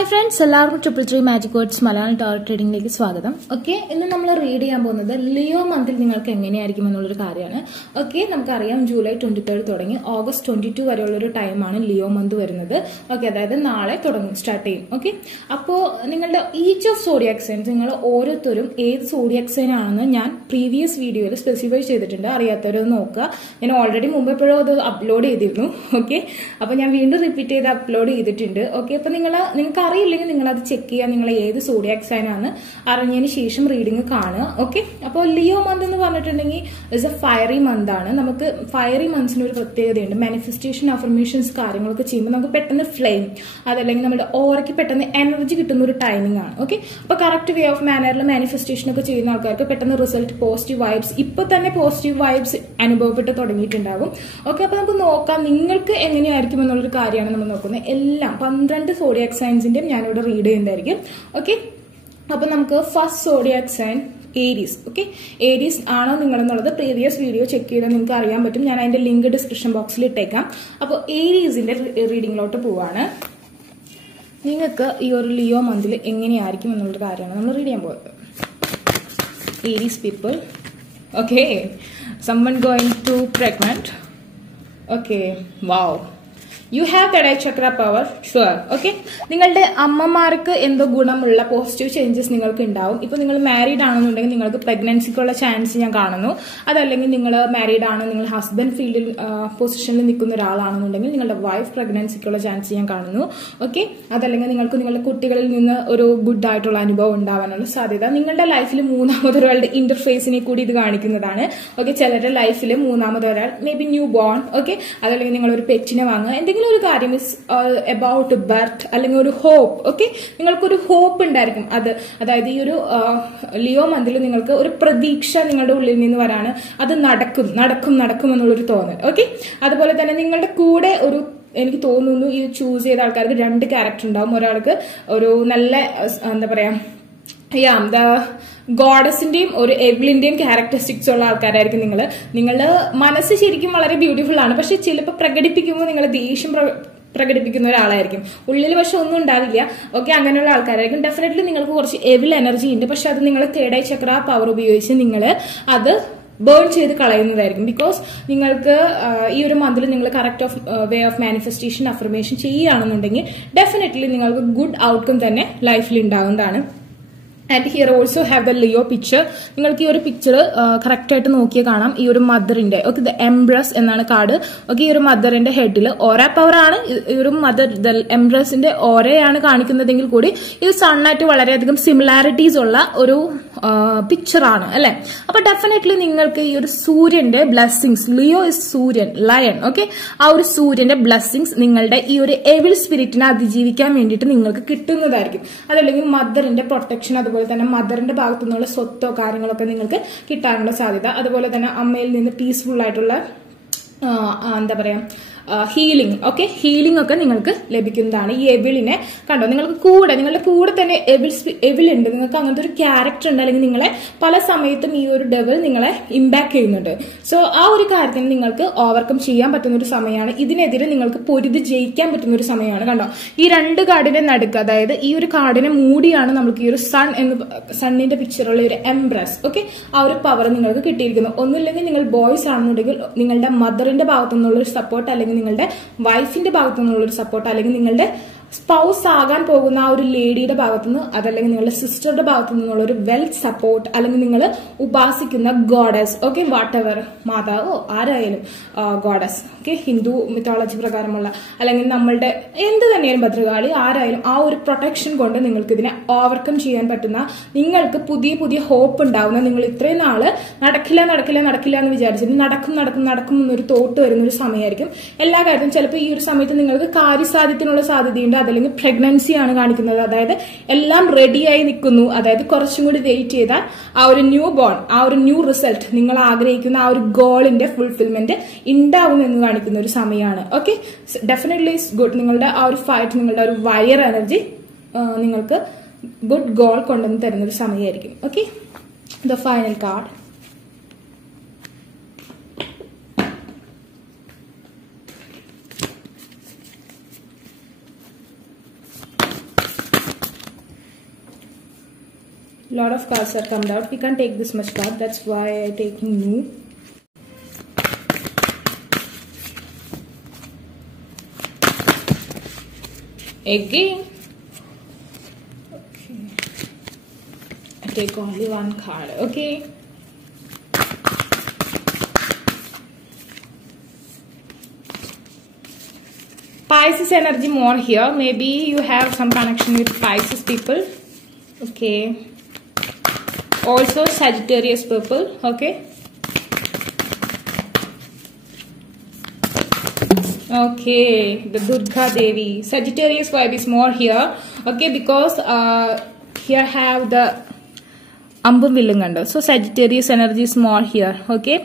Hi friends, എല്ലാവർക്കും triple three magic words Malayalam tarot ട്രേഡിംഗിലേക്ക് സ്വാഗതം. ഓക്കെ, ഇന്ന് നമ്മൾ റീഡ് ചെയ്യാൻ പോകുന്നത് ലിയോ മന്തിൽ നിങ്ങൾക്ക് എങ്ങനെയായിരിക്കും എന്നുള്ളൊരു കാര്യമാണ്. ഓക്കെ, നമുക്കറിയാം ജൂലൈ 23 തുടങ്ങി ഓഗസ്റ്റ് 22 വരെയുള്ളൊരു ടൈമാണ് ലിയോ മന്ത് വരുന്നത്. ഓക്കെ, അതായത് നാളെ സ്റ്റാർട്ട് ചെയ്യും. ഓക്കെ, അപ്പോൾ നിങ്ങളുടെ ഈച്ച് ഓഫ് സോഡിയാക് സൈൻസ് നിങ്ങൾ ഓരോരുത്തരും ഏത് സോഡിയാക് സൈൻ ആണെന്ന് ഞാൻ പ്രീവിയസ് വീഡിയോയിൽ സ്പെസിഫൈ ചെയ്തിട്ടുണ്ട്. അറിയാത്തവരത് നോക്കുക. ഞാൻ ഓൾറെഡി മുമ്പ് എപ്പോഴും അത് അപ്ലോഡ് ചെയ്തിരുന്നു. ഓക്കെ, അപ്പോൾ ഞാൻ വീണ്ടും റിപ്പീറ്റ് ചെയ്ത് അപ്ലോഡ് ചെയ്തിട്ടുണ്ട്. ഓക്കെ, അപ്പോൾ നിങ്ങൾക്ക് അറിയില്ലെങ്കിൽ നിങ്ങൾ അത് ചെക്ക് ചെയ്യുക. നിങ്ങൾ ഏത് സോഡിയാക് സൈൻ ആണ് അറിഞ്ഞതിന് ശേഷം റീഡിംഗ് കാണുക. ഓക്കെ, അപ്പോൾ ലിയോ മന്ത് എന്ന് പറഞ്ഞിട്ടുണ്ടെങ്കിൽ ഇറ്റ്സ് എ ഫയറി മന്ത് ആണ്. നമുക്ക് ഫയറി മന്ത്സിന് ഒരു പ്രത്യേകതയുണ്ട്. മാനിഫെസ്റ്റേഷൻ അഫർമേഷൻസ് കാര്യങ്ങളൊക്കെ ചെയ്യുമ്പോൾ നമുക്ക് പെട്ടെന്ന് ഫ്ലെയിം അതല്ലെങ്കിൽ നമ്മുടെ ഓരയ്ക്ക് പെട്ടെന്ന് എനർജി കിട്ടുന്ന ഒരു ടൈമിംഗ് ആണ്. ഓക്കെ, അപ്പോൾ കറക്റ്റ് വേ ഓഫ് മാനറിൽ മാനിഫെസ്റ്റേഷൻ ഒക്കെ ചെയ്യുന്ന ആൾക്കാർക്ക് പെട്ടെന്ന് റിസൾട്ട് പോസിറ്റീവ് വൈബ്സ് ഇപ്പൊ തന്നെ പോസിറ്റീവ് വൈബ്സ് അനുഭവപ്പെട്ട് തുടങ്ങിയിട്ടുണ്ടാകും. ഓക്കെ, അപ്പോൾ നമുക്ക് നോക്കാം നിങ്ങൾക്ക് എങ്ങനെയായിരിക്കും എന്നുള്ളൊരു കാര്യമാണ് നമ്മൾ നോക്കുന്നത്. എല്ലാം 12 സോഡിയാക് സൈൻസിന്റെയും ഞാനിവിടെ റീഡ് ചെയ്യുന്നതായിരിക്കും. ഓക്കെ, അപ്പൊ നമുക്ക് first zodiac sign Aries. Okay, Aries ആണോ നിങ്ങളെന്നുള്ളത് പ്രീവിയസ് വീഡിയോ ചെക്ക് ചെയ്താൽ നിങ്ങൾക്ക് അറിയാൻ പറ്റും. ഞാൻ അതിന്റെ ലിങ്ക് ഡിസ്ക്രിപ്ഷൻ ബോക്സിൽ ഇട്ടേക്കാം. അപ്പോൾ ഏരീസിന്റെ റീഡിങ്ങിലോട്ട് പോവാണ്. നിങ്ങൾക്ക് ഈ ഒരു ലിയോ മന്തിൽ എങ്ങനെയായിരിക്കും എന്നുള്ളൊരു കാര്യമാണ് നമ്മൾ റീഡ് ചെയ്യാൻ പോകുന്നത്. Aries people, okay, someone going to pregnant. Okay, wow, you have the right chakra power, sure. Okay, നിങ്ങളുടെ അമ്മമാർക്ക് എന്തോ ഗുണമുള്ള പോസിറ്റീവ് ചേഞ്ചസ് നിങ്ങൾക്ക് ഉണ്ടാവും. ഇപ്പൊ നിങ്ങൾ മാരീഡ് ആണെന്നുണ്ടെങ്കിൽ നിങ്ങൾക്ക് പ്രഗ്നൻസിക്കുള്ള ചാൻസ് ഞാൻ കാണുന്നു. അതല്ലെങ്കിൽ നിങ്ങൾ മാരീഡ് ആണ്, നിങ്ങൾ ഹസ്ബൻഡ് ഫീൽഡിൽ പൊസിഷനിൽ നിൽക്കുന്ന ഒരാളാണെന്നുണ്ടെങ്കിൽ നിങ്ങളുടെ വൈഫ് പ്രഗ്നൻസിക്കുള്ള ചാൻസ് ഞാൻ കാണുന്നു. ഓക്കെ, അതല്ലെങ്കിൽ നിങ്ങൾക്ക് നിങ്ങളുടെ കുട്ടികളിൽ നിന്ന് ഒരു ഗുഡ് ആയിട്ടുള്ള അനുഭവം ഉണ്ടാവാനുള്ള സാധ്യത. നിങ്ങളുടെ ലൈഫിൽ മൂന്നാമതൊരാളുടെ ഇന്റർഫേസിനെ കൂടി ഇത് കാണിക്കുന്നതാണ്. ഓക്കെ, ചിലരുടെ ലൈഫിൽ മൂന്നാമതൊരാൾ may be new born. Okay, അതല്ലെങ്കിൽ നിങ്ങളൊരു പെറ്റിനെ വാങ്ങുക, എന്തെങ്കിലും ഒരു കാര്യം ഇസ് അബൌട്ട് ബർത്ത് അല്ലെങ്കിൽ ഒരു ഹോപ്പ്. ഓക്കെ, നിങ്ങൾക്കൊരു ഹോപ്പ് ഉണ്ടായിരിക്കും. അതായത് ഈ ഒരു ലിയോ മന്തിൽ നിങ്ങൾക്ക് ഒരു പ്രതീക്ഷ നിങ്ങളുടെ ഉള്ളിൽ നിന്ന് വരാണ്. അത് നടക്കും എന്നുള്ളൊരു തോന്നൽ. ഓക്കെ, അതുപോലെ തന്നെ നിങ്ങളുടെ കൂടെ ഒരു, എനിക്ക് തോന്നുന്നു ഈ ചൂസ് ചെയ്ത ആൾക്കാർക്ക് 2 ക്യാരക്ടർ ഉണ്ടാവും. ഒരാൾക്ക് ഒരു നല്ല എന്താ പറയാ ഗോഡസിന്റെയും ഒരു എവിളിന്റെയും ക്യാരക്ടറിസ്റ്റിക്സ് ഉള്ള ആൾക്കാരായിരിക്കും നിങ്ങളുടെ മനസ്സ് ശരിക്കും വളരെ ബ്യൂട്ടിഫുൾ ആണ്. പക്ഷെ ചിലപ്പോൾ പ്രകടിപ്പിക്കുമ്പോൾ നിങ്ങൾ ദേഷ്യം പ്രകടിപ്പിക്കുന്ന ഒരാളായിരിക്കും. ഉള്ളിൽ പക്ഷെ ഒന്നും ഉണ്ടാവില്ല. ഓക്കെ, അങ്ങനെയുള്ള ആൾക്കാരായിരിക്കും. ഡെഫിനറ്റ്ലി നിങ്ങൾക്ക് കുറച്ച് എവിൽ എനർജി ഉണ്ട്. പക്ഷെ അത് നിങ്ങൾ തേർഡ് ഐ ചക്ര പവർ ഉപയോഗിച്ച് നിങ്ങൾ അത് ബേൺ ചെയ്ത് കളയുന്നതായിരിക്കും. ബിക്കോസ് നിങ്ങൾക്ക് ഈ ഒരു മന്തിൽ നിങ്ങൾ correct of way of manifestation affirmation ചെയ്യുകയാണെന്നുണ്ടെങ്കിൽ ഡെഫിനറ്റ്ലി നിങ്ങൾക്ക് ഗുഡ് ഔട്ട്കം തന്നെ ലൈഫിൽ ഉണ്ടാവുന്നതാണ്. And here also have the Leo picture. നിങ്ങൾക്ക് ഈ ഒരു പിക്ചർ കറക്റ്റ് ആയിട്ട് നോക്കിയാൽ കാണാം. ഈ ഒരു മദറിന്റെ, ഓക്കെ, ദ എംബ്രസ് എന്നാണ് കാർഡ്. ഓക്കെ, ഈ ഒരു മദറിന്റെ ഹെഡിൽ ഓര പവർ ആണ്. ഈ ഒരു മദർ എംബ്രസിന്റെ ഓരയാണ് കാണിക്കുന്നതെങ്കിൽ കൂടി ഇത് സണ്ണായിട്ട് വളരെയധികം സിമിലാരിറ്റീസ് ഉള്ള ഒരു പിക്ചറാണ് അല്ലെ. അപ്പൊ ഡെഫിനറ്റ്ലി നിങ്ങൾക്ക് ഈ ഒരു സൂര്യന്റെ ബ്ലെസ്സിങ്സ്, ലിയോ ഇസ് സൂര്യൻ, ലയൺ. ഓക്കെ, ആ ഒരു സൂര്യന്റെ ബ്ലെസ്സിങ്സ് നിങ്ങളുടെ ഈ ഒരു എവിൾ സ്പിരിറ്റിനെ അതിജീവിക്കാൻ വേണ്ടിയിട്ട് നിങ്ങൾക്ക് കിട്ടുന്നതായിരിക്കും. അതല്ലെങ്കിൽ മദറിന്റെ പ്രൊട്ടക്ഷൻ, അതുപോലെ തന്നെ മദറിന്റെ ഭാഗത്തു നിന്നുള്ള സ്വത്തോ കാര്യങ്ങളൊക്കെ നിങ്ങൾക്ക് കിട്ടാനുള്ള സാധ്യത. അതുപോലെ തന്നെ അമ്മയിൽ നിന്ന് പീസ്ഫുൾ ആയിട്ടുള്ള എന്താ പറയാ ഹീലിംഗ്. ഓക്കെ, ഹീലിംഗ് ഒക്കെ നിങ്ങൾക്ക് ലഭിക്കുന്നതാണ്. ഈ എവിളിനെ കണ്ടോ, നിങ്ങളുടെ കൂടെ തന്നെ എവിൾ ഉണ്ട്. നിങ്ങൾക്ക് അങ്ങനത്തെ ഒരു ക്യാരക്ടർ ഉണ്ട്. അല്ലെങ്കിൽ നിങ്ങളെ പല സമയത്തും ഈ ഒരു ഡെവിൾ നിങ്ങളെ ഇമ്പാക്ട് ചെയ്യുന്നുണ്ട്. സോ ആ ഒരു കാര്യത്തിന് നിങ്ങൾക്ക് ഓവർകം ചെയ്യാൻ പറ്റുന്ന ഒരു സമയമാണ്. ഇതിനെതിരെ നിങ്ങൾക്ക് പൊരുതി ജയിക്കാൻ പറ്റുന്ന ഒരു സമയമാണ്. കണ്ടോ, ഈ 2 കാർഡിന്റെ നടുക്ക്, അതായത് ഈ ഒരു കാർഡിനെ മൂടിയാണ് നമുക്ക് ഈ ഒരു സണ്ണിന്റെ പിക്ചറുള്ള ഒരു എംബ്രസ്. ഓക്കെ, ആ ഒരു പവർ നിങ്ങൾക്ക് കിട്ടിയിരിക്കുന്നു. ഒന്നുമില്ലെങ്കിൽ നിങ്ങൾ ബോയ്സ് ആണെന്നുണ്ടെങ്കിൽ നിങ്ങളുടെ മദറിന്റെ ഭാഗത്തു നിന്നുള്ള ഒരു സപ്പോർട്ട്, അല്ലെങ്കിൽ നിങ്ങളുടെ വൈഫിന്റെ ഭാഗത്തു നിന്നുള്ള ഒരു സപ്പോർട്ട്, അല്ലെങ്കിൽ നിങ്ങളുടെ സ്പൗസ് ആകാൻ പോകുന്ന ആ ഒരു ലേഡിയുടെ ഭാഗത്തുനിന്ന്, അതല്ലെങ്കിൽ നിങ്ങളുടെ സിസ്റ്ററുടെ ഭാഗത്തു നിന്നുള്ള ഒരു വെൽത്ത് സപ്പോർട്ട്, അല്ലെങ്കിൽ നിങ്ങൾ ഉപാസിക്കുന്ന ഗോഡസ്, ഓക്കെ, വാട്ട് എവർ, മാതാവോ ആരായാലും ഗോഡസ്, ഓക്കെ, ഹിന്ദു മിത്തോളജി പ്രകാരമുള്ള, അല്ലെങ്കിൽ നമ്മളുടെ എന്ത് തന്നെയാലും ഭദ്രകാളി ആരായാലും ആ ഒരു പ്രൊട്ടക്ഷൻ കൊണ്ട് നിങ്ങൾക്ക് ഇതിനെ ഓവർകം ചെയ്യാൻ പറ്റുന്ന, നിങ്ങൾക്ക് പുതിയ ഹോപ്പ് ഉണ്ടാവുന്ന, നിങ്ങൾ ഇത്രയും നാള് നടക്കില്ല എന്ന് വിചാരിച്ചിട്ട് നടക്കും എന്നൊരു തോട്ട് വരുന്ന ഒരു സമയമായിരിക്കും. എല്ലാ കാര്യത്തിലും ചിലപ്പോൾ ഈ ഒരു സമയത്ത് നിങ്ങൾക്ക് കാര്യസാധ്യത്തിനുള്ള സാധ്യതയുണ്ട്. അതല്ലെങ്കിൽ പ്രഗ്നൻസി ആണ് കാണിക്കുന്നത്. അതായത് എല്ലാം റെഡിയായി നിൽക്കുന്നു. അതായത് കുറച്ചും കൂടി വെയിറ്റ് ചെയ്താൽ ആ ഒരു ന്യൂ ബോൺ, ആ ഒരു ന്യൂ റിസൾട്ട്, നിങ്ങൾ ആഗ്രഹിക്കുന്ന ആ ഒരു ഗോളിന്റെ ഫുൾഫിൽമെന്റ് ഉണ്ടാവും എന്ന് കാണിക്കുന്ന ഒരു സമയമാണ്. Okay, definitely it's good. നിങ്ങളുടെ ആ ഒരു ഫൈറ്റ്, നിങ്ങളുടെ ഒരു വയർ എനർജി നിങ്ങൾക്ക് ഗുഡ് ഗോൾ കൊണ്ടുവന്ന് തരുന്ന ഒരു സമയമായിരിക്കും. Okay, the final card. lot of cards are come out. We can't take this much card. That's why I'm taking new. Again. Okay. I take only one card. Okay. Pisces energy more here. Maybe you have some connection with Pisces people. Okay. Also Sagittarius people. Okay. Okay. The Durga Devi. Sagittarius vibe is more here. Okay. Because here have the Ambum Villanganda. So Sagittarius energy is more here. Okay.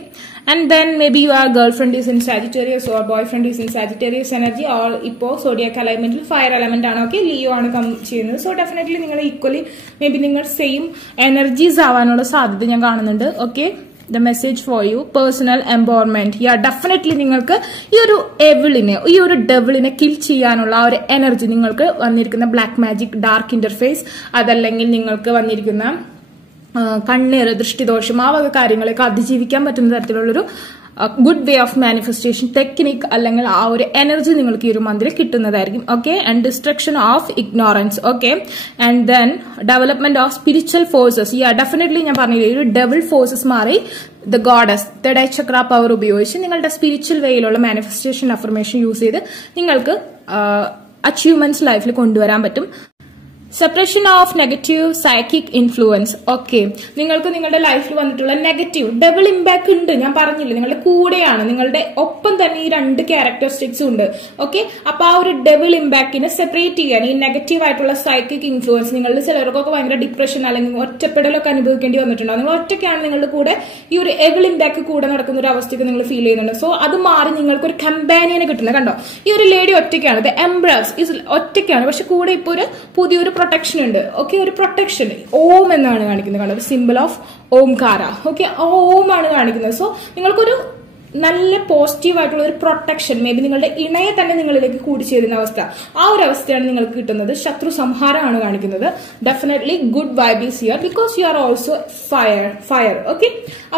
And then maybe your girlfriend is in Sagittarius or boyfriend is in Sagittarius energy, or ipo zodiac alignment fire element ആണ്. Okay, Leo ആണ് come ചെയ്യുന്നത്. So definitely നിങ്ങൾ equally maybe നിങ്ങൾ same energies ആവാനുള്ള സാധ്യത ഞാൻ കാണുന്നുണ്ട്. Okay, the message for you, personal empowerment. Yeah, definitely നിങ്ങൾക്ക് ഈ ഒരു എവിളിനെ, ഈ ഒരു ഡെവിളിനെ കിൽ ചെയ്യാനുള്ള ആ ഒരു എനർജി നിങ്ങൾക്ക് വന്നിരിക്കുന്ന ബ്ലാക്ക് മാജിക്, ഡാർക്ക് ഇന്റർഫേസ്, അതല്ലെങ്കിൽ നിങ്ങൾക്ക് വന്നിരിക്കുന്ന കണ്ണീർ, ദൃഷ്ടിദോഷം, ആ വക കാര്യങ്ങളൊക്കെ അതിജീവിക്കാൻ പറ്റുന്ന തരത്തിലുള്ളൊരു good way of manifestation technique അല്ലെങ്കിൽ ആ ഒരു എനർജി നിങ്ങൾക്ക് ഈ ഒരു മന്തിൽ കിട്ടുന്നതായിരിക്കും. Okay, and destruction of ignorance. Okay, and then development of spiritual forces. ഈ ഡെഫിനറ്റ്ലി ഞാൻ പറഞ്ഞില്ലേ, ഒരു ഡെവിൾ ഫോഴ്സസ് മാറി the goddess, third eye chakra power ഉപയോഗിച്ച് നിങ്ങളുടെ സ്പിരിച്വൽ വേയിലുള്ള മാനിഫെസ്റ്റേഷൻ അഫർമേഷൻ യൂസ് ചെയ്ത് നിങ്ങൾക്ക് അച്ചീവ്മെന്റ്സ് ലൈഫിൽ കൊണ്ടുവരാൻ പറ്റും. Separation of negative psychic influence. Okay, നിങ്ങൾക്ക് നിങ്ങളുടെ ലൈഫിൽ വന്നിട്ടുള്ള നെഗറ്റീവ് ഡബിൾ ഇമ്പാക്ട് ഉണ്ട്. ഞാൻ പറഞ്ഞില്ലേ, നിങ്ങളുടെ കൂടെയാണ്, നിങ്ങളുടെ ഒപ്പം തന്നെ ഈ രണ്ട് ക്യാരക്ടറിസ്റ്റിക്സും ഉണ്ട്. ഓക്കെ, അപ്പൊ ആ ഒരു ഡബിൾ ഇമ്പാക്ടിനെ സെപ്പറേറ്റ് ചെയ്യാൻ ഈ നെഗറ്റീവ് ആയിട്ടുള്ള സൈക്കിക് ഇൻഫ്ലുവൻസ്, നിങ്ങളുടെ ചിലർക്കൊക്കെ ഭയങ്കര ഡിപ്രഷൻ അല്ലെങ്കിൽ ഒറ്റപ്പെടലൊക്കെ അനുഭവിക്കേണ്ടി വന്നിട്ടുണ്ടോ, നിങ്ങൾ ഒറ്റയ്ക്കാണ്, നിങ്ങളുടെ കൂടെ ഈ ഒരു എവിൾ ഇമ്പാക്ട് കൂടെ നടക്കുന്ന ഒരു അവസ്ഥയ്ക്ക് നിങ്ങൾ ഫീൽ ചെയ്യുന്നുണ്ട്. സോ അത് മാറി നിങ്ങൾക്ക് ഒരു കമ്പാനിയനെ കിട്ടുന്നത് കണ്ടോ. ഈ ഒരു ലേഡി ഒറ്റയ്ക്കാണ്, ദ എംബ്രസ് ഒറ്റയ്ക്കാണ്, പക്ഷെ കൂടെ ഇപ്പൊ ഒരു പുതിയൊരു പ്രൊട്ടക്ഷൻ ഉണ്ട്. ഓക്കെ, ഒരു പ്രൊട്ടക്ഷൻ ഓം എന്നാണ് കാണിക്കുന്നത് കണ്ടോ, ഒരു സിമ്പിൾ ഓഫ് ഓംകാര. ഓക്കെ, ഓം ആണ് കാണിക്കുന്നത്. സോ നിങ്ങൾക്കൊരു നല്ല പോസിറ്റീവ് ആയിട്ടുള്ള ഒരു പ്രൊട്ടക്ഷൻ, മേ ബി നിങ്ങളുടെ ഇണയെ തന്നെ നിങ്ങളിലേക്ക് കൂടിച്ചേരുന്ന അവസ്ഥ, ആ ഒരു അവസ്ഥയാണ് നിങ്ങൾക്ക് കിട്ടുന്നത്. ശത്രു സംഹാരമാണ് കാണിക്കുന്നത്. Definitely good vibe is here because you are also fire. Okay,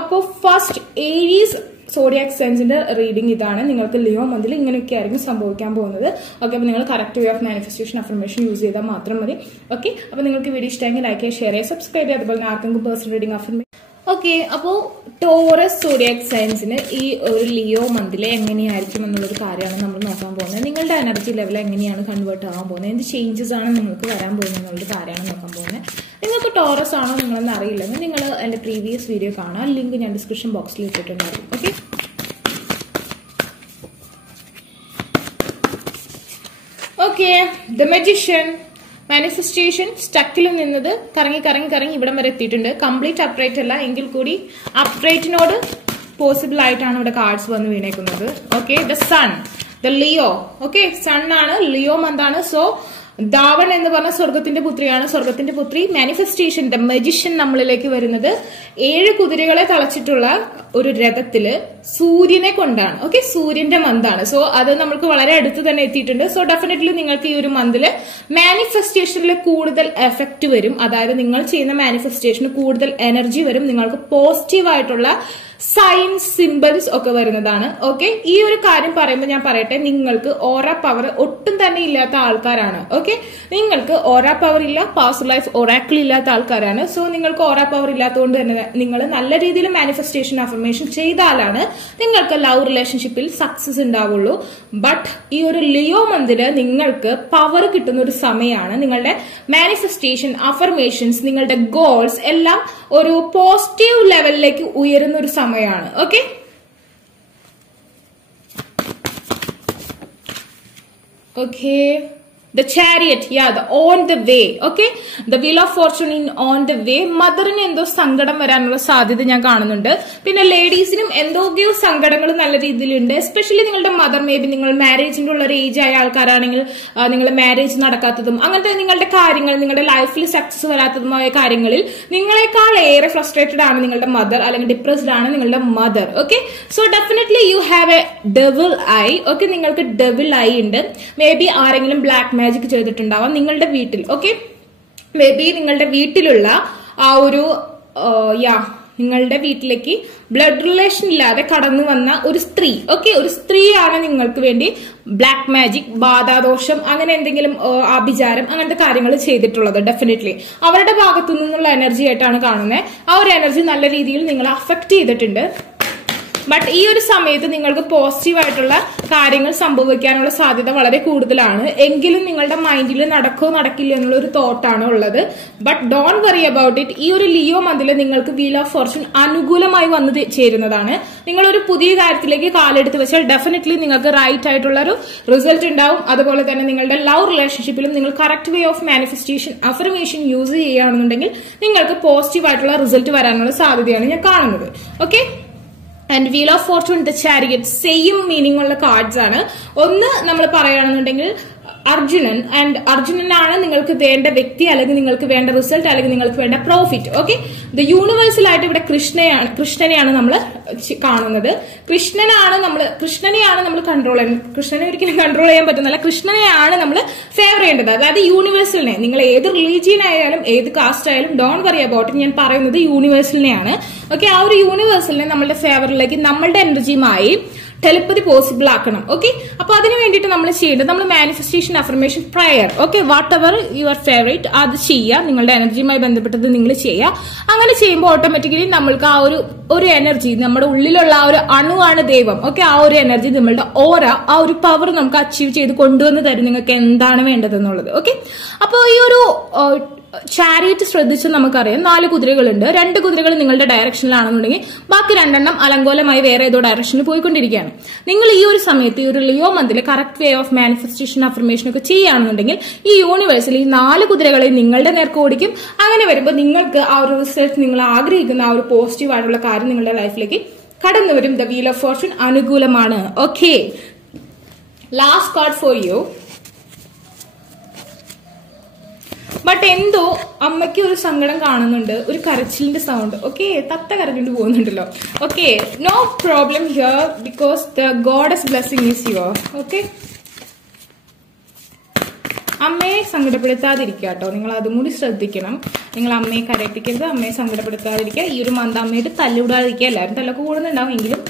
അപ്പോ ഫസ്റ്റ് ഏരീസ് സോഡിയാക് സൈൻസിന്റെ റീഡിംഗ് ഇതാണ്. നിങ്ങൾക്ക് ലിയോ മന്തിൽ ഇങ്ങനെയൊക്കെ ആയിരിക്കും സംഭവിക്കാൻ പോകുന്നത്. ഓക്കെ, അപ്പൊ നിങ്ങൾ correct way of manifestation affirmation use ചെയ്താൽ മാത്രം മതി. ഓക്കെ, അപ്പൊ നിങ്ങൾക്ക് വീഡിയോ ഇഷ്ടമെങ്കിൽ ലൈക്ക് ചെയ്യുക, ഷെയർ ചെയ്യുക, സബ്സ്ക്രൈബ് ചെയ്യുക. അതുപോലെ ആർക്കെങ്കിലും പേഴ്സണൽ റീഡിംഗ് അഫർമേഷൻ. ഓക്കെ, അപ്പോ ടോറസ് സോഡിയാക് സൈൻസിന് ഈ ഒരു ലിയോ മന്തിലെ എങ്ങനെയായിരിക്കും എന്നുള്ളൊരു കാര്യമാണ് നമ്മൾ നോക്കാൻ പോകുന്നത്. നിങ്ങളുടെ എനർജി ലെവൽ എങ്ങനെയാണ് കൺവേർട്ട് ആകാൻ പോകുന്നത്, എന്ത് ചേഞ്ചസ് ആണ് നിങ്ങൾക്ക് വരാൻ പോകുന്നത് എന്നുള്ളൊരു കാര്യമാണ് നോക്കാൻ പോകുന്നത്. നിങ്ങൾക്ക് ടോറസ് ആണോ നിങ്ങളെന്ന് അറിയില്ലെങ്കിൽ നിങ്ങൾ എന്റെ പ്രീവിയസ് വീഡിയോ കാണാം, ലിങ്ക് ഞാൻ ഡിസ്ക്രിപ്ഷൻ ബോക്സിൽ ഇട്ടിട്ടുണ്ടായിരിക്കും. Okay, okay, the magician manifestation സ്റ്റക്കിൽ നിന്നത് കറങ്ങി കറങ്ങി കറങ്ങി ഇവിടം വരെ എത്തിയിട്ടുണ്ട്. കംപ്ലീറ്റ് അപ്രൈറ്റ് അല്ല എങ്കിൽ കൂടി അപ്രൈറ്റിനോട് പോസിബിൾ ആയിട്ടാണ് ഇവിടെ കാർഡ്സ് വന്ന് വീണേക്കുന്നത്. Okay, the sun, the Leo. Okay, sun ആണ്, ലിയോ മന്താണ്. സോ ദാവൺ എന്ന് പറഞ്ഞ സ്വർഗത്തിന്റെ പുത്രിയാണ്. സ്വർഗത്തിന്റെ പുത്രി മാനിഫെസ്റ്റേഷൻ, ദ മജിഷ്യൻ നമ്മളിലേക്ക് വരുന്നത് 7 കുതിരകളെ തളച്ചിട്ടുള്ള ഒരു രഥത്തില് സൂര്യനെ കൊണ്ടാണ്. ഓക്കെ, സൂര്യന്റെ മന്താണ്. സോ അത് നമ്മൾക്ക് വളരെ അടുത്ത് തന്നെ എത്തിയിട്ടുണ്ട്. സോ ഡെഫിനറ്റ്ലി നിങ്ങൾക്ക് ഈ ഒരു മന്തില് മാനിഫെസ്റ്റേഷനിൽ കൂടുതൽ എഫക്ട് വരും. അതായത് നിങ്ങൾ ചെയ്യുന്ന മാനിഫെസ്റ്റേഷന് കൂടുതൽ എനർജി വരും. നിങ്ങൾക്ക് പോസിറ്റീവ് ആയിട്ടുള്ള സൈൻസ്, സിമ്പിൾസ് ഒക്കെ വരുന്നതാണ്. ഓക്കെ, ഈ ഒരു കാര്യം പറയുമ്പോൾ ഞാൻ പറയട്ടെ, നിങ്ങൾക്ക് ഓറ പവർ ഒട്ടും തന്നെ ഇല്ലാത്ത ആൾക്കാരാണ്. ഓക്കെ, നിങ്ങൾക്ക് ഓറ പവർ ഇല്ല, പാസ്റ്റ് ലൈഫ് ഒറാക്കിൾ ഇല്ലാത്ത ആൾക്കാരാണ്. സോ നിങ്ങൾക്ക് ഓറ പവർ ഇല്ലാത്തതുകൊണ്ട് തന്നെ നിങ്ങൾ നല്ല രീതിയിൽ മാനിഫെസ്റ്റേഷൻ അഫർമേഷൻ ചെയ്താലാണ് നിങ്ങൾക്ക് ലവ് റിലേഷൻഷിപ്പിൽ സക്സസ് ഉണ്ടാവുള്ളൂ. ബട്ട് ഈ ഒരു ലിയോ മന്തിന് നിങ്ങൾക്ക് പവർ കിട്ടുന്ന ഒരു സമയമാണ്. നിങ്ങളുടെ മാനിഫെസ്റ്റേഷൻ അഫർമേഷൻസ്, നിങ്ങളുടെ ഗോൾസ് എല്ലാം ഒരു പോസിറ്റീവ് ലെവലിലേക്ക് ഉയരുന്ന ഒരു സമയമാണ്. Okay, okay, the chariot, yeah, the on the way. Okay, the wheel of fortune in on the way. മദറിന് എന്തോ സങ്കടം വരാനുള്ള സാധ്യത ഞാൻ കാണുന്നുണ്ട്. പിന്നെ ലേഡീസിനും എന്തൊക്കെയോ സങ്കടങ്ങൾ നല്ല രീതിയിലുണ്ട്. എസ്പെഷ്യലി നിങ്ങളുടെ മദർ, മേ ബി നിങ്ങൾ മാരേജിന്റെ ഉള്ള ഒരു ഏജ് ആയ ആൾക്കാരാണെങ്കിൽ നിങ്ങൾ മാരേജ് നടക്കാത്തതും അങ്ങനത്തെ നിങ്ങളുടെ കാര്യങ്ങൾ, നിങ്ങളുടെ ലൈഫിൽ സക്സസ് വരാത്തതുമായ കാര്യങ്ങളിൽ നിങ്ങളെക്കാൾ ഏറെ ഫ്രസ്ട്രേറ്റഡ് ആണ് നിങ്ങളുടെ മദർ, അല്ലെങ്കിൽ ഡിപ്രസ്ഡ് ആണ് നിങ്ങളുടെ mother. Okay, so definitely you have A devil I. Okay, നിങ്ങൾക്ക് ഡെവിൾ ഐ ഉണ്ട്. മേ ബി ആരെങ്കിലും ബ്ലാക്ക് മാജിക് ചെയ്തിട്ടുണ്ടാവാം നിങ്ങളുടെ വീട്ടിൽ. ഓക്കെ, മേ ബി നിങ്ങളുടെ വീട്ടിലുള്ള ആ ഒരു നിങ്ങളുടെ വീട്ടിലേക്ക് ബ്ലഡ് റിലേഷൻ ഇല്ലാതെ കടന്നു വന്ന ഒരു സ്ത്രീ, ഓക്കെ, ഒരു സ്ത്രീയാണ് നിങ്ങൾക്ക് വേണ്ടി ബ്ലാക്ക് മാജിക്, ബാധാദോഷം, അങ്ങനെ എന്തെങ്കിലും ആഭിചാരം, അങ്ങനത്തെ കാര്യങ്ങൾ ചെയ്തിട്ടുള്ളത്. ഡെഫിനറ്റ്ലി അവരുടെ ഭാഗത്തു നിന്നുള്ള എനർജി ആയിട്ടാണ് കാണുന്നത്. ആ ഒരു എനർജി നല്ല രീതിയിൽ നിങ്ങളെ അഫക്ട് ചെയ്തിട്ടുണ്ട്. ബട്ട് ഈ ഒരു സമയത്ത് നിങ്ങൾക്ക് പോസിറ്റീവായിട്ടുള്ള കാര്യങ്ങൾ സംഭവിക്കാനുള്ള സാധ്യത വളരെ കൂടുതലാണ്. എങ്കിലും നിങ്ങളുടെ മൈൻഡിൽ നടക്കോ നടക്കില്ല എന്നുള്ള ഒരു തോട്ടാണ് ഉള്ളത്. But don't worry about it. ഈ ഒരു ലിയോ മന്തിൽ നിങ്ങൾക്ക് വീൽ ഓഫ് ഫോർച്യൂൺ അനുകൂലമായി വന്നു ചേരുന്നതാണ്. നിങ്ങളൊരു പുതിയ കാര്യത്തിലേക്ക് കാലെടുത്ത് വെച്ചാൽ ഡെഫിനറ്റ്ലി നിങ്ങൾക്ക് റൈറ്റ് ആയിട്ടുള്ള ഒരു റിസൾട്ട് ഉണ്ടാവും. അതുപോലെ തന്നെ നിങ്ങളുടെ ലവ് റിലേഷൻഷിപ്പിലും നിങ്ങൾ correct way of manifestation, affirmation use ചെയ്യുകയാണെന്നുണ്ടെങ്കിൽ നിങ്ങൾക്ക് പോസിറ്റീവ് ആയിട്ടുള്ള റിസൾട്ട് വരാനുള്ള സാധ്യതയാണ് ഞാൻ കാണുന്നത്. Okay, and wheel of Fortune, the chariot, same meaning ഉള്ള കാർഡ്സ് ആണ്. ഒന്ന് നമ്മൾ പറയുകയാണെന്നുണ്ടെങ്കിൽ അർജുനൻ, ആൻഡ് അർജുനനാണ് നിങ്ങൾക്ക് വേണ്ട വ്യക്തി, അല്ലെങ്കിൽ നിങ്ങൾക്ക് വേണ്ട റിസൾട്ട്, അല്ലെങ്കിൽ നിങ്ങൾക്ക് വേണ്ട പ്രോഫിറ്റ്. ഓക്കെ, ദ യൂണിവേഴ്സൽ ആയിട്ട് ഇവിടെ കൃഷ്ണനെയാണ് നമ്മൾ കാണുന്നത്. കൃഷ്ണനെയാണ് നമ്മൾ കൺട്രോൾ ചെയ്യുന്നത്. കൃഷ്ണനെ ഒരിക്കലും കൺട്രോൾ ചെയ്യാൻ പറ്റുന്നില്ല. കൃഷ്ണനെയാണ് നമ്മൾ ഫേവർ ചെയ്യേണ്ടത്, അതായത് യൂണിവേഴ്സലിനെ. നിങ്ങൾ ഏത് റിലീജിയൻ ആയാലും ഏത് കാസ്റ്റ് ആയാലും ഡോണ്ട് വറി അബൌട്ട് ഇറ്റ്. ഞാൻ പറയുന്നത് യൂണിവേഴ്സലിനെയാണ്. ഓക്കെ, ആ ഒരു യൂണിവേഴ്സലിനെ നമ്മളുടെ ഫേവറിലേക്ക് നമ്മളുടെ എനർജിയുമായി ടെലിപ്പതി പോസിബിൾ ആക്കണം. ഓക്കെ, അപ്പൊ അതിന് വേണ്ടിയിട്ട് നമ്മൾ ചെയ്യേണ്ടത്, നമ്മൾ manifestation, affirmation, prayer, okay, whatever your favourite, അത് ചെയ്യുക. നിങ്ങളുടെ എനർജിയുമായി ബന്ധപ്പെട്ടത് നിങ്ങൾ ചെയ്യുക. അങ്ങനെ ചെയ്യുമ്പോൾ ഓട്ടോമാറ്റിക്കലി നമ്മൾക്ക് ആ ഒരു എനർജി, നമ്മുടെ ഉള്ളിലുള്ള ആ ഒരു അണുവാണ് ദൈവം. ഓക്കെ, ആ ഒരു എനർജി, നമ്മളുടെ ഓര, ആ ഒരു പവർ നമുക്ക് അച്ചീവ് ചെയ്ത് കൊണ്ടുവന്ന് തരും നിങ്ങൾക്ക് എന്താണ് വേണ്ടതെന്നുള്ളത്. ഓക്കെ, അപ്പോൾ ഈ ഒരു ചാരിയറ്റ് ശ്രദ്ധിച്ച് നമുക്കറിയാം 4 കുതിരകളുണ്ട്. 2 കുതിരകൾ നിങ്ങളുടെ ഡയറക്ഷനിലാണെന്നുണ്ടെങ്കിൽ ബാക്കി 2 അലങ്കോലമായി വേറെ ഏതോ ഡയറക്ഷനിൽ പോയിക്കൊണ്ടിരിക്കുകയാണ്. നിങ്ങൾ ഈ ഒരു സമയത്ത് ഈ ഒരു ലിയോ മന്തിൽ correct way of manifestation, affirmation ഒക്കെ ചെയ്യുകയാണെന്നുണ്ടെങ്കിൽ ഈ യൂണിവേഴ്സിൽ ഈ 4 കുതിരകളെ നിങ്ങളുടെ നേർക്ക് ഓടിക്കും. അങ്ങനെ വരുമ്പോൾ നിങ്ങൾക്ക് ആ ഒരു റിസൾട്ട്, നിങ്ങൾ ആഗ്രഹിക്കുന്ന ആ ഒരു പോസിറ്റീവ് ആയിട്ടുള്ള കാര്യം നിങ്ങളുടെ ലൈഫിലേക്ക് കടന്നു വരും. ദ വീൽ ഓഫ് ഫോർച്യൂൺ അനുകൂലമാണ്. Okay, last card for U. But എന്തോ അമ്മയ്ക്ക് ഒരു സങ്കടം കാണുന്നുണ്ട്, ഒരു കരച്ചിലിന്റെ സൗണ്ട്. ഓക്കെ, തത്ത കരഞ്ഞിട്ട് പോകുന്നുണ്ടല്ലോ. Okay, no problem here because the goddess blessing is your. Okay, അമ്മയെ സങ്കടപ്പെടുത്താതിരിക്കുക കേട്ടോ. നിങ്ങൾ അതും കൂടി ശ്രദ്ധിക്കണം. നിങ്ങൾ അമ്മയെ കരയിപ്പിക്കരുത്, അമ്മയെ സങ്കടപ്പെടുത്താതിരിക്കുക. ഈ ഒരു മന്ത് അമ്മയുടെ തല്ലിവിടാതിരിക്കുക. എല്ലാവരും തല്ലൊക്കെ കൂടുന്നുണ്ടാവും, എങ്കിലും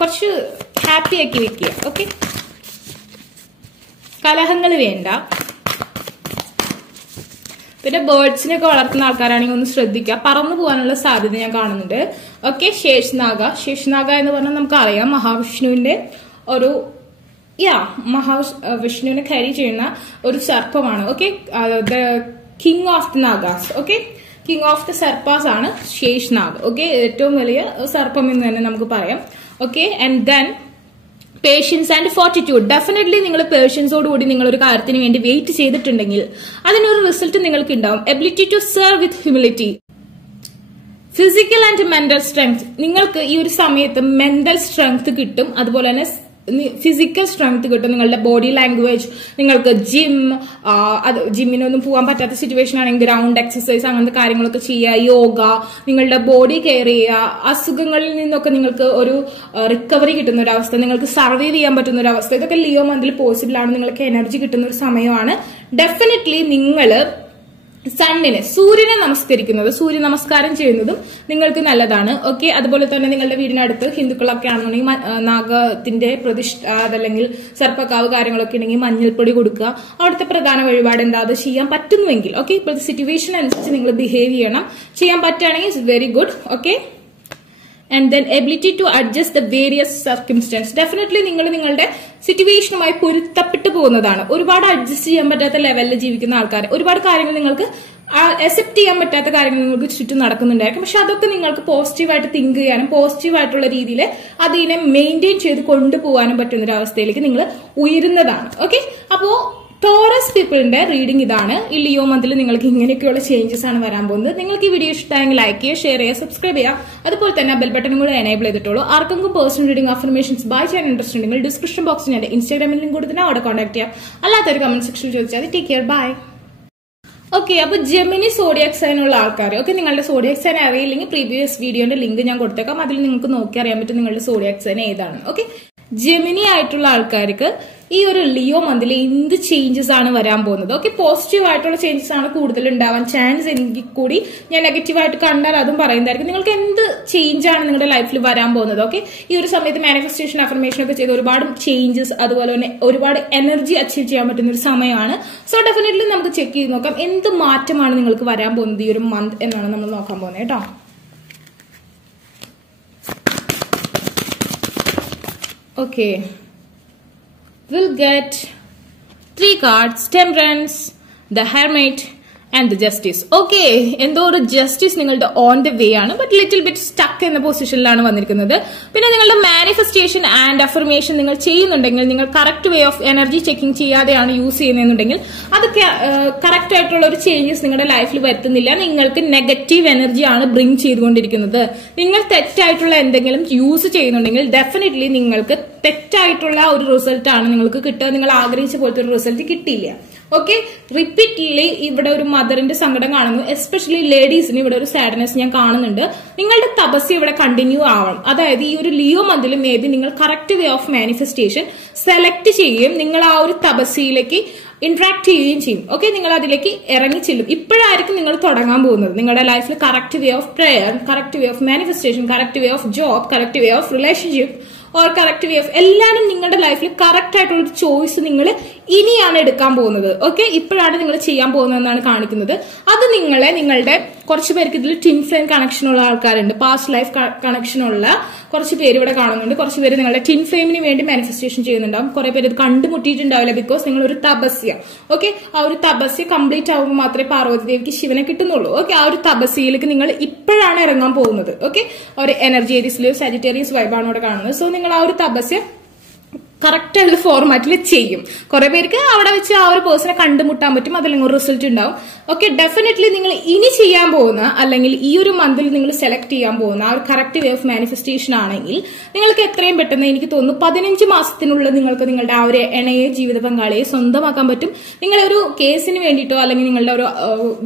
കുറച്ച് ഹാപ്പി ആക്കി വെക്കുക. ഓക്കെ, കലഹങ്ങൾ വേണ്ട. പിന്നെ ബേർഡ്സിനെയൊക്കെ വളർത്തുന്ന ആൾക്കാരാണെങ്കിൽ ഒന്ന് ശ്രദ്ധിക്കുക, പറന്നു പോകാനുള്ള സാധ്യത ഞാൻ കാണുന്നുണ്ട്. ഓക്കെ, ശേഷനാഗ എന്ന് പറഞ്ഞാൽ നമുക്കറിയാം മഹാവിഷ്ണുവിന്റെ ഒരു മഹാവിഷ്ണുവിനെ കരിയ ചെയ്യുന്ന ഒരു സർപ്പമാണ്. Okay, the king of the nagas. Okay, king of the sarpas ആണ് ശേഷനാഗ്. ഓക്കെ, ഏറ്റവും വലിയ സർപ്പം എന്ന് തന്നെ നമുക്ക് പറയാം. Okay, and then patience and fortitude. Definitely നിങ്ങൾ പേഷ്യൻസോടുകൂടി നിങ്ങൾ ഒരു കാര്യത്തിന് വേണ്ടി വെയിറ്റ് ചെയ്തിട്ടുണ്ടെങ്കിൽ അതിനൊരു റിസൾട്ട് നിങ്ങൾക്ക് ഉണ്ടാവും. Ability to serve with humility, physical and mental strength. നിങ്ങൾക്ക് ഈ ഒരു സമയത്ത് മെന്റൽ സ്ട്രെങ്ത് കിട്ടും, അതുപോലെ തന്നെ ഫിസിക്കൽ സ്ട്രെങ്ത് കിട്ടും. നിങ്ങളുടെ ബോഡി ലാംഗ്വേജ്, നിങ്ങൾക്ക് ജിമ്മിനൊന്നും പോകാൻ പറ്റാത്ത സിറ്റുവേഷൻ ആണെങ്കിൽ ഗ്രൗണ്ട് എക്സസൈസ്, അങ്ങനത്തെ കാര്യങ്ങളൊക്കെ ചെയ്യുക, യോഗ, നിങ്ങളുടെ ബോഡി കെയർ ചെയ്യുക. അസുഖങ്ങളിൽ നിന്നൊക്കെ നിങ്ങൾക്ക് ഒരു റിക്കവറി കിട്ടുന്ന ഒരു അവസ്ഥ, നിങ്ങൾക്ക് സർവൈവ് ചെയ്യാൻ പറ്റുന്ന ഒരു അവസ്ഥ, ഇതൊക്കെ ലിയോ മന്തിൽ പോസിബിൾ ആണ്. നിങ്ങൾക്ക് എനർജി കിട്ടുന്ന ഒരു സമയമാണ്. ഡെഫിനറ്റ്ലി നിങ്ങൾ സൂര്യനെ നമസ്കരിക്കുന്നത്, സൂര്യ നമസ്കാരം ചെയ്യുന്നതും നിങ്ങൾക്ക് നല്ലതാണ്. ഓക്കെ, അതുപോലെ തന്നെ നിങ്ങളുടെ വീടിനടുത്ത് ഹിന്ദുക്കളൊക്കെ ആണെന്നുണ്ടെങ്കിൽ നാഗത്തിന്റെ പ്രതിഷ്ഠ, അതല്ലെങ്കിൽ സർപ്പക്കാവ് കാര്യങ്ങളൊക്കെ ഉണ്ടെങ്കിൽ മഞ്ഞൾപ്പൊടി കൊടുക്കുക. അവിടുത്തെ പ്രധാന വഴിപാട് എന്താ, അത് ചെയ്യാൻ പറ്റുന്നുവെങ്കിൽ. ഓക്കെ, ഇപ്പോഴത്തെ സിറ്റുവേഷൻ അനുസരിച്ച് നിങ്ങൾ ബിഹേവ് ചെയ്യണം. ചെയ്യാൻ പറ്റുകയാണെങ്കിൽ it's very good. Okay, and then ability to adjust the various circumstances. Definitely നിങ്ങൾ നിങ്ങളുടെ സിറ്റുവേഷനുമായി പൊരുത്തപ്പെട്ടു പോകുന്നതാണ്. ഒരുപാട് അഡ്ജസ്റ്റ് ചെയ്യാൻ പറ്റാത്ത ലെവലിൽ ജീവിക്കുന്ന ആൾക്കാർ, ഒരുപാട് കാര്യങ്ങൾ നിങ്ങൾക്ക് അക്സെപ്റ്റ് ചെയ്യാൻ പറ്റാത്ത കാര്യങ്ങൾ നിങ്ങൾക്ക് ചുറ്റും നടക്കുന്നുണ്ടായിരിക്കും. പക്ഷെ അതൊക്കെ നിങ്ങൾക്ക് പോസിറ്റീവായിട്ട് തിങ്ക് ചെയ്യാനും പോസിറ്റീവായിട്ടുള്ള രീതിയിൽ അതിനെ മെയിൻറ്റെയിൻ ചെയ്ത് കൊണ്ടുപോകാനും പറ്റുന്ന ഒരു അവസ്ഥയിലേക്ക് നിങ്ങൾ ഉയരുന്നതാണ്. ഓക്കെ, അപ്പോ ടോറസ് പീപ്പിളിന്റെ റീഡിംഗ് ഇതാണ്. ഈ ലിയോ മന്തിൽ നിങ്ങൾക്ക് ഇങ്ങനെയൊക്കെയുള്ള ചേഞ്ചസ് ആണ് വരാൻ പോകുന്നത്. നിങ്ങൾക്ക് ഈ വീഡിയോ ഇഷ്ടമായെങ്കിൽ ലൈക്ക് ചെയ്യുക, ഷെയർ ചെയ്യുക, സബ്സ്ക്രൈബ് ചെയ്യുക. അതുപോലെ തന്നെ ബെൽ ബട്ടണും കൂടെ എനേബിൾ ചെയ്തിട്ടുള്ളൂ. ആർക്കെങ്കിലും പേഴ്സണൽ റീഡിംഗ്, അഫർമേഷൻസ് ബൈ ചെയ്യാൻ ഇൻട്രസ്റ്റ് ഉണ്ടെങ്കിൽ ഡിസ്ക്രിപ്ഷൻ ബോക്സിൽ എന്റെ ഇൻസ്റ്റാഗ്രാമിൽ ലിങ്ക് കൊടുത്തിട്ട് അവിടെ കോൺടാക്ട് ചെയ്യാം. അല്ലാത്തൊരു കമന്റ് സെക്ഷനിൽ ചോദിച്ചാൽ ടേക്ക് കെയർ, ബൈ. ഓക്കെ, അപ്പൊ ജെമിനി സോഡിയാക് സൈൻ ഉള്ള ആൾക്കാർ, ഓക്കെ, നിങ്ങളുടെ സോഡിയാക് സൈൻ അറിയില്ലെങ്കിൽ പ്രീവിയസ് വീഡിയോന്റെ ലിങ്ക് ഞാൻ കൊടുത്തേക്കാം. അതിൽ നിങ്ങൾക്ക് നോക്കി അറിയാൻ പറ്റും നിങ്ങളുടെ സോഡിയാക് സൈൻ ഏതാണ്. ഓക്കെ, ജെമിനി ആയിട്ടുള്ള ആൾക്കാർക്ക് ഈ ഒരു ലിയോ മന്തിൽ എന്ത് ചേഞ്ചസ് ആണ് വരാൻ പോകുന്നത്. ഓക്കെ, പോസിറ്റീവ് ആയിട്ടുള്ള ചേഞ്ചസ് ആണ് കൂടുതൽ ഉണ്ടാവാൻ ചാൻസ് എങ്കിൽ കൂടി ഞാൻ നെഗറ്റീവായിട്ട് കണ്ടാൽ അതും പറയുന്നതായിരിക്കും. നിങ്ങൾക്ക് എന്ത് ചേഞ്ച് ആണ് നിങ്ങളുടെ ലൈഫിൽ വരാൻ പോകുന്നത്. ഓക്കെ, ഈ ഒരു സമയത്ത് മാനിഫെസ്റ്റേഷൻ അഫർമേഷൻ ഒക്കെ ചെയ്ത് ഒരുപാട് ചേഞ്ചസ് അതുപോലെ തന്നെ ഒരുപാട് എനർജി അച്ചീവ് ചെയ്യാൻ പറ്റുന്ന ഒരു സമയമാണ്. സോ ഡെഫിനറ്റ്ലി നമുക്ക് ചെക്ക് ചെയ്ത് നോക്കാം എന്ത് മാറ്റമാണ് നിങ്ങൾക്ക് വരാൻ പോകുന്നത് ഈ ഒരു മന്ത് എന്നാണ് നമ്മൾ നോക്കാൻ പോകുന്നത് കേട്ടോ. Okay, we'll get 3 cards: Temperance, the Hermit and the Justice. Okay, എന്തോ ഒരു ജസ്റ്റിസ് നിങ്ങളുടെ ഓൺ ദ വേ ആണ്, ബട്ട് ലിറ്റിൽ ബിറ്റ് സ്റ്റക്ക് എന്ന പൊസിഷനിലാണ് വന്നിരിക്കുന്നത്. പിന്നെ നിങ്ങളുടെ മാനിഫെസ്റ്റേഷൻ ആൻഡ് അഫർമേഷൻ നിങ്ങൾ ചെയ്യുന്നുണ്ടെങ്കിൽ, നിങ്ങൾ correct way of energy checking ചെയ്യാതെയാണ് യൂസ് ചെയ്യുന്നതെന്നുണ്ടെങ്കിൽ അത് കറക്റ്റ് ആയിട്ടുള്ള ഒരു ചേഞ്ചസ് നിങ്ങളുടെ ലൈഫിൽ വരുത്തുന്നില്ല. നിങ്ങൾക്ക് നെഗറ്റീവ് എനർജി ആണ് ബ്രിങ് ചെയ്തുകൊണ്ടിരിക്കുന്നത്. നിങ്ങൾ തെറ്റായിട്ടുള്ള എന്തെങ്കിലും യൂസ് ചെയ്യുന്നുണ്ടെങ്കിൽ ഡെഫിനറ്റ്ലി നിങ്ങൾക്ക് തെറ്റായിട്ടുള്ള ഒരു റിസൾട്ട് ആണ് നിങ്ങൾക്ക് കിട്ടുക. നിങ്ങൾ ആഗ്രഹിച്ച പോലത്തെ ഒരു റിസൾട്ട് കിട്ടിയില്ല. ഓക്കെ, റിപ്പീറ്റ്ലി ഇവിടെ ഒരു മദറിന്റെ സങ്കടം കാണുന്നു. എസ്പെഷ്യലി ലേഡീസിന് ഇവിടെ ഒരു സാഡ്നെസ് ഞാൻ കാണുന്നുണ്ട്. നിങ്ങളുടെ തപസ്യ ഇവിടെ കണ്ടിന്യൂ ആവണം. അതായത് ഈ ഒരു ലിയോ മന്തിൽ മേ ബി നിങ്ങൾ correct way of manifestation select ചെയ്യുകയും നിങ്ങൾ ആ ഒരു തപസ്യയിലേക്ക് ഇന്ററാക്ട് ചെയ്യുകയും ചെയ്യും. ഓക്കെ, നിങ്ങൾ അതിലേക്ക് ഇറങ്ങി ചെല്ലും. ഇപ്പോഴായിരിക്കും നിങ്ങൾ തുടങ്ങാൻ പോകുന്നത് നിങ്ങളുടെ ലൈഫിൽ correct way of prayer, correct way of manifestation, correct way of job, correct way of relationship or correct way of എല്ലാരും നിങ്ങളുടെ ലൈഫിൽ കറക്റ്റ് ആയിട്ടുള്ള ഒരു ചോയ്സ് നിങ്ങൾ ഇനിയാണ് എടുക്കാൻ പോകുന്നത്. ഓക്കെ, ഇപ്പോഴാണ് നിങ്ങൾ ചെയ്യാൻ പോകുന്നതെന്നാണ് കാണിക്കുന്നത്. അത് നിങ്ങളുടെ കുറച്ച് പേർക്ക് ഇതിൽ ട്വിൻ ഫ്ലെയിം കണക്ഷൻ ഉള്ള ആൾക്കാരുണ്ട്. പാസ്റ്റ് ലൈഫ് കണക്ഷൻ ഉള്ള കുറച്ച് പേര് ഇവിടെ കാണുന്നുണ്ട്. കുറച്ച് പേര് നിങ്ങളുടെ ട്വിൻ ഫ്ലെയിമിന് വേണ്ടി മാനിഫെസ്റ്റേഷൻ ചെയ്യുന്നുണ്ടാവും. കുറെ പേര് ഇത് കണ്ടുമുട്ടിയിട്ടുണ്ടാവില്ല. ബിക്കോസ് നിങ്ങൾ ഒരു തപസ്യ, ഓക്കെ, ആ ഒരു തപസ്യ കംപ്ലീറ്റ് ആവുമ്പോൾ മാത്രമേ പാർവതി ദേവിക്ക് ശിവനെ കിട്ടുന്നുള്ളൂ. ഓക്കെ, ആ ഒരു തപസ്യയിലേക്ക് നിങ്ങൾ ഇപ്പോഴാണ് ഇറങ്ങാൻ പോകുന്നത്. ഓക്കെ, ഒരു എനർജി ഏരിയസിലെ സാജിറ്റേറിയസ് വൈബാണ് ഇവിടെ കാണുന്നത്. സോ നിങ്ങൾ ആ ഒരു തപസ്യ കറക്റ്റ് ആയിട്ടുള്ള ഫോർമാറ്റിൽ ചെയ്യും. കുറെ പേർക്ക് അവിടെ വെച്ച് ആ ഒരു പേഴ്സണെ കണ്ടുമുട്ടാൻ പറ്റും, അതില്ലെങ്കിൽ ഒരു റിസൾട്ട് ഉണ്ടാവും. ഓക്കെ, ഡെഫിനറ്റ്ലി നിങ്ങൾ ഇനി ചെയ്യാൻ പോകുന്ന അല്ലെങ്കിൽ ഈ ഒരു മന്തിൽ നിങ്ങൾ സെലക്ട് ചെയ്യാൻ പോകുന്ന ആ ഒരു കറക്റ്റ് വേ ഓഫ് മാനിഫെസ്റ്റേഷൻ ആണെങ്കിൽ നിങ്ങൾക്ക് എത്രയും പെട്ടെന്ന് എനിക്ക് തോന്നുന്നു 15 മാസത്തിനുള്ളിൽ നിങ്ങൾക്ക് നിങ്ങളുടെ ആ ഒരു ഇണയെ ജീവിത പങ്കാളിയെ സ്വന്തമാക്കാൻ പറ്റും. നിങ്ങളുടെ ഒരു കേസിന് വേണ്ടിയിട്ടോ അല്ലെങ്കിൽ നിങ്ങളുടെ ഒരു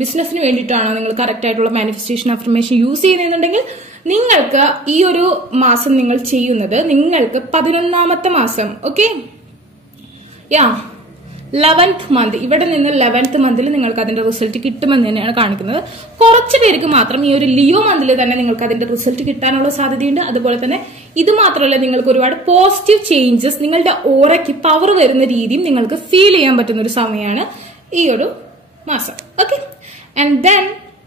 ബിസിനസിന് വേണ്ടിയിട്ടാണോ നിങ്ങൾ കറക്റ്റ് ആയിട്ടുള്ള മാനിഫെസ്റ്റേഷൻ അഫർമേഷൻ യൂസ് ചെയ്യുന്നുണ്ടെങ്കിൽ നിങ്ങൾക്ക് ഈ ഒരു മാസം നിങ്ങൾ ചെയ്യുന്നത് നിങ്ങൾക്ക് 11ാമത്തെ മാസം, ഓക്കെ, 11th മന്ത്, ഇവിടെ നിന്ന് 11th മന്തിൽ നിങ്ങൾക്ക് അതിന്റെ റിസൾട്ട് കിട്ടുമെന്ന് തന്നെയാണ് കാണിക്കുന്നത്. കുറച്ച് പേർക്ക് മാത്രം ഈ ഒരു ലിയോ മന്തിൽ തന്നെ നിങ്ങൾക്ക് അതിന്റെ റിസൾട്ട് കിട്ടാനുള്ള സാധ്യതയുണ്ട്. അതുപോലെ തന്നെ ഇത് മാത്രമല്ല, നിങ്ങൾക്ക് ഒരുപാട് പോസിറ്റീവ് ചേഞ്ചസ് നിങ്ങളുടെ ഓറയ്ക്ക് പവർ വരുന്ന രീതിയും നിങ്ങൾക്ക് ഫീൽ ചെയ്യാൻ പറ്റുന്ന ഒരു സമയമാണ് ഈ ഒരു മാസം. ഓക്കെ, ആൻഡ് ദെൻ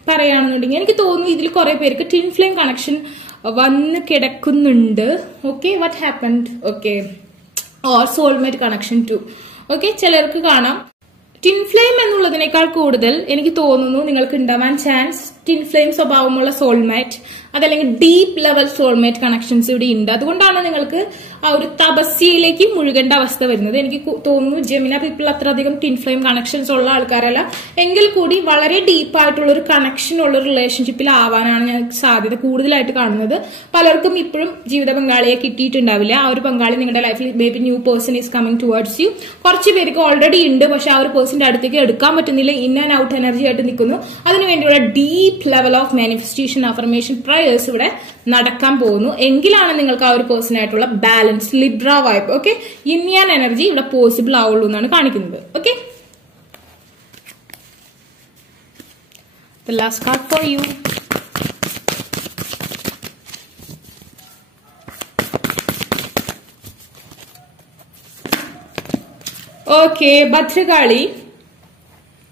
പറയുകയാണെന്നുണ്ടെങ്കിൽ എനിക്ക് തോന്നുന്നു ഇതിൽ കുറെ പേർക്ക് ട്വിൻ ഫ്ലെയിം കണക്ഷൻ വന്ന് കിടക്കുന്നുണ്ട്. Okay, what happened? Okay, or soulmate connection too. Okay, ചിലർക്ക് കാണാം ട്വിൻ ഫ്ലെയിം എന്നുള്ളതിനേക്കാൾ കൂടുതൽ എനിക്ക് തോന്നുന്നു നിങ്ങൾക്ക് ഉണ്ടാവാൻ ചാൻസ് ട്വിൻ ഫ്ലെയിം സ്വഭാവമുള്ള സോൾമേറ്റ് അതല്ലെങ്കിൽ ഡീപ്പ് ലെവൽ സോൾമേറ്റ് കണക്ഷൻസ് ഇവിടെ ഉണ്ട്. അതുകൊണ്ടാണ് നിങ്ങൾക്ക് ആ ഒരു തപസ്യയിലേക്ക് മുഴുകേണ്ട അവസ്ഥ വരുന്നത്. എനിക്ക് തോന്നുന്നു ജെമിന പീപ്പിൾ അത്ര അധികം ട്വിൻ ഫ്ലെയിം കണക്ഷൻസ് ഉള്ള ആൾക്കാരല്ല, എങ്കിൽ കൂടി വളരെ ഡീപ്പായിട്ടുള്ള ഒരു കണക്ഷൻ ഉള്ള ഒരു റിലേഷൻഷിപ്പിൽ ആവാനാണ് ഞാൻ സാധ്യത കൂടുതലായിട്ട് കാണുന്നത്. പലർക്കും ഇപ്പോഴും ജീവിത പങ്കാളിയെ കിട്ടിയിട്ടുണ്ടാവില്ല. ആ ഒരു പങ്കാളി നിങ്ങളുടെ ലൈഫിൽ may be new person is coming towards U. കുറച്ച് പേർക്ക് ഓൾറെഡി ഉണ്ട്, പക്ഷെ ആ ഒരു പേഴ്സന്റെ അടുത്തേക്ക് എടുക്കാൻ പറ്റുന്നില്ല, ഇൻ ആൻഡ് ഔട്ട് എനർജി ആയിട്ട് നിൽക്കുന്നു. അതിനുവേണ്ടിയുള്ള deep level of manifestation affirmation prayers ഇവിടെ നടക്കാൻ പോകുന്നു. എങ്കിലാണ് നിങ്ങൾക്ക് ആ ഒരു പേഴ്സൺ ആയിട്ടുള്ള balance Libra vibe, okay, in energy ഇവിടെ പോസിബിൾ ആവുള്ളൂ എന്നാണ് കാണിക്കുന്നത്. Okay, the last card for you. Okay, Bhadrakali.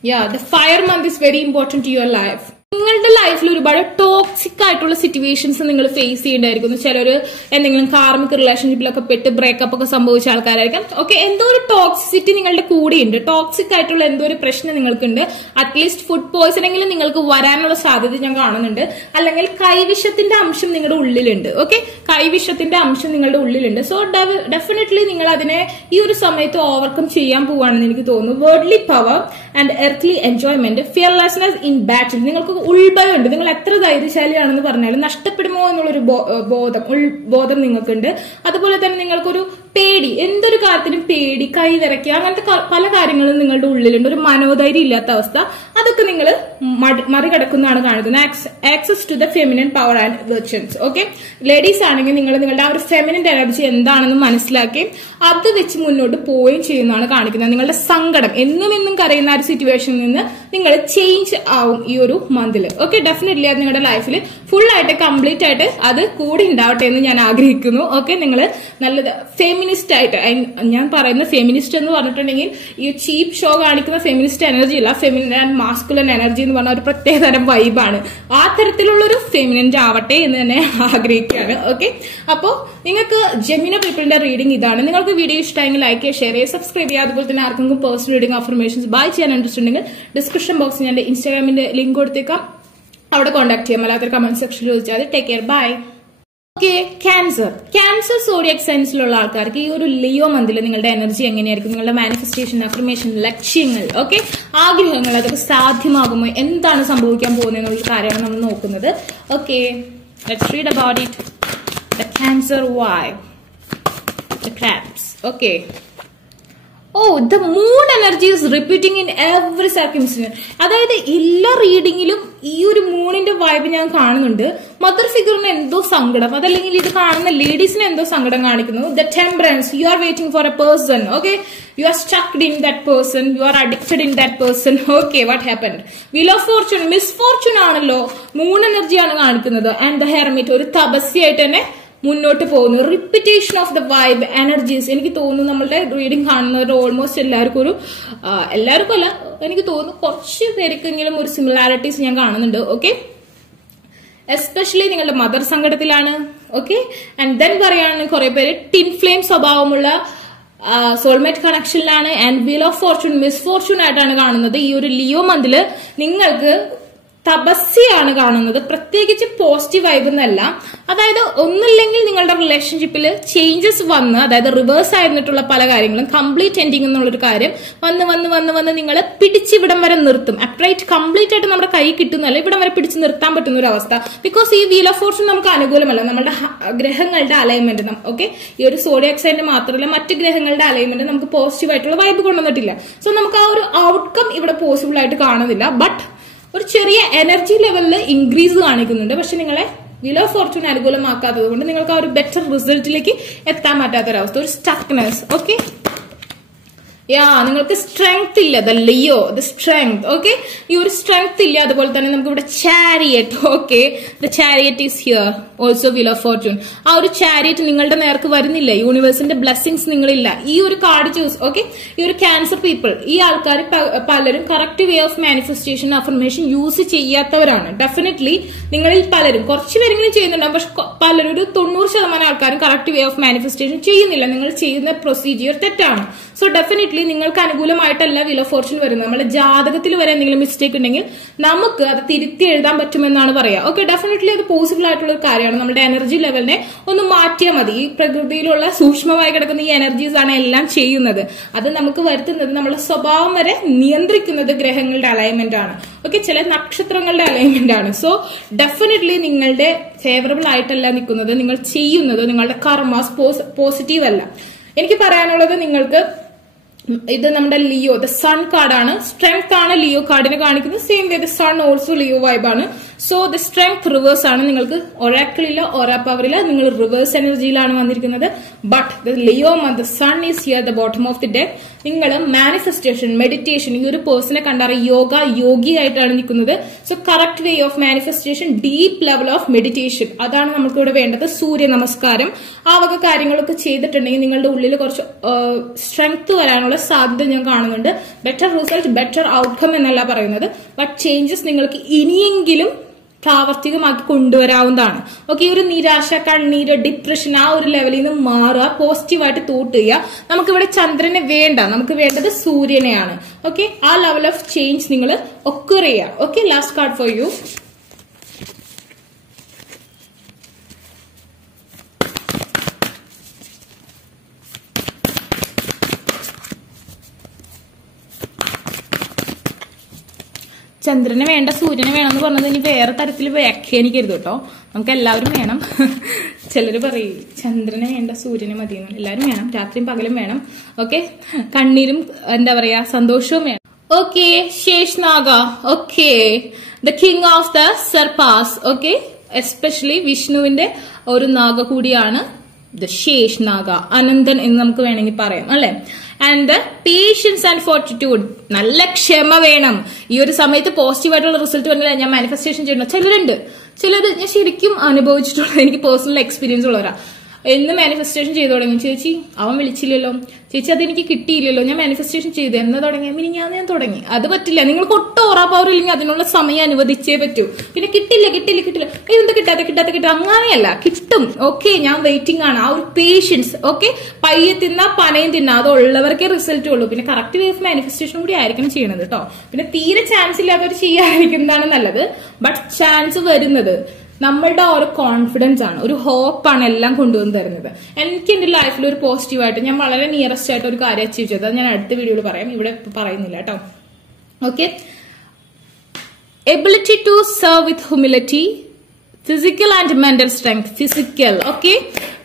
Yeah, the fire month is very important to your life. നിങ്ങളുടെ ലൈഫിൽ ഒരുപാട് ടോക്സിക് ആയിട്ടുള്ള സിറ്റുവേഷൻസ് നിങ്ങൾ ഫേസ് ചെയ്യേണ്ടായിരിക്കും. ചിലര് എന്തെങ്കിലും കാർമിക് റിലേഷൻഷിപ്പിലൊക്കെ പെട്ട് ബ്രേക്കപ്പ് ഒക്കെ സംഭവിച്ച ആൾക്കാരായിരിക്കും. ഓക്കെ, എന്തോ ഒരു ടോക്സിസിറ്റി നിങ്ങളുടെ കൂടെയുണ്ട്, ടോക്സിക് ആയിട്ടുള്ള എന്തോ ഒരു പ്രശ്നം നിങ്ങൾക്കുണ്ട്. അറ്റ്ലീസ്റ്റ് ഫുഡ് പോയ്സണെങ്കിലും നിങ്ങൾക്ക് വരാനുള്ള സാധ്യത ഞാൻ കാണുന്നുണ്ട്. അല്ലെങ്കിൽ കൈവിഷത്തിന്റെ അംശം നിങ്ങളുടെ ഉള്ളിലുണ്ട്. ഓക്കെ, കൈവിഷത്തിന്റെ അംശം നിങ്ങളുടെ ഉള്ളിലുണ്ട്. സോ ഡെഫിനറ്റ്ലി നിങ്ങൾ അതിനെ ഈ ഒരു സമയത്ത് ഓവർകം ചെയ്യാൻ പോവാണെന്ന് എനിക്ക് തോന്നുന്നു. Worldly power and earthly enjoyment, fearlessness in battle. നിങ്ങൾക്ക് ഉൾഭയമുണ്ട്. നിങ്ങൾ എത്ര ധൈര്യശാലിയാണെന്ന് പറഞ്ഞാലും നഷ്ടപ്പെടുമോ എന്നുള്ളൊരു ബോധം നിങ്ങൾക്കുണ്ട്. അതുപോലെ തന്നെ നിങ്ങൾക്കൊരു പേടി, എന്തൊരു കാര്യത്തിനും പേടി, കൈവിറയ്ക്കുക, അങ്ങനത്തെ പല കാര്യങ്ങളും നിങ്ങളുടെ ഉള്ളിലുണ്ട്. ഒരു മനോധൈര്യം ഇല്ലാത്ത അവസ്ഥ, അതൊക്കെ നിങ്ങൾ മറികടക്കുന്നതാണ് കാണിക്കുന്നത്. Access to the feminine power and virtuousness. Okay, ladies ആണെങ്കിൽ നിങ്ങൾ നിങ്ങളുടെ ആ ഒരു ഫെമിനിൻ എനർജി എന്താണെന്ന് മനസ്സിലാക്കി അത് വെച്ച് മുന്നോട്ട് പോവുകയും ചെയ്യുന്നതാണ് കാണിക്കുന്നത്. നിങ്ങളുടെ സങ്കടം എന്നും കരയുന്ന ഒരു സിറ്റുവേഷനിൽ നിന്ന് നിങ്ങൾ ചേഞ്ച് ആവും ഈ ഒരു മന്തിൽ. ഓക്കെ, ഡെഫിനറ്റ്ലി അത് നിങ്ങളുടെ ലൈഫിൽ ഫുൾ ആയിട്ട് കംപ്ലീറ്റ് ആയിട്ട് അത് കൂടി ഉണ്ടാവട്ടെ എന്ന് ഞാൻ ആഗ്രഹിക്കുന്നു. ഓക്കെ, നിങ്ങൾ നല്ലത് ഫെമിനിസ്റ്റ് ആയിട്ട്, ഞാൻ പറയുന്ന ഫെമിനിസ്റ്റ് എന്ന് പറഞ്ഞിട്ടുണ്ടെങ്കിൽ ഈ ചീപ്പ് ഷോ കാണിക്കുന്ന ഫെമിനിസ്റ്റ് എനർജി അല്ല, ഫെമിനിൻ ആൻഡ് മാസ്കുലൻ എനർജി എന്ന് പറഞ്ഞ ഒരു പ്രത്യേകതരം വൈബാണ്. ആ തരത്തിലുള്ളൊരു ഫെമിനന്റ് ആവട്ടെ എന്ന് തന്നെ ആഗ്രഹിക്കുകയാണ്. ഓക്കെ, അപ്പോ നിങ്ങൾക്ക് ജെമിനി പീപ്പിളിന്റെ റീഡിംഗ് ഇതാണ്. നിങ്ങൾക്ക് വീഡിയോ ഇഷ്ടമായെങ്കിൽ ലൈക്ക് ചെയ്യുക, ഷെയർ ചെയ്യുക, സബ്സ്ക്രൈബ് ചെയ്യുക. അതുപോലെ തന്നെ ആർക്കെങ്കിലും പേഴ്സണൽ റീഡിംഗ് അഫർമേഷൻസ് ബൈ ചെയ്യാൻ ഇൻട്രസ്റ്റ് ഉണ്ടെങ്കിൽ ഡിസ്ക്രിപ്ഷൻ ബോക്സിൽ ഞാൻ ഇൻസ്റ്റാഗ്രാമിന്റെ ലിങ്ക് കൊടുത്തേക്കാം, അവിടെ കോൺടാക്ട് ചെയ്യാം. അല്ലാത്തൊരു കമന്റ് സെക്ഷനിൽ ചോദിച്ചാൽ. Take care, bye. Okay, Cancer zodiac സൈൻസിലുള്ള ആൾക്കാർക്ക് ഈ ഒരു ലിയോ മന്തിൽ നിങ്ങളുടെ എനർജി എങ്ങനെയായിരിക്കും, നിങ്ങളുടെ മാനിഫെസ്റ്റേഷൻ, അഫർമേഷൻ, ലക്ഷ്യങ്ങൾ, ഓക്കെ, ആഗ്രഹങ്ങൾ, അതൊക്കെ സാധ്യമാകുമോ, എന്താണ് സംഭവിക്കാൻ പോകുന്നത് എന്നുള്ള കാര്യമാണ് നമ്മൾ നോക്കുന്നത്. Okay, let's read about it. The cancer vibe, the crabs. Okay, the moon energy is repeating in every circumstance. അതായത് എല്ലാ റീഡിങ്ങിലും ഈ ഒരു മൂണിന്റെ വൈബ് ഞാൻ കാണുന്നുണ്ട്. മദർ ഫിഗറിന് എന്തോ സങ്കടം, അതല്ലെങ്കിൽ ഇത് കാണുന്ന ലേഡീസിന് എന്തോ സങ്കടം കാണിക്കുന്നു. The temperance, you are waiting for a person. Okay, you are stucked in that person, you are addicted in that person. Okay, what happened? Wheel of fortune, misfortune ആണല്ലോ, മൂൺ എനർജിയാണ് കാണിക്കുന്നത്. ആൻഡ് ദ ഹെർമിറ്റ്, ഒരു തപസ്യായിട്ട് തന്നെ മുന്നോട്ട് പോകുന്നു. Repetition of the vibe energies. എനിക്ക് തോന്നുന്നു നമ്മളുടെ റീഡിംഗ് കാണുന്നവർ ഓൾമോസ്റ്റ് എല്ലാവർക്കും എല്ലാവർക്കും അല്ല, എനിക്ക് തോന്നുന്നു കുറച്ച് പേർക്കെങ്കിലും ഒരു സിമിലാരിറ്റീസ് ഞാൻ കാണുന്നുണ്ട്. ഓക്കെ, എസ്പെഷ്യലി നിങ്ങളുടെ മദർ സങ്കടത്തിലാണ്. ഓക്കെ, ആൻഡ് ദെൻ പറയാണ് കുറെ പേര് ടിൻ ഫ്ലെയിം സ്വഭാവമുള്ള സോൾമേറ്റ് കണക്ഷനിലാണ്. And wheel of fortune misfortune ആയിട്ടാണ് കാണുന്നത്. ഈ ഒരു ലിയോ മന്തില് നിങ്ങൾക്ക് തപസ്യാണ് കാണുന്നത്, പ്രത്യേകിച്ച് പോസിറ്റീവ് വൈബ് എന്നല്ല. അതായത് ഒന്നില്ലെങ്കിൽ നിങ്ങളുടെ റിലേഷൻഷിപ്പിൽ ചേഞ്ചസ് വന്ന്, അതായത് റിവേഴ്സ് ആയിരുന്നിട്ടുള്ള പല കാര്യങ്ങളും കംപ്ലീറ്റ് എൻഡിങ് എന്നുള്ളൊരു കാര്യം വന്ന് നിങ്ങളെ പിടിച്ചിവിടം വരെ നിർത്തും. അപ്രൈറ്റ് കംപ്ലീറ്റ് ആയിട്ട് നമ്മുടെ കൈ കിട്ടുന്നല്ല, ഇവിടം വരെ പിടിച്ച് നിർത്താൻ പറ്റുന്ന ഒരു അവസ്ഥ. ബിക്കോസ് ഈ വീൽ ഓഫ് ഫോർച്യൂൺ നമുക്ക് അനുകൂലമല്ല, നമ്മുടെ ഗ്രഹങ്ങളുടെ അലൈൻമെന്റ്. ഓക്കെ, ഈ ഒരു സോഡിയക് സൈനിന് മാത്രമല്ല മറ്റ് ഗ്രഹങ്ങളുടെ അലൈൻമെന്റ് നമുക്ക് പോസിറ്റീവ് ആയിട്ടുള്ള വൈബ് കൊണ്ടുവന്നിട്ടില്ല. സോ നമുക്ക് ആ ഒരു ഔട്ട്കം ഇവിടെ പോസിബിൾ ആയിട്ട് കാണുന്നില്ല. ബട്ട് ഒരു ചെറിയ എനർജി ലെവലിൽ ഇൻക്രീസ് കാണിക്കുന്നുണ്ട്. പക്ഷെ നിങ്ങളെ വീൽ ഓഫ് ഫോർച്യൂൺ അനുകൂലമാക്കാത്തത് കൊണ്ട് നിങ്ങൾക്ക് ആ ഒരു ബെറ്റർ റിസൾട്ടിലേക്ക് എത്താൻ പറ്റാത്തൊരവസ്ഥ, ഒരു സ്റ്റക്നെസ്. ഓക്കെ, നിങ്ങൾക്ക് സ്ട്രെങ്ത് ഇല്ല. The Leo, the strength. Okay, ഈ ഒരു സ്ട്രെങ്ത് ഇല്ല. അതുപോലെ തന്നെ നമുക്ക് ഇവിടെ chariot. Okay, the chariot is here, also wheel of Fortune. ആ ഒരു ചാരിയറ്റ് നിങ്ങളുടെ നേർക്ക് വരുന്നില്ല. യൂണിവേഴ്സിന്റെ ബ്ലെസ്സിങ്സ് നിങ്ങളില്ല. ഈ ഒരു കാർഡ് ചൂസ്. ഓക്കെ, ഈ ഒരു ക്യാൻസർ പീപ്പിൾ, ഈ ആൾക്കാർ പലരും correct way of manifestation, affirmation use ചെയ്യാത്തവരാണ്. ഡെഫിനറ്റ്ലി നിങ്ങളിൽ പലരും, കുറച്ച് പേരെങ്കിലും ചെയ്യുന്നുണ്ടാവും, പക്ഷെ പലരും, ഒരു 90% ആൾക്കാരും കറക്റ്റ് വേ ഓഫ് മാനിഫെസ്റ്റേഷൻ ചെയ്യുന്നില്ല. നിങ്ങൾ ചെയ്യുന്ന പ്രൊസീജിയർ തെറ്റാണ്. സോ ഡെഫിനറ്റ്ലി നിങ്ങൾക്ക് അനുകൂലമായിട്ടല്ല വീൽ ഓഫ് ഫോർച്യൂൺ വരുന്നത്. നമ്മുടെ ജാതകത്തിൽ വരെ എന്തെങ്കിലും മിസ്റ്റേക്ക് ഉണ്ടെങ്കിൽ നമുക്ക് അത് തിരുത്തി എഴുതാൻ പറ്റുമെന്നാണ് പറയാം. ഓക്കെ, ഡെഫിനറ്റ്ലി അത് പോസിബിൾ ആയിട്ടുള്ള ഒരു കാര്യമാണ്. നമ്മുടെ എനർജി ലെവലിനെ ഒന്ന് മാറ്റിയാൽ മതി. ഈ പ്രകൃതിയിലുള്ള സൂക്ഷ്മമായി കിടക്കുന്ന ഈ എനർജീസ് ആണ് എല്ലാം ചെയ്യുന്നത്. അത് നമുക്ക് വരുത്തുന്നത്, നമ്മുടെ സ്വഭാവം വരെ നിയന്ത്രിക്കുന്നത് ഗ്രഹങ്ങളുടെ അലൈൻമെന്റ് ആണ്. ഓക്കെ, ചില നക്ഷത്രങ്ങളുടെ അലൈൻമെന്റ് ആണ്. സോ ഡെഫിനറ്റ്ലി നിങ്ങളുടെ ഫേവറബിൾ ആയിട്ടല്ല നിൽക്കുന്നത്. നിങ്ങൾ ചെയ്യുന്നത്, നിങ്ങളുടെ കർമാസ് പോസിറ്റീവ് അല്ല. എനിക്ക് പറയാനുള്ളത്, നിങ്ങൾക്ക് ഇത് നമ്മുടെ ലിയോ, ദ സൺ കാർഡാണ്. സ്ട്രെങ്ത് ആണ് ലിയോ കാർഡിനെ കാണിക്കുന്നത്. Same way the sun also Leo vibe ആണ്. സോ ദ സ്ട്രെങ്ത് റിവേഴ്സ് ആണ്. നിങ്ങൾക്ക് ഒരാക്കിളില്ല, ഒരാ പവറില്ല, നിങ്ങൾ റിവേഴ്സ് എനർജിയിലാണ് വന്നിരിക്കുന്നത്. But the Leo the sun is here, the bottom of the deck. നിങ്ങൾ മാനിഫെസ്റ്റേഷൻ, മെഡിറ്റേഷൻ, ഈ ഒരു പേഴ്സണെ കണ്ടാറ് യോഗിയായിട്ടാണ് നിൽക്കുന്നത്. So correct way of manifestation, deep level of meditation, അതാണ് നമുക്ക് ഇവിടെ വേണ്ടത്. സൂര്യ നമസ്കാരം, ആ വക കാര്യങ്ങളൊക്കെ ചെയ്തിട്ടുണ്ടെങ്കിൽ നിങ്ങളുടെ ഉള്ളിൽ കുറച്ച് സ്ട്രെങ്ത് വരാനുള്ള സാധ്യത ഞാൻ കാണുന്നുണ്ട്. ബെറ്റർ റിസൾട്ട്, ബെറ്റർ ഔട്ട്കം എന്നല്ല പറയുന്നത്, ബട്ട് ചേഞ്ചസ് നിങ്ങൾക്ക് ഇനിയെങ്കിലും പ്രാവർത്തികമാക്കി കൊണ്ടുവരാവുന്നതാണ്. ഓക്കെ, ഈ ഒരു നിരാശ, കണ്ണീര്, ഡിപ്രഷൻ, ആ ഒരു ലെവലിൽ നിന്ന് മാറുക, പോസിറ്റീവായിട്ട് തോട്ട് ചെയ്യുക. നമുക്കിവിടെ ചന്ദ്രനെ വേണ്ട, നമുക്ക് വേണ്ടത് സൂര്യനെയാണ്. ഓക്കെ, ആ ലെവൽ ഓഫ് ചേഞ്ച് നിങ്ങൾ ഒക്കർ ചെയ്യുക. Okay, last card for U. ചന്ദ്രനെ വേണ്ട സൂര്യനെ വേണം എന്ന് പറഞ്ഞത് ഇനി വേറെ തരത്തിൽ വ്യാഖ്യാനിക്കരുത് കേട്ടോ. നമുക്ക് എല്ലാവരും വേണം. ചിലര് പറയും ചന്ദ്രനെ വേണ്ട സൂര്യനെ മതി, എല്ലാവരും വേണം, രാത്രിയും പകലും വേണം. ഓക്കെ, കണ്ണീരും എന്താ പറയാ സന്തോഷവും വേണം. Okay, Sheshnag. Okay, the king of the സർപാസ്. ഓക്കെ, എസ്പെഷ്യലി വിഷ്ണുവിന്റെ ഒരു നാഗ കൂടിയാണ് ദ ശേഷ്നാഗ, അനന്തൻ എന്ന് നമുക്ക് വേണമെങ്കിൽ പറയാം അല്ലെ. And the patience and fortitude, നല്ല ക്ഷമ വേണം. ഈ ഒരു സമയത്ത് പോസിറ്റീവായിട്ടുള്ള റിസൾട്ട് വന്നില്ല ഞാൻ മാനിഫെസ്റ്റേഷൻ ചെയ്യണം. ചിലത് ഞാൻ ശരിക്കും അനുഭവിച്ചിട്ടുള്ള, എനിക്ക് പേഴ്സണൽ എക്സ്പീരിയൻസ് ഉള്ളവരാ. എന്ന് മാനിഫെസ്റ്റേഷൻ ചെയ്തു തുടങ്ങി, ചേച്ചി അവൻ വിളിച്ചില്ലല്ലോ, ചേച്ചി അതെനിക്ക് കിട്ടിയില്ലല്ലോ, ഞാൻ മാനിഫെസ്റ്റേഷൻ ചെയ്തു എന്ന് തുടങ്ങി, ഞാൻ തുടങ്ങി. അത് പറ്റില്ല, നിങ്ങൾക്ക് ഒട്ടും ഓറാ പവർ ഇല്ലെങ്കിൽ അതിനുള്ള സമയം അനുവദിച്ചേ പറ്റൂ. പിന്നെ കിട്ടില്ല ഇതെന്താ കിട്ടാത്ത അങ്ങനെയല്ല, കിട്ടും. ഓക്കെ, ഞാൻ വെയിറ്റിംഗ് ആണ്. ആ ഒരു പേഷ്യൻസ്. ഓക്കെ, പയ്യെ തിന്നാ പനയും തിന്നാ, അതുള്ളവർക്കേ റിസൾട്ട് ഉള്ളൂ. പിന്നെ കറക്റ്റ് വേ ഓഫ് മാനിഫെസ്റ്റേഷൻ കൂടി ആയിരിക്കണം ചെയ്യണത് കേട്ടോ. പിന്നെ തീരെ ചാൻസ് ഇല്ലാത്തവർ ചെയ്യാതിരിക്കുന്നതാണ് നല്ലത്. ബട്ട് ചാൻസ് വരുന്നത് നമ്മളുടെ ഒരു കോൺഫിഡൻസ് ആണ്, ഒരു ഹോപ്പാണ് എല്ലാം കൊണ്ടുവന്ന് തരുന്നത്. എനിക്ക് എന്റെ ലൈഫിൽ ഒരു പോസിറ്റീവായിട്ട് ഞാൻ വളരെ നിയറസ്റ്റ് ആയിട്ട് ഒരു കാര്യം അച്ചീവ് ചെയ്തത് ഞാൻ അടുത്ത വീഡിയോയിൽ പറയാം, ഇവിടെ പറയുന്നില്ല കേട്ടോ. Okay, ability to serve with humility, physical and mental strength. Physical, okay,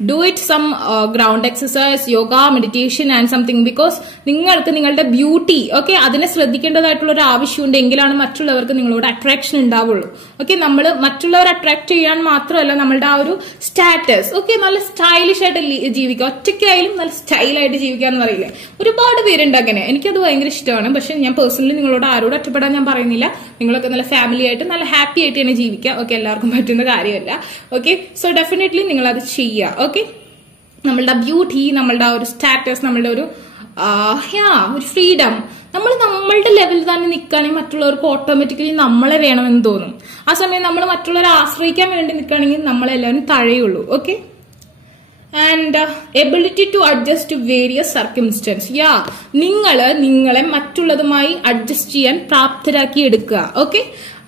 do it some ground exercise, yoga, meditation and something, because നിങ്ങൾക്ക് നിങ്ങളുടെ ബ്യൂട്ടി ഓക്കെ അതിനെ ശ്രദ്ധിക്കേണ്ടതായിട്ടുള്ള ഒരു ആവശ്യമുണ്ട്. എങ്കിലാണ് മറ്റുള്ളവർക്ക് നിങ്ങളോട് അട്രാക്ഷൻ ഉണ്ടാവുള്ളൂ. ഓക്കെ, നമ്മൾ മറ്റുള്ളവർ അട്രാക്ട് ചെയ്യാൻ മാത്രമല്ല നമ്മളുടെ ആ ഒരു സ്റ്റാറ്റസ് ഓക്കെ നല്ല സ്റ്റൈലിഷ് ആയിട്ട് ജീവിക്കുക, ഒറ്റയ്ക്കായാലും നല്ല സ്റ്റൈലായിട്ട് ജീവിക്കുക എന്ന് പറയില്ലേ, ഒരുപാട് പേരുണ്ട് അങ്ങനെ. എനിക്കത് ഭയങ്കര ഇഷ്ടമാണ്. പക്ഷെ ഞാൻ പേഴ്സണലി നിങ്ങളോട് ആരോട് ഒറ്റപ്പെടാൻ ഞാൻ പറയുന്നില്ല. നിങ്ങളൊക്കെ നല്ല ഫാമിലി ആയിട്ട് നല്ല ഹാപ്പി ആയിട്ട് തന്നെ ജീവിക്കുക. ഓക്കെ, എല്ലാവർക്കും പറ്റുന്ന കാര്യമല്ല. ഓക്കെ, സോ ഡെഫിനറ്റ്ലി നിങ്ങൾ അത് ചെയ്യുക. ഓക്കെ, നമ്മളുടെ ബ്യൂട്ടി, നമ്മളുടെ ഒരു സ്റ്റാറ്റസ്, നമ്മളുടെ ഒരു ഫ്രീഡം, നമ്മൾ നമ്മളുടെ ലെവലിൽ തന്നെ നിൽക്കുകയാണെങ്കിൽ മറ്റുള്ളവർക്ക് ഓട്ടോമാറ്റിക്കലി നമ്മളെ വേണമെന്ന് തോന്നും. ആ സമയം നമ്മൾ മറ്റുള്ളവരെ ആശ്രയിക്കാൻ വേണ്ടി നിൽക്കുകയാണെങ്കിൽ നമ്മളെല്ലാവരും താഴെയുള്ളൂ. Okay, and ability to adjust to various circumstance. നിങ്ങളെ മറ്റുള്ളതുമായി അഡ്ജസ്റ്റ് ചെയ്യാൻ പ്രാപ്തരാക്കി എടുക്കുക. ഓക്കെ,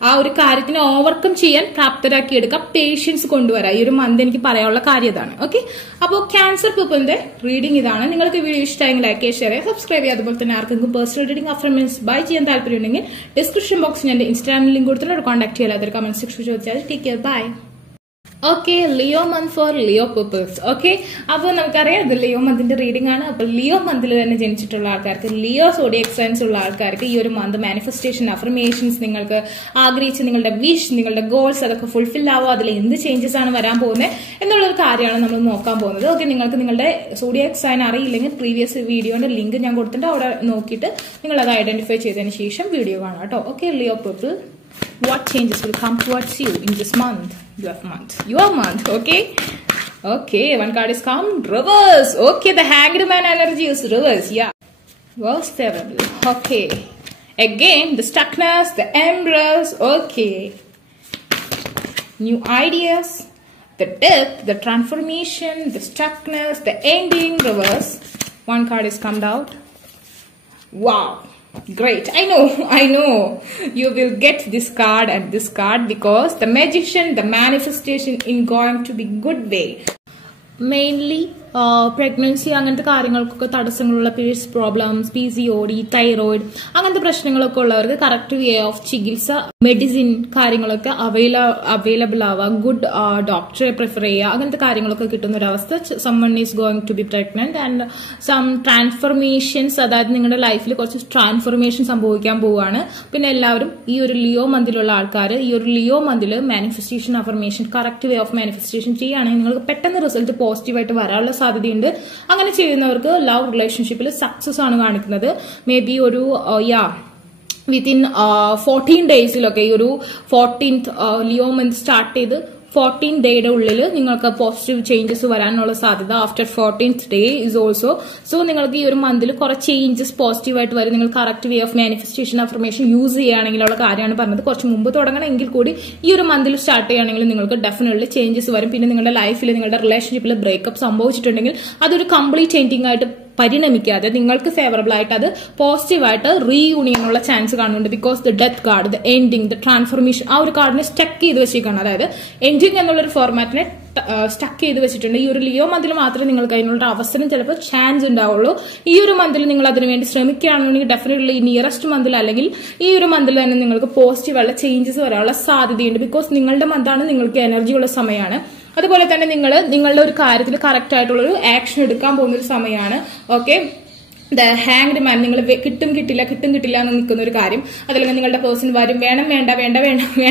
ആ ഒരു കാര്യത്തിനെ ഓവർകം ചെയ്യാൻ പ്രാപ്തരാക്കി എടുക്കുക, പേഷ്യൻസ് കൊണ്ടുവരാം. ഈ ഒരു മന്ത് എനിക്ക് പറയാനുള്ള കാര്യം ഇതാണ്. ഓക്കെ, അപ്പോൾ ക്യാൻസർ പീപ്പിളിന്റെ റീഡിംഗ് ഇതാണ്. നിങ്ങൾക്ക് വീഡിയോ ഇഷ്ടമായെങ്കിൽ ലൈക്ക് ഷെയർ ചെയ്യുക, സബ്സ്ക്രൈബ് ചെയ്യുക. അതുപോലെ തന്നെ ആർക്കെങ്കിലും പേഴ്സണൽ റീഡിംഗ് അഫർമേഷൻസ് ബൈ ചെയ്യാൻ താല്പര്യമുണ്ടെങ്കിൽ ഡിസ്ക്രിപ്ഷൻ ബോക്സിൽ എന്റെ ഇൻസ്റ്റാഗ്രാമിൽ ലിങ്ക് കൊടുത്തിട്ട് കോൺടാക്ട് ചെയ്യാം. അതൊരു കമന്റ് സെക്ഷൻ ചോദിച്ചാൽ. Take care, bye. Okay, Leo month for Leo peoples. Okay, അപ്പോൾ നമുക്കറിയാം ഇത് ലിയോ മന്തിന്റെ റീഡിംഗ് ആണ്. അപ്പോൾ ലിയോ മന്തിൽ തന്നെ ജനിച്ചിട്ടുള്ള ആൾക്കാർക്ക്, ലിയോ സോഡിയക് സൈൻസ് ഉള്ള ആൾക്കാർക്ക് ഈ ഒരു മന്ത് മാനിഫെസ്റ്റേഷൻ അഫർമേഷൻസ്, നിങ്ങൾക്ക് ആഗ്രഹിച്ച് നിങ്ങളുടെ വിഷ്, നിങ്ങളുടെ ഗോൾസ് അതൊക്കെ ഫുൾഫിൽ ആവുക, അതിൽ എന്ത് ചേഞ്ചസ് ആണ് വരാൻ പോകുന്നത് എന്നുള്ളൊരു കാര്യമാണ് നമ്മൾ നോക്കാൻ പോകുന്നത്. ഓക്കെ, നിങ്ങൾക്ക് നിങ്ങളുടെ സോഡിയക് സൈൻ അറിയില്ലെങ്കിൽ പ്രീവിയസ് വീഡിയോന്റെ ലിങ്ക് ഞാൻ കൊടുത്തിട്ട് അവിടെ നോക്കിയിട്ട് നിങ്ങൾ അത് ഐഡന്റിഫൈ ചെയ്തതിന് ശേഷം വീഡിയോ കാണാം കേട്ടോ. Okay, Leo people, what changes will come towards you in this month, your month. Okay, one card is come, reverse. Okay, the hanged man energy is reverse. Yeah, was terrible. Okay, again the stuckness, the embrace. Okay, new ideas, the death, the transformation, the stuckness, the ending, reverse. One card is come out. Wow, great. I know you will get this card and this card, because the magician, the manifestation in going to be good way. Mainly pregnancy അങ്ങനത്തെ കാര്യങ്ങൾക്കൊക്കെ തടസ്സങ്ങളുള്ള periods problems, PCOD, thyroid അങ്ങനത്തെ പ്രശ്നങ്ങളൊക്കെ ഉള്ളവർക്ക് correct way of ചികിത്സ, medicine കാര്യങ്ങളൊക്കെ available ആവുക, good ഡോക്ടറെ പ്രിഫർ ചെയ്യുക, അങ്ങനത്തെ കാര്യങ്ങളൊക്കെ കിട്ടുന്ന ഒരു അവസ്ഥ. Someone is going to be pregnant and some transformations, അതായത് നിങ്ങളുടെ ലൈഫിൽ കുറച്ച് ട്രാൻസ്ഫോർമേഷൻ സംഭവിക്കാൻ പോവുകയാണ്. പിന്നെ എല്ലാവരും ഈ ഒരു ലിയോ മന്തിലുള്ള ആൾക്കാർ ഈ ഒരു ലിയോ മന്തിൽ manifestation affirmation correct way of manifestation ചെയ്യുകയാണെങ്കിൽ നിങ്ങൾക്ക് പെട്ടെന്ന് റിസൾട്ട് പോസിറ്റീവായിട്ട് വരാനുള്ള സാധ്യതയുണ്ട്. അങ്ങനെ ചെയ്യുന്നവർക്ക് ലവ് റിലേഷൻഷിപ്പിൽ സക്സസ് ആണ് കാണിക്കുന്നത്. മേ ബി ഒരു വിത്തിൻ 14 ഡേയ്സിലൊക്കെ ഈ ഒരു 14th ലിയോ മന്ത് സ്റ്റാർട്ട് ചെയ്ത് 14 ഡേയുടെ ഉള്ളിൽ നിങ്ങൾക്ക് പോസിറ്റീവ് ചേഞ്ചസ് വരാനുള്ള സാധ്യത. After 14th day is also. So നിങ്ങൾക്ക് ഈ ഒരു മന്തിൽ കുറെ ചേഞ്ചസ് പോസിറ്റീവായിട്ട് വരും. നിങ്ങൾ correct way of manifestation affirmation use ചെയ്യുകയാണെങ്കിലുള്ള കാര്യമാണ് പറഞ്ഞത്. കുറച്ച് മുമ്പ് തുടങ്ങണം എങ്കിൽ കൂടി ഈ ഒരു മന്തിൽ സ്റ്റാർട്ട് ചെയ്യുകയാണെങ്കിൽ നിങ്ങൾക്ക് ഡെഫിനറ്റ്ലി ചേഞ്ചസ് വരും. പിന്നെ നിങ്ങളുടെ ലൈഫിൽ, നിങ്ങളുടെ റിലേഷൻഷിപ്പിൽ ബ്രേക്കപ്പ് സംഭവിച്ചിട്ടുണ്ടെങ്കിൽ അതൊരു കംപ്ലീറ്റ് ചേഞ്ചിങ് ആയിട്ട് പരിണമിക്കാതെ നിങ്ങൾക്ക് ഫേവറബിൾ ആയിട്ട് അത് പോസിറ്റീവായിട്ട് റീയൂണിയനുള്ള ചാൻസ് കാണുന്നുണ്ട്. Because the death card, the ending, the transformation, ആ ഒരു കാർഡിനെ സ്റ്റക്ക് ചെയ്ത് വെച്ചിരിക്കുകയാണ്. അതായത് എൻഡിങ് എന്നുള്ളൊരു ഫോർമാറ്റിനെ സ്റ്റക്ക് ചെയ്ത് വെച്ചിട്ടുണ്ട്. ഈ ഒരു ലിയോ മന്തിൽ മാത്രമേ നിങ്ങൾക്ക് അതിനുള്ള അവസരം ചിലപ്പോൾ ചാൻസ് ഉണ്ടാവുള്ളൂ. ഈ ഒരു മന്തിൽ നിങ്ങൾ അതിനുവേണ്ടി ശ്രമിക്കുകയാണെന്നുണ്ടെങ്കിൽ ഡെഫിനറ്റ്ലി നിയറസ്റ്റ് മന്തിൽ അല്ലെങ്കിൽ ഈ ഒരു മന്തിൽ തന്നെ നിങ്ങൾക്ക് പോസിറ്റീവായുള്ള ചേഞ്ചസ് വരാനുള്ള സാധ്യതയുണ്ട്. ബിക്കോസ് നിങ്ങളുടെ മന്താണ്, നിങ്ങൾക്ക് എനർജിയുള്ള സമയമാണ്. അതുപോലെ തന്നെ നിങ്ങൾ നിങ്ങളുടെ ഒരു കാര്യത്തിൽ കറക്റ്റ് ആയിട്ടുള്ളൊരു ആക്ഷൻ എടുക്കാൻ പോകുന്ന ഒരു സമയമാണ്. ഓക്കെ, ദ ഹാങ്ഡ് മാൻ, നിങ്ങൾ കിട്ടും കിട്ടില്ല എന്ന് നിൽക്കുന്ന ഒരു കാര്യം, അതല്ലെങ്കിൽ നിങ്ങളുടെ പേഴ്സൺ വരും വേണം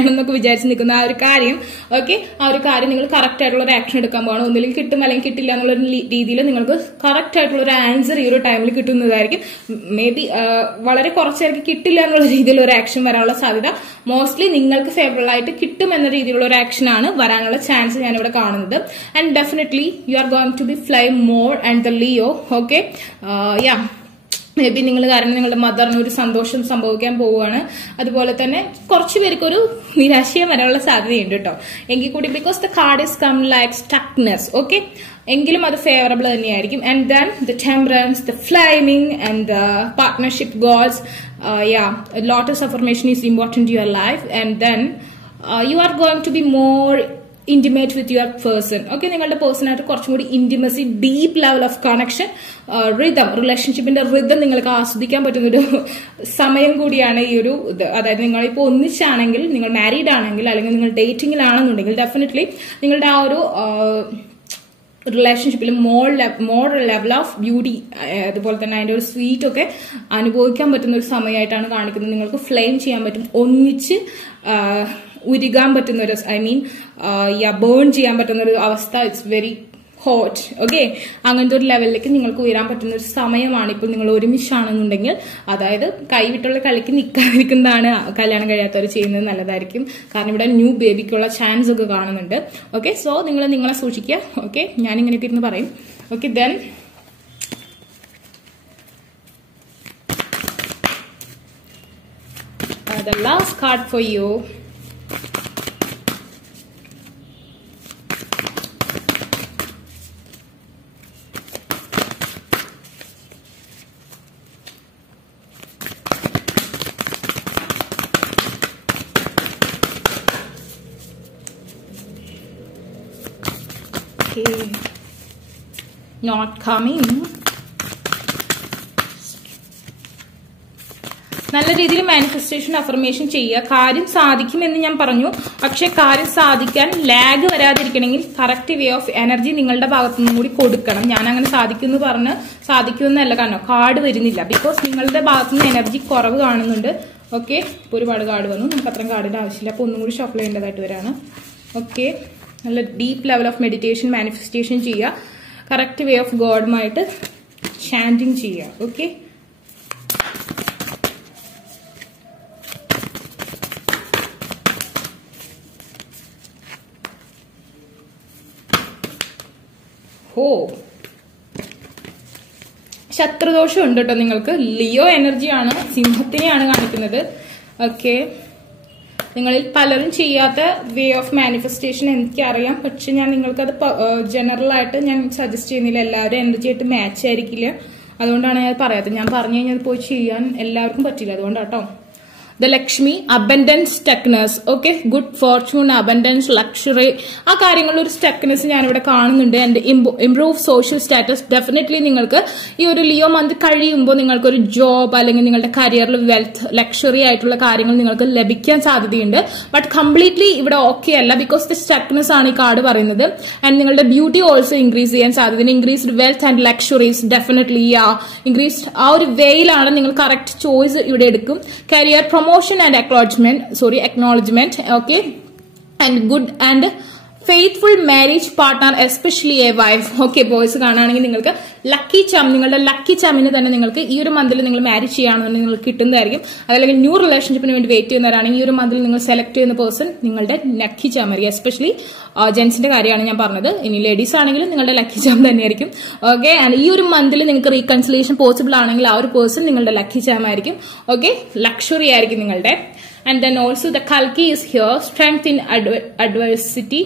എന്നൊക്കെ വിചാരിച്ച് നിൽക്കുന്ന ആ ഒരു കാര്യം, ഓക്കെ, ആ ഒരു കാര്യം നിങ്ങൾ കറക്റ്റ് ആയിട്ടുള്ള ഒരു ആക്ഷൻ എടുക്കാൻ പോകണം. ഒന്നില്ലെങ്കിൽ കിട്ടും അല്ലെങ്കിൽ കിട്ടില്ല എന്നുള്ള രീതിയിൽ നിങ്ങൾക്ക് കറക്റ്റ് ആയിട്ടുള്ള ഒരു ആൻസർ ഈ ഒരു ടൈമിൽ കിട്ടുന്നതായിരിക്കും. മേ ബി വളരെ കുറച്ചായിരിക്കും കിട്ടില്ല എന്നുള്ള രീതിയിൽ ഒരു ആക്ഷൻ വരാനുള്ള സാധ്യത. മോസ്റ്റ്ലി നിങ്ങൾക്ക് ഫേവറബിൾ ആയിട്ട് കിട്ടും എന്ന രീതിയിലുള്ള ഒരു ആക്ഷൻ ആണ് വരാനുള്ള ചാൻസ് ഞാനിവിടെ കാണുന്നത്. And definitely you are going to be fly more and the Leo. Okay, yeah, maybe നിങ്ങൾ കാരണം നിങ്ങളുടെ മദറിന് ഒരു സന്തോഷം സംഭവിക്കാൻ പോവുകയാണ്. അതുപോലെ തന്നെ കുറച്ചു പേർക്ക് ഒരു നിരാശയും വരാനുള്ള സാധ്യതയുണ്ട് കേട്ടോ. എങ്കിൽ കൂടി because the card is come like stuckness. Okay, എങ്കിലും അത് ഫേവറബിൾ തന്നെയായിരിക്കും. And then the temperance, the flaming and the partnership goals. Lot of affirmation is important to your life. And then you are going to be more intimate with your person. Okay, നിങ്ങളുടെ പേഴ്സണായിട്ട് കുറച്ചും കൂടി intimacy, deep level of connection, rhythm, റിലേഷൻഷിപ്പിന്റെ rhythm നിങ്ങൾക്ക് ആസ്വദിക്കാൻ പറ്റുന്ന ഒരു സമയം കൂടിയാണ് ഈ ഒരു ഇത്. അതായത് നിങ്ങളിപ്പോൾ ഒന്നിച്ചാണെങ്കിൽ, നിങ്ങൾ മാരീഡ് ആണെങ്കിൽ, അല്ലെങ്കിൽ നിങ്ങൾ ഡേറ്റിംഗിലാണെന്നുണ്ടെങ്കിൽ ഡെഫിനറ്റ്ലി നിങ്ങളുടെ ആ ഒരു റിലേഷൻഷിപ്പിൽ മോർ ലെവൽ ഓഫ് ബ്യൂട്ടി, അതുപോലെ തന്നെ അതിന്റെ ഒരു സ്വീറ്റ് ഒക്കെ അനുഭവിക്കാൻ പറ്റുന്ന ഒരു സമയമായിട്ടാണ് കാണിക്കുന്നത്. നിങ്ങൾക്ക് ഫ്ലെയിം ചെയ്യാൻ പറ്റും, ഒന്നിച്ച് ഉരുകാൻ പറ്റുന്ന ഒരു, ബേൺ ചെയ്യാൻ പറ്റുന്ന ഒരു അവസ്ഥ. It's very hot. ഓക്കെ, അങ്ങനത്തെ ഒരു ലെവലിലേക്ക് നിങ്ങൾക്ക് ഉയരാൻ പറ്റുന്ന ഒരു സമയമാണ് ഇപ്പോൾ നിങ്ങൾ ഒരുമിച്ചാണെന്നുണ്ടെങ്കിൽ. അതായത് കൈവിട്ടുള്ള കളിക്ക് നിൽക്കാതിരിക്കുന്നതാണ് കല്യാണം കഴിയാത്തവർ ചെയ്യുന്നത് നല്ലതായിരിക്കും. കാരണം ഇവിടെ ന്യൂ ബേബിക്കുള്ള ചാൻസ് ഒക്കെ കാണുന്നുണ്ട്. ഓക്കെ, സോ നിങ്ങളെ സൂക്ഷിക്കുക. ഓക്കെ, ഞാനിങ്ങനെ ഇരുന്ന് പറയും. Okay, then the last card for you. Okay, not coming. നല്ല രീതിയിൽ മാനിഫെസ്റ്റേഷൻ, അഫർമേഷൻ ചെയ്യുക. കാര്യം സാധിക്കുമെന്ന് ഞാൻ പറഞ്ഞു. പക്ഷെ കാര്യം സാധിക്കാൻ ലാഗ് വരാതിരിക്കണമെങ്കിൽ കറക്റ്റ് വേ ഓഫ് എനർജി നിങ്ങളുടെ ഭാഗത്തു നിന്നും കൂടി കൊടുക്കണം. ഞാൻ അങ്ങനെ സാധിക്കുമെന്ന് പറഞ്ഞ് സാധിക്കുമെന്നല്ല, കാരണം കാർഡ് വരുന്നില്ല. ബിക്കോസ് നിങ്ങളുടെ ഭാഗത്തുനിന്ന് എനർജി കുറവ് കാണുന്നുണ്ട്. ഓക്കെ, ഇപ്പോൾ ഒരുപാട് കാർഡ് വന്നു, നമുക്ക് അത്രയും കാർഡിന്റെ ആവശ്യമില്ല. അപ്പോൾ ഒന്നും കൂടി ഷഫിൾ ചെയ്യേണ്ടതായിട്ട് വരാണ്. ഓക്കെ, നല്ല deep level of meditation, manifestation ചെയ്യുക. കറക്റ്റ് വേ ഓഫ് ഗോഡുമായിട്ട് ചാൻറ്റിങ് ചെയ്യുക. ഓക്കെ, ശത്രുദോഷം ഉണ്ട് കേട്ടോ നിങ്ങൾക്ക്. ലിയോ എനർജിയാണ്, സിംഹത്തിനെയാണ് കാണിക്കുന്നത്. ഓക്കെ, നിങ്ങളിൽ പലരും ചെയ്യാത്ത വേ ഓഫ് മാനിഫെസ്റ്റേഷൻ എനിക്കറിയാം. പക്ഷെ ഞാൻ നിങ്ങൾക്കത് ജനറൽ ആയിട്ട് ഞാൻ സജസ്റ്റ് ചെയ്യുന്നില്ല. എല്ലാവരും എനർജി ആയിട്ട് മാച്ച് ആയിരിക്കില്ല, അതുകൊണ്ടാണ് ഞാൻ പറയാത്തത്. ഞാൻ പറഞ്ഞു കഴിഞ്ഞാൽ പോയി ചെയ്യാൻ എല്ലാവർക്കും പറ്റില്ല, അതുകൊണ്ടാട്ടോ. The Lakshmi, abundance, stuckness. Okay, good fortune, abundance, luxury. ആ കാര്യങ്ങളിൽ ഒരു സ്റ്റക്നെസ് ഞാനിവിടെ കാണുന്നുണ്ട്. And improve social status. Definitely നിങ്ങൾക്ക് ഈ ഒരു ലിയോ മന്ത് കഴിയുമ്പോൾ നിങ്ങൾക്കൊരു ജോബ് അല്ലെങ്കിൽ നിങ്ങളുടെ കരിയറിൽ വെൽത്ത്, ലക്ഷറി ആയിട്ടുള്ള കാര്യങ്ങൾ നിങ്ങൾക്ക് ലഭിക്കാൻ സാധ്യതയുണ്ട്. ബട്ട് കംപ്ലീറ്റ്ലി ഇവിടെ ഓക്കെ അല്ല, ബിക്കോസ് ദ സ്റ്റക്നെസ് ആണ് ഈ കാർഡ് പറയുന്നത്. ആൻഡ് നിങ്ങളുടെ ബ്യൂട്ടി ഓൾസോ ഇൻക്രീസ് ചെയ്യാൻ സാധ്യത. Increased wealth and luxuries, definitely increased ആ ഒരു വേയിലാണ് നിങ്ങൾ കറക്റ്റ് ചോയ്സ് ഇവിടെ എടുക്കും. Career promotion and acknowledgement, okay, and good and faithful marriage partner, especially a wife. Okay, boys കാണുകയാണെങ്കിൽ നിങ്ങൾക്ക് ലക്കി ചാം, നിങ്ങളുടെ ലക്കി ചാമിനെ തന്നെ നിങ്ങൾക്ക് ഈ ഒരു മന്തിൽ നിങ്ങൾ മാരേജ് ചെയ്യുകയാണെന്നുണ്ടെങ്കിൽ നിങ്ങൾക്ക് കിട്ടുന്നതായിരിക്കും. അതല്ലെങ്കിൽ ന്യൂ റിലേഷൻഷിപ്പിന് വേണ്ടി വെയിറ്റ് ചെയ്യുന്നവരാണെങ്കിൽ ഈ ഒരു മന്തിൽ നിങ്ങൾ സെലക്ട് ചെയ്യുന്ന പേഴ്സൺ നിങ്ങളുടെ ലക്കി ചാം ആയിരിക്കും. എസ്പെഷ്യലി ജെന്റ്സിന്റെ കാര്യമാണ് ഞാൻ പറഞ്ഞത്. ഇനി ലേഡീസ് ആണെങ്കിലും നിങ്ങളുടെ ലക്കി ചാം തന്നെയായിരിക്കും. ഓക്കെ, ആൻഡ് ഈ ഒരു മന്തിൽ നിങ്ങൾക്ക് റീകൺസിലേഷൻ പോസിബിൾ ആണെങ്കിൽ ആ ഒരു പേഴ്സൺ നിങ്ങളുടെ ലക്കി ചാം ആയിരിക്കും. ഓക്കെ, ലക്ഷറി ആയിരിക്കും നിങ്ങളുടെ. ആൻഡ് ദെൻ ഓൾസോ ദ കൽക്കി is here, strength in adversity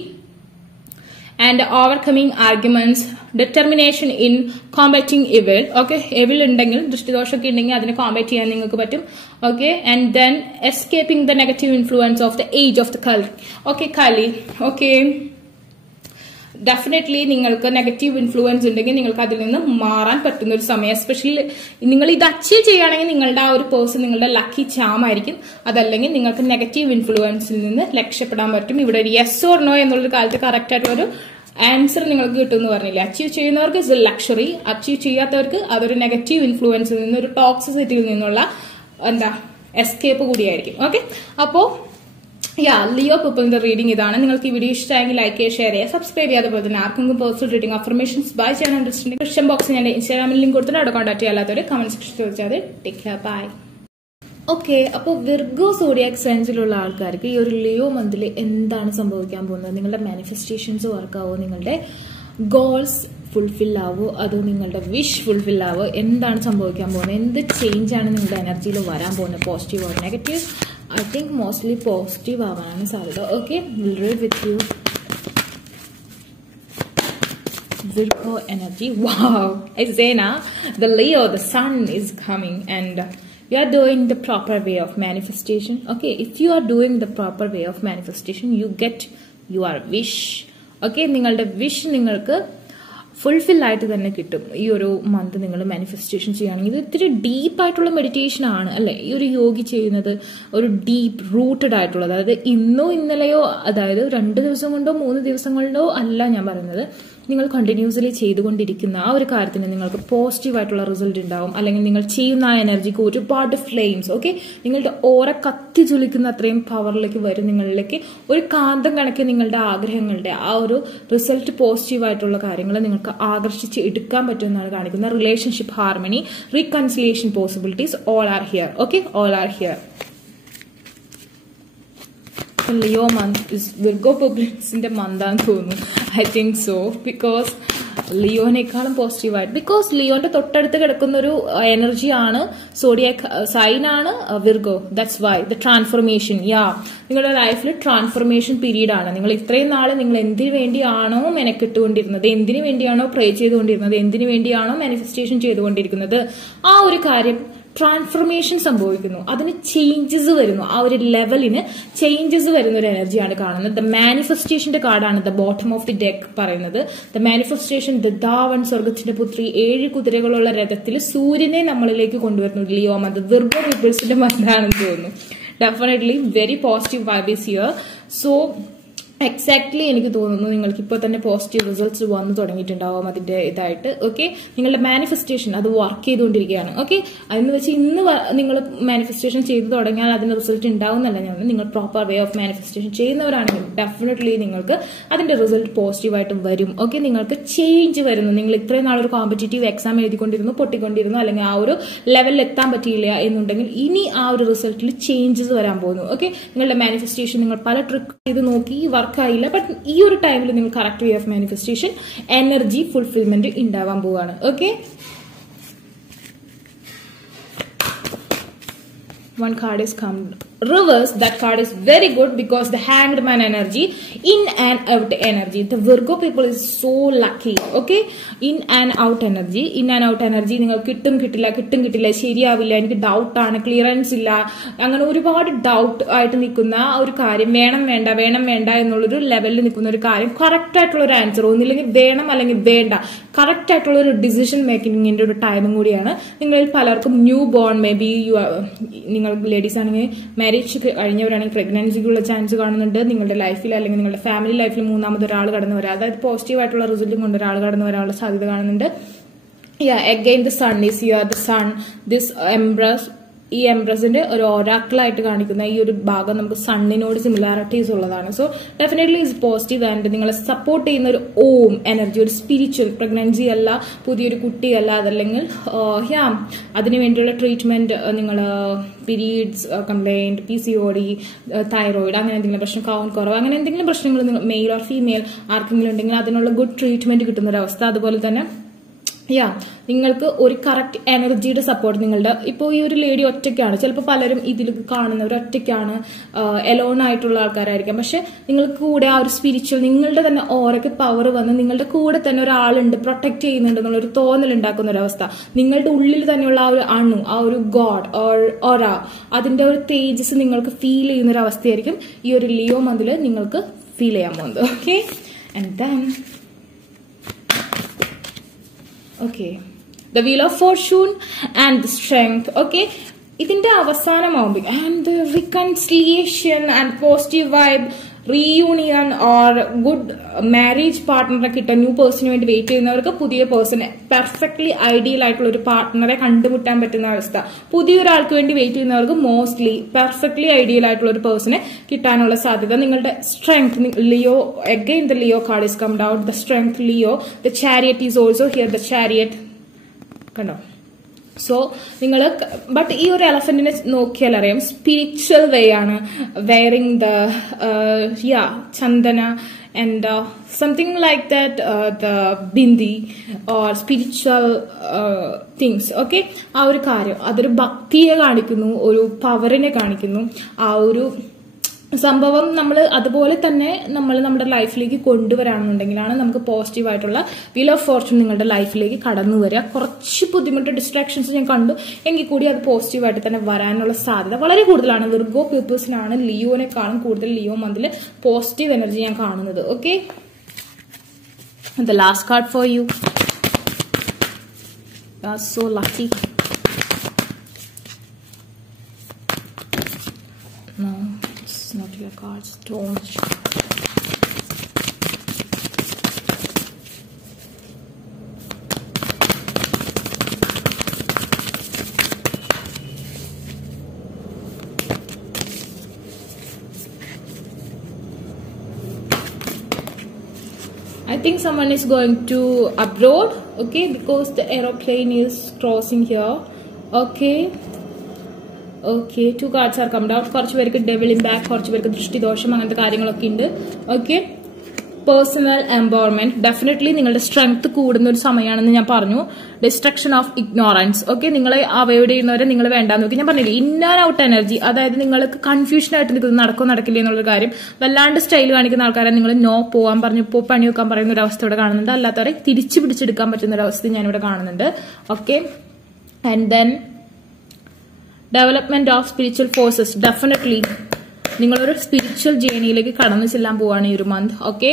and overcoming arguments, determination in combating evil. Okay, evil ഉണ്ടെങ്കിൽ, ദൃഷ്ടിദോഷമൊക്കെ ഉണ്ടെങ്കിൽ അതിനെ കോംബാറ്റ് ചെയ്യാൻ നിങ്ങൾക്ക് പറ്റും. Okay, and then escaping the negative influence of the age of the Kali. Okay, Kali. Okay, definitely നിങ്ങൾക്ക് negative influence ഉണ്ടെങ്കിൽ നിങ്ങൾക്ക് അതിൽ നിന്ന് മാറാൻ പറ്റുന്ന ഒരു സമയം. എസ്പെഷ്യലി നിങ്ങൾ ഇത് അച്ചീവ് ചെയ്യുകയാണെങ്കിൽ നിങ്ങളുടെ ആ ഒരു പേഴ്സൺ നിങ്ങളുടെ ലക്കി ചാം ആയിരിക്കും. അതല്ലെങ്കിൽ നിങ്ങൾക്ക് നെഗറ്റീവ് ഇൻഫ്ലുവൻസിൽ നിന്ന് രക്ഷപ്പെടാൻ പറ്റും. ഇവിടെ ഒരു യെസ് ഓർ നോ എന്നുള്ളൊരു കാലത്ത് കറക്റ്റ് ആയിട്ടുള്ള ഒരു ആൻസർ നിങ്ങൾക്ക് കിട്ടുമെന്ന് പറഞ്ഞില്ല. അച്ചീവ് ചെയ്യുന്നവർക്ക് ഇറ്റ്സ് എ ലക്ഷറി, അച്ചീവ് ചെയ്യാത്തവർക്ക് അതൊരു നെഗറ്റീവ് ഇൻഫ്ലുവൻസിൽ നിന്ന്, ഒരു ടോക്സിസിറ്റിയിൽ നിന്നുള്ള എസ്കേപ്പ് കൂടിയായിരിക്കും. ഓക്കെ, അപ്പോ ലിയോ പീപ്പിളിന്റെ റീഡിംഗ് ഇതാണ്. നിങ്ങൾക്ക് ഈ വീഡിയോ ഇഷ്ടമായെങ്കിൽ ലൈക്ക് ചെയ്യുക, ഷെയർ ചെയ്യുക, സബ്സ്ക്രൈബ് ചെയ്യുക. അതുപോലെ തന്നെ ആർക്കെങ്കിലും പേഴ്സണൽ റീഡിംഗ് അഫർമേഷൻസ് ബൈ ചെയ്യാൻ ഇൻട്രസ്റ്റ് ക്വസ്റ്റ്യൻ ബോക്സിൽ ഞാൻ ഇൻസ്റ്റാഗ്രാമിൽ ലിങ്ക് കൊടുത്തിട്ട് അവിടെ കോൺടാക്ട് ചെയ്യാത്തവർ കമന്റ് സെക്ഷൻ ചോദിച്ചാൽ ടേക്ക് കെയർ, ബൈ. ഓക്കെ, അപ്പോൾ വിർഗോ സോഡിയാക് സൈൻസിലുള്ള ആൾക്കാർക്ക് ഈ ഒരു ലിയോ മന്തിൽ എന്താണ് സംഭവിക്കാൻ പോകുന്നത്? നിങ്ങളുടെ മാനിഫെസ്റ്റേഷൻസ് വർക്കാവോ? നിങ്ങളുടെ ഗോൾസ് ഫുൾഫിൽ ആവോ? അതോ നിങ്ങളുടെ വിഷ് ഫുൾഫിൽ ആവോ? എന്താണ് സംഭവിക്കാൻ പോകുന്നത്? എന്ത് ചേഞ്ച് ആണ് നിങ്ങളുടെ എനർജിയിൽ വരാൻ പോകുന്നത്? Positive or negative? I think mostly positive ആവാനാണ് സാധ്യത. Okay, we'll read with you. Virgo energy. Wow, it's Zena. The Leo, the sun is coming, and you are doing the proper way of manifestation. Okay, if you are doing the proper way of manifestation, you get your wish. Okay, നിങ്ങളുടെ wish നിങ്ങൾക്ക് fulfil ആയിട്ട് തന്നെ കിട്ടും. ഈ ഒരു month നിങ്ങൾ manifestation ചെയ്യുകയാണെങ്കിൽ ഇത് ഇത്തിരി ഡീപ്പായിട്ടുള്ള മെഡിറ്റേഷൻ ആണ് അല്ലെ? ഈ ഒരു യോഗി ചെയ്യുന്നത് ഒരു ഡീപ്പ് റൂട്ടഡ് ആയിട്ടുള്ളത്, അതായത് ഇന്നോ ഇന്നലെയോ, അതായത് 2 ദിവസം കൊണ്ടോ 3 ദിവസം കൊണ്ടോ അല്ല ഞാൻ പറയുന്നത്. നിങ്ങൾ കണ്ടിന്യൂസ്ലി ചെയ്തുകൊണ്ടിരിക്കുന്ന ആ ഒരു കാര്യത്തിന് നിങ്ങൾക്ക് പോസിറ്റീവ് ആയിട്ടുള്ള റിസൾട്ട് ഉണ്ടാവും. അല്ലെങ്കിൽ നിങ്ങൾ ചെയ്യുന്ന ആ എനർജിക്ക് ഒരുപാട് ഫ്ലെയിംസ്, ഓക്കെ, നിങ്ങളുടെ ഓര കത്തി ജ്വലിക്കുന്ന അത്രയും പവറിലേക്ക് വരും. നിങ്ങളിലേക്ക് ഒരു കാന്തം കണക്കെ നിങ്ങളുടെ ആഗ്രഹങ്ങളുടെ ആ ഒരു റിസൾട്ട് പോസിറ്റീവ് ആയിട്ടുള്ള കാര്യങ്ങൾ നിങ്ങൾക്ക് ആകർഷിച്ച് എടുക്കാൻ പറ്റുമെന്നാണ് കാണിക്കുന്നത്. Relationship harmony, reconciliation possibilities, all are here. Okay, all are here. Leo month is Virgo പീപ്പിൾസിന്റെ മന്താന്ന് തോന്നുന്നു. ഐ തിങ്ക് സോ, ബിക്കോസ് ലിയോനേക്കാളും പോസിറ്റീവായിട്ട്, ബിക്കോസ് ലിയോന്റെ തൊട്ടടുത്ത് കിടക്കുന്ന ഒരു എനർജിയാണ് സോഡിയാക് സൈൻ ആണ് Virgo. That's why the transformation. നിങ്ങളുടെ ലൈഫിൽ ട്രാൻസ്ഫോർമേഷൻ പീരീഡ് ആണ്. നിങ്ങൾ ഇത്രയും നാള് നിങ്ങൾ എന്തിനു വേണ്ടിയാണോ മെനക്കെട്ടുകൊണ്ടിരുന്നത്, എന്തിനു വേണ്ടിയാണോ പ്രേ ചെയ്തുകൊണ്ടിരുന്നത്, എന്തിനു വേണ്ടിയാണോ മാനിഫെസ്റ്റേഷൻ ചെയ്തുകൊണ്ടിരിക്കുന്നത്, ആ ഒരു കാര്യം ട്രാൻസ്ഫോർമേഷൻ സംഭവിക്കുന്നു. അതിന് ചേഞ്ചസ് വരുന്നു. ആ ഒരു ലെവലിന് ചേഞ്ചസ് വരുന്ന ഒരു എനർജിയാണ് കാണുന്നത്. ദ മാനിഫെസ്റ്റേഷന്റെ കാർഡാണ് the bottom of the deck പറയുന്നത്. ദ മാനിഫെസ്റ്റേഷൻ, ദാവൻ സ്വർഗത്തിന്റെ പുത്രി, 7 കുതിരകളുള്ള രഥത്തിൽ സൂര്യനെ നമ്മളിലേക്ക് കൊണ്ടുവരുന്നു. ലിയോ മന്ത് വിർഗോ പീപ്പിൾസിന്റെ മന്താണെന്ന് തോന്നുന്നു. Definitely very positive vibe is here. So exactly എനിക്ക് തോന്നുന്നു നിങ്ങൾക്ക് ഇപ്പോൾ തന്നെ പോസിറ്റീവ് റിസൾട്ട്സ് വന്നു തുടങ്ങിയിട്ടുണ്ടാവും അതിന്റെ ഇതായിട്ട്. ഓക്കെ, നിങ്ങളുടെ മാനിഫെസ്റ്റേഷൻ അത് വർക്ക് ചെയ്തുകൊണ്ടിരിക്കുകയാണ്. ഓക്കെ, അതെന്ന് വെച്ച് ഇന്ന് നിങ്ങൾ മാനിഫെസ്റ്റേഷൻ ചെയ്തു തുടങ്ങിയാൽ അതിന്റെ റിസൾട്ട് ഉണ്ടാവുന്നല്ല ഞാൻ. നിങ്ങൾ പ്രോപ്പർ വേ ഓഫ് മാനിഫെസ്റ്റേഷൻ ചെയ്യുന്നവരാണെങ്കിൽ ഡെഫിനറ്റ്ലി നിങ്ങൾക്ക് അതിന്റെ റിസൾട്ട് പോസിറ്റീവായിട്ട് വരും. ഓക്കെ, നിങ്ങൾക്ക് ചേഞ്ച് വരുന്നു. നിങ്ങൾ ഇത്രയും നാളൊരു കോമ്പറ്റേറ്റീവ് എക്സാം എഴുതിക്കൊണ്ടിരുന്നു, പൊട്ടിക്കൊണ്ടിരുന്നു, അല്ലെങ്കിൽ ആ ഒരു ലെവലിൽ എത്താൻ പറ്റിയില്ല എന്നുണ്ടെങ്കിൽ ഇനി ആ ഒരു റിസൾട്ടിൽ ചേഞ്ചസ് വരാൻ പോകുന്നു. ഓക്കെ, നിങ്ങളുടെ മാനിഫെസ്റ്റേഷൻ നിങ്ങൾ പല ട്രിക്ക് ചെയ്ത് നോക്കി വർക്കായില്ല, ബട്ട് ഈ ഒരു ടൈമിൽ നിങ്ങൾ correct way of manifestation energy fulfilment ഉണ്ടാവാൻ പോവാണ്. Okay, one card is come reverse. That card is very good because the hanged man energy, in and out energy. The Virgo people is so lucky. Okay, in and out energy, in and out energy. നിങ്ങൾ കിട്ടും കിട്ടില്ല, ശരിയാവില്ല, എനിക്ക് doubt ആണ്, clearance ഇല്ല, അങ്ങനെ ഒരുപാട് doubt ആയിട്ട് നിൽക്കുന്ന ഒരു കാര്യം, വേണം വേണ്ട എന്നുള്ളൊരു ലെവലിൽ നിൽക്കുന്ന ഒരു കാര്യം, കറക്റ്റ് ആയിട്ടുള്ള ഒരു ആൻസർ, ഒന്നില്ലെങ്കിൽ വേണം അല്ലെങ്കിൽ വേണ്ട, കറക്റ്റ് ആയിട്ടുള്ള ഒരു ഡിസിഷൻ മേക്കിങ്ങിന്റെ ഒരു ടൈമും കൂടിയാണ്. നിങ്ങളിൽ പലർക്കും ന്യൂ ബോൺ, മേ ബി നിങ്ങൾ ലേഡീസ് ആണെങ്കിൽ മാരേജ് കഴിഞ്ഞവരാണെങ്കിൽ പ്രഗ്നൻസിക്കുള്ള ചാൻസ് കാണുന്നുണ്ട്. നിങ്ങളുടെ ലൈഫിൽ അല്ലെങ്കിൽ നിങ്ങളുടെ ഫാമിലി ലൈഫിൽ മൂന്നാമതൊരാൾ കടന്നു വരാം, അതായത് പോസിറ്റീവ് ആയിട്ടുള്ള റിസൾട്ടും കൊണ്ട് ഒരാൾ കടന്നു വരാനുള്ള സാധ്യത കാണുന്നുണ്ട്. Again the sun is here. The sun, this embrace, ഈ എംബ്രസിന്റെ ഒരു ഒരാക്കിളായിട്ട് കാണിക്കുന്ന ഈ ഒരു ഭാഗം നമുക്ക് സണ്ണിനോട് സിമിലാരിറ്റീസ് ഉള്ളതാണ്. So definitely is positive and നിങ്ങളെ സപ്പോർട്ട് ചെയ്യുന്ന ഒരു ഓം എനർജി, ഒരു സ്പിരിച്വൽ, പ്രഗ്നൻസി അല്ല, പുതിയൊരു കുട്ടിയല്ല, അതല്ലെങ്കിൽ അതിനുവേണ്ടിയുള്ള ട്രീറ്റ്മെന്റ്, നിങ്ങൾ പീരീഡ്സ് കംപ്ലൈന്റ്, PCOD, തൈറോയിഡ്, അങ്ങനെ എന്തെങ്കിലും പ്രശ്നം, കൗണ്ട് കുറവ്, അങ്ങനെ എന്തെങ്കിലും പ്രശ്നങ്ങൾ മെയിൽ ഓർ ഫീമെയിൽ ആർക്കെങ്കിലും ഉണ്ടെങ്കിൽ അതിനുള്ള ഗുഡ് ട്രീറ്റ്മെന്റ് കിട്ടുന്ന ഒരു അവസ്ഥ. അതുപോലെ തന്നെ നിങ്ങൾക്ക് ഒരു കറക്റ്റ് എനർജിയുടെ സപ്പോർട്ട് നിങ്ങളുടെ ഇപ്പോൾ ഈ ഒരു ലേഡി ഒറ്റയ്ക്കാണ്, ചിലപ്പോൾ പലരും ഇതിൽ കാണുന്നവർ ഒറ്റയ്ക്കാണ്, എലോൺ ആയിട്ടുള്ള ആൾക്കാരായിരിക്കാം. പക്ഷെ നിങ്ങൾക്ക് കൂടെ ആ ഒരു സ്പിരിച്വൽ നിങ്ങളുടെ തന്നെ ഓരൊക്കെ പവർ വന്ന് നിങ്ങളുടെ കൂടെ തന്നെ ഒരാളുണ്ട്, പ്രൊട്ടക്ട് ചെയ്യുന്നുണ്ട് എന്നുള്ളൊരു തോന്നൽ ഉണ്ടാക്കുന്ന ഒരു അവസ്ഥ, നിങ്ങളുടെ ഉള്ളിൽ തന്നെയുള്ള ആ ഒരു അണു, ആ ഒരു ഗോഡ് ഓറ, അതിന്റെ ഒരു തേജസ് നിങ്ങൾക്ക് ഫീൽ ചെയ്യുന്ന ഒരു അവസ്ഥയായിരിക്കും ഈ ഒരു ലിയോ മന്തിൽ നിങ്ങൾക്ക് ഫീൽ ചെയ്യാൻ പോകുന്നത്. Okay, and then the wheel of fortune and the strength. Okay, ഇതിന്റെ അവസാനമാകുമ്പോൾ and the reconciliation and positive vibe, reunion or good marriage partner കിട്ടാൻ ന്യൂ പേഴ്സണിന് വേണ്ടി വെയിറ്റ് ചെയ്യുന്നവർക്ക് പുതിയ പേഴ്സണെ പെർഫെക്റ്റ്ലി ഐഡിയൽ ആയിട്ടുള്ള ഒരു പാർട്ട്ണറെ കണ്ടുമുട്ടാൻ പറ്റുന്ന അവസ്ഥ, പുതിയൊരാൾക്ക് വേണ്ടി വെയിറ്റ് ചെയ്യുന്നവർക്ക് മോസ്റ്റ്ലി പെർഫെക്റ്റ്ലി ഐഡിയൽ ആയിട്ടുള്ള ഒരു പേഴ്സണെ കിട്ടാനുള്ള സാധ്യത. നിങ്ങളുടെ strength Leo, again the Leo card is കംഡ് out, the strength Leo, the chariot is also here, the chariot കണ്ടോ. സോ നിങ്ങൾ ബട്ട് ഈ ഒരു എലഫന്റിനെ നോക്കിയാൽ അറിയാം സ്പിരിച്വൽ വേ ആണ്, wearing the Chandana and something like that, the bindi or spiritual things. Okay, ആ ഒരു കാര്യം അതൊരു ഭക്തിയെ കാണിക്കുന്നു, ഒരു പവറിനെ കാണിക്കുന്നു. ആ ഒരു സംഭവം നമ്മൾ അതുപോലെ തന്നെ നമ്മൾ നമ്മുടെ ലൈഫിലേക്ക് കൊണ്ടുവരാണെന്നുണ്ടെങ്കിലാണ് നമുക്ക് പോസിറ്റീവായിട്ടുള്ള വീൽ ഓഫ് ഫോർച്യൂൺ നിങ്ങളുടെ ലൈഫിലേക്ക് കടന്നു വരിക. കുറച്ച് ബുദ്ധിമുട്ട് ഡിസ്ട്രാക്ഷൻസ് ഞാൻ കണ്ടു, എങ്കിൽ കൂടി അത് പോസിറ്റീവായിട്ട് തന്നെ വരാനുള്ള സാധ്യത വളരെ കൂടുതലാണ്. വിർഗോ പീപ്പിൾസിനാണ് ലിയോനെക്കാളും കൂടുതൽ ലിയോ മന്തിൽ പോസിറ്റീവ് എനർജി ഞാൻ കാണുന്നത്. Okay, the last card for U. You are so lucky. No, it's not your cards. Don't. I think someone is going to abroad, okay, because the aeroplane is crossing here. Okay, two cards are coming out. കുറച്ച് പേർക്ക് devil impact, കുറച്ച് പേർക്ക് ദൃഷ്ടിദോഷം, അങ്ങനത്തെ കാര്യങ്ങളൊക്കെ ഉണ്ട്. Okay, personal empowerment definitely നിങ്ങളുടെ strength കൂടുന്ന ഒരു സമയമാണെന്ന് ഞാൻ പറഞ്ഞു. Destruction of ignorance. ഓക്കെ, നിങ്ങൾ അവോയ്ഡ് ചെയ്യുന്നവരെ നിങ്ങൾ വേണ്ടാന്ന് നോക്കി. ഞാൻ പറഞ്ഞില്ലേ, ഇൻ ആൻഡ് ഔട്ട് എനർജി, അതായത് നിങ്ങൾക്ക് കൺഫ്യൂഷൻ ആയിട്ട് ഇത് നടക്കോ നടക്കില്ല എന്നുള്ളൊരു കാര്യം വല്ലാണ്ട് സ്റ്റൈൽ കാണിക്കുന്ന ആൾക്കാരെ നിങ്ങൾ നോ പോകാൻ പറഞ്ഞു പണി വെക്കാൻ പറയുന്ന ഒരു അവസ്ഥ ഇവിടെ കാണുന്നുണ്ട്. അല്ലാത്തവരെ തിരിച്ചു പിടിച്ചെടുക്കാൻ പറ്റുന്ന ഒരു അവസ്ഥ ഞാനിവിടെ കാണുന്നുണ്ട്. Okay, and then development of spiritual forces. Definitely നിങ്ങളൊരു സ്പിരിച്വൽ ജേണിയിലേക്ക് കടന്നു ചെല്ലാൻ പോവാണ് ഈ ഒരു month. Okay,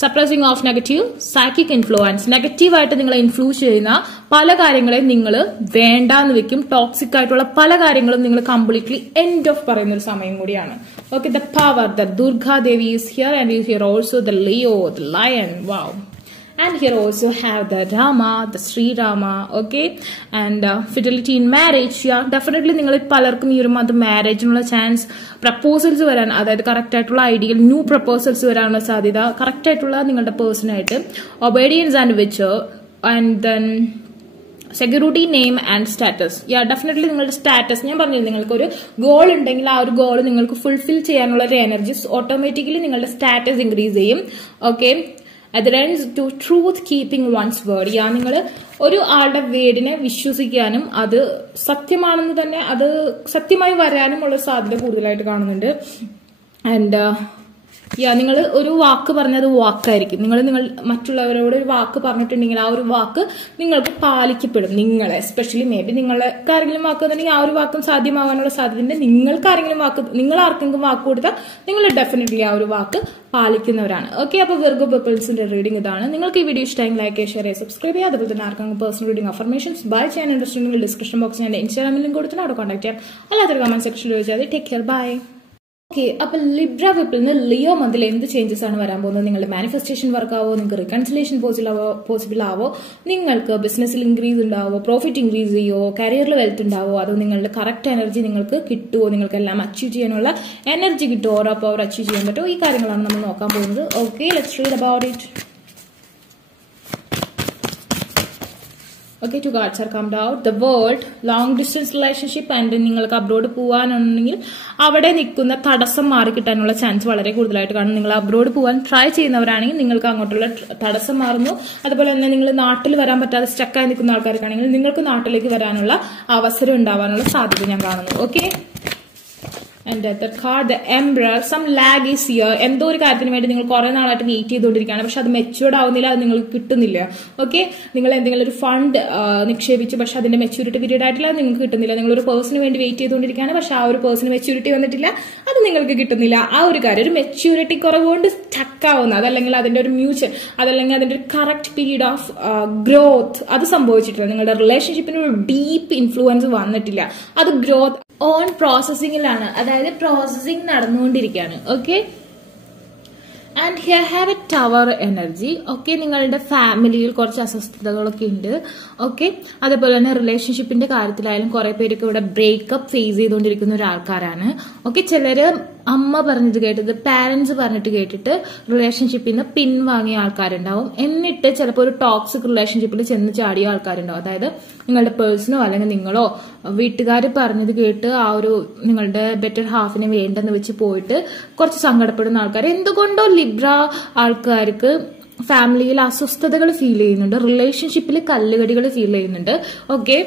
suppressing of negative psychic influence. നെഗറ്റീവായിട്ട് നിങ്ങളെ ഇൻഫ്ലുവൻസ് ചെയ്യുന്ന പല കാര്യങ്ങളെയും നിങ്ങൾ വേണ്ടാന്ന് വെക്കും. ടോക്സിക് ആയിട്ടുള്ള പല കാര്യങ്ങളും നിങ്ങൾ കംപ്ലീറ്റ്ലി എൻഡ് ഓഫ് പറയുന്ന ഒരു സമയം കൂടിയാണ്. Okay, the power, the Durgadevi is here and you here also the Leo, the lion. Wow. And here also have the Rama, the Sri Rama, okay, and fidelity in marriage. Yeah, definitely നിങ്ങൾ പലർക്കും ഈ ഒരു month മാരേജിനുള്ള chance, proposals വരാൻ, അതായത് correct ആയിട്ടുള്ള ideal new proposals വരാനുള്ള സാധ്യത, correct ആയിട്ടുള്ള നിങ്ങളുടെ പേഴ്സണായിട്ട് obedience and which, and then security, name and status. Definitely നിങ്ങളുടെ സ്റ്റാറ്റസ്, ഞാൻ പറഞ്ഞു, നിങ്ങൾക്ക് ഒരു ഗോൾ ഉണ്ടെങ്കിൽ ആ ഒരു ഗോൾ നിങ്ങൾക്ക് ഫുൾഫിൽ ചെയ്യാനുള്ള ഒരു എനർജി ഓട്ടോമാറ്റിക്കലി നിങ്ങളുടെ സ്റ്റാറ്റസ് ഇൻക്രീസ് ചെയ്യും. Okay, adherence to truth keeping one's word. നിങ്ങൾ ഒരു ആളുടെ വേർഡിനെ വിശ്വസിക്കാനും അത് സത്യമാണെന്ന് തന്നെ അത് സത്യമായി വരാനുമുള്ള സാധ്യത കൂടുതലായിട്ട് കാണുന്നുണ്ട്. ആൻഡ് നിങ്ങൾ ഒരു വാക്ക് പറഞ്ഞത് വാക്കായിരിക്കും. നിങ്ങൾ മറ്റുള്ളവരോട് ഒരു വാക്ക് പറഞ്ഞിട്ടുണ്ടെങ്കിൽ ആ ഒരു വാക്ക് നിങ്ങൾക്ക് പാലിക്കപ്പെടും. നിങ്ങളെ എസ്പെഷ്യലി മേ ബി നിങ്ങൾക്ക് ആരെങ്കിലും വാക്ക് തന്നിട്ടുണ്ടെങ്കിൽ ആ ഒരു വാക്കും സാധ്യമാവാനുള്ള സാധ്യതയുണ്ട്. നിങ്ങൾ ആർക്കെങ്കിലും വാക്ക് കൊടുത്താൽ നിങ്ങൾ ഡെഫിനറ്റ്ലി ആ ഒരു വാക്ക് പാലിക്കുന്നവരാണ്. ഓക്കെ, അപ്പോൾ വിർഗോ പീപ്പിൾസിന്റെ റീഡിംഗ് ഇതാണ്. നിങ്ങൾക്ക് ഈ വീഡിയോ ഇഷ്ടമെങ്കിൽ ലൈക്ക് ചെയ്യുക, ഷെയർ ചെയ്യുക, സബ്സ്ക്രൈബ് ചെയ്യുക. അതുപോലെ തന്നെ ആർക്കെങ്കിലും പേഴ്സണൽ റീഡിംഗ് അഫർമേഷൻസ് ബൈ ചെയ്യാൻ ഇൻട്രസ്റ്റ് ഉണ്ടെങ്കിൽ ഡിസ്ക്രിപ്ഷൻ ബോക്സ് ഞാൻ ഇൻസ്റ്റാഗ്രാമിൽ ലിങ്ക് കൊടുത്തിട്ട് അവിടെ കോൺടാക്ട് ചെയ്യാം. അല്ലാത്തൊരു കമന്റ് സെക്ഷനിൽ ചോദിച്ചാൽ ടേക്ക് കെയർ, ബൈ. ഓക്കെ, അപ്പൊ ലിബ്ര പീപ്പിളിന് ലിയോ മന്തിൽ എന്ത് ചേഞ്ചസ് ആണ് വരാൻ പോകുന്നത്? നിങ്ങളുടെ മാനിഫെസ്റ്റേഷൻ വർക്ക് ആവോ, നിങ്ങൾക്ക് റിക്കൺസിലേഷൻ പോസിബിൾ ആവോ, നിങ്ങൾക്ക് ബിസിനസ്സിൽ ഇൻക്രീസ് ഉണ്ടാവോ, പ്രോഫിറ്റ് ഇൻക്രീസ് ചെയ്യോ, കരിയറിൽ വെൽത്ത് ഉണ്ടാവോ, അതോ നിങ്ങളുടെ കറക്റ്റ് എനർജി നിങ്ങൾക്ക് കിട്ടുമോ, നിങ്ങൾക്ക് എല്ലാം അച്ചീവ് ചെയ്യാനുള്ള എനർജി കിട്ടുമോ, ഓരോ പവർ അച്ചീവ് ചെയ്യാൻ പറ്റുമോ, ഈ കാര്യങ്ങളാണ് നമ്മൾ നോക്കാൻ പോകുന്നത്. Okay, let's read about it. Okay, 2 cards are come out. The world, long distance relationship and നിങ്ങൾക്ക് അബ്രോഡ് പോകാനുണ്ടെങ്കിൽ അവിടെ നിൽക്കുന്ന തടസ്സം മാറി കിട്ടാനുള്ള ചാൻസ് വളരെ കൂടുതലായിട്ട് കാണും. നിങ്ങൾ അബ്രോഡ് പോകാൻ ട്രൈ ചെയ്യുന്നവരാണെങ്കിൽ നിങ്ങൾക്ക് അങ്ങോട്ടുള്ള തടസ്സം മാറുന്നു. അതുപോലെ തന്നെ നിങ്ങൾ നാട്ടിൽ വരാൻ പറ്റാതെ സ്റ്റക്കായി നിൽക്കുന്ന ആൾക്കാർക്കാണെങ്കിൽ നിങ്ങൾക്ക് നാട്ടിലേക്ക് വരാനുള്ള അവസരം ഉണ്ടാവാനുള്ള സാധ്യത ഞാൻ കാണുന്നു. Okay, and the card, the Emperor, some lag is here. എന്തോ ഒരു കാര്യത്തിന് വേണ്ടി നിങ്ങൾ കുറെ നാളായിട്ട് വെയിറ്റ് ചെയ്തുകൊണ്ടിരിക്കുകയാണ്, പക്ഷെ അത് മെച്യൂർഡ് ആവുന്നില്ല, അത് നിങ്ങൾക്ക് കിട്ടുന്നില്ല. ഓക്കെ, നിങ്ങൾ എന്തെങ്കിലും ഒരു ഫണ്ട് നിക്ഷേപിച്ചു, പക്ഷെ അതിന്റെ മെച്യൂരിറ്റി പീരീഡ് ആയിട്ടില്ല, അത് നിങ്ങൾക്ക് കിട്ടുന്നില്ല. നിങ്ങൾ ഒരു പേഴ്സണിന് വേണ്ടി വെയിറ്റ് ചെയ്തുകൊണ്ടിരിക്കുകയാണ്, പക്ഷെ ആ ഒരു പേഴ്സണ് മെച്യൂരിറ്റി വന്നിട്ടില്ല, അത് നിങ്ങൾക്ക് കിട്ടുന്നില്ല. ആ ഒരു കാര്യം, ഒരു മെച്യൂരിറ്റി കുറവുകൊണ്ട് സ്റ്റക്ക് ആവുന്ന, അതല്ലെങ്കിൽ അതിന്റെ ഒരു മ്യൂച്വൽ, അതല്ലെങ്കിൽ അതിന്റെ ഒരു കറക്റ്റ് പീരീഡ് ഓഫ് ഗ്രോത്ത് അത് സംഭവിച്ചിട്ടില്ല. നിങ്ങളുടെ റിലേഷൻഷിപ്പിന് ഒരു ഡീപ്പ് ഇൻഫ്ലുവൻസ് വന്നിട്ടില്ല. അത് ഗ്രോത്ത് ഓൺ പ്രോസസിംഗിലാണ്, അതായത് പ്രോസസിംഗ് നടന്നുകൊണ്ടിരിക്കുകയാണ്. Okay, and here have A tower energy. Okay, നിങ്ങളുടെ ഫാമിലിയിൽ കുറച്ച് അസ്വസ്ഥതകളൊക്കെ ഉണ്ട്. ഓക്കെ, അതേപോലെ തന്നെ റിലേഷൻഷിപ്പിന്റെ കാര്യത്തിലായാലും കുറെ പേരൊക്കെ ഇവിടെ ബ്രേക്കപ്പ് ഫേസ് ചെയ്തുകൊണ്ടിരിക്കുന്ന ഒരാൾക്കാരാണ്. ഓക്കെ, ചിലര് അമ്മ പറഞ്ഞത് കേട്ടത്, പാരന്റ്സ് പറഞ്ഞിട്ട് കേട്ടിട്ട് റിലേഷൻഷിപ്പിൽ നിന്ന് പിൻവാങ്ങിയ ആൾക്കാരുണ്ടാവും. എന്നിട്ട് ചിലപ്പോൾ ഒരു ടോക്സിക് റിലേഷൻഷിപ്പിൽ ചെന്ന് ചാടിയ ആൾക്കാരുണ്ടാവും. അതായത് നിങ്ങളുടെ പേഴ്സണോ അല്ലെങ്കിൽ നിങ്ങളോ വീട്ടുകാർ പറഞ്ഞത് കേട്ട് ആ ഒരു നിങ്ങളുടെ ബെറ്റർ ഹാഫിനെ വേണ്ടെന്ന് വെച്ച് പോയിട്ട് കുറച്ച് സങ്കടപ്പെടുന്ന ആൾക്കാർ. എന്തുകൊണ്ടോ ലിബ്ര ആൾക്കാർക്ക് ഫാമിലിയിൽ അസ്വസ്ഥതകൾ ഫീൽ ചെയ്യുന്നുണ്ട്, റിലേഷൻഷിപ്പിൽ കല്ലുകടികൾ ഫീൽ ചെയ്യുന്നുണ്ട്. ഓക്കെ,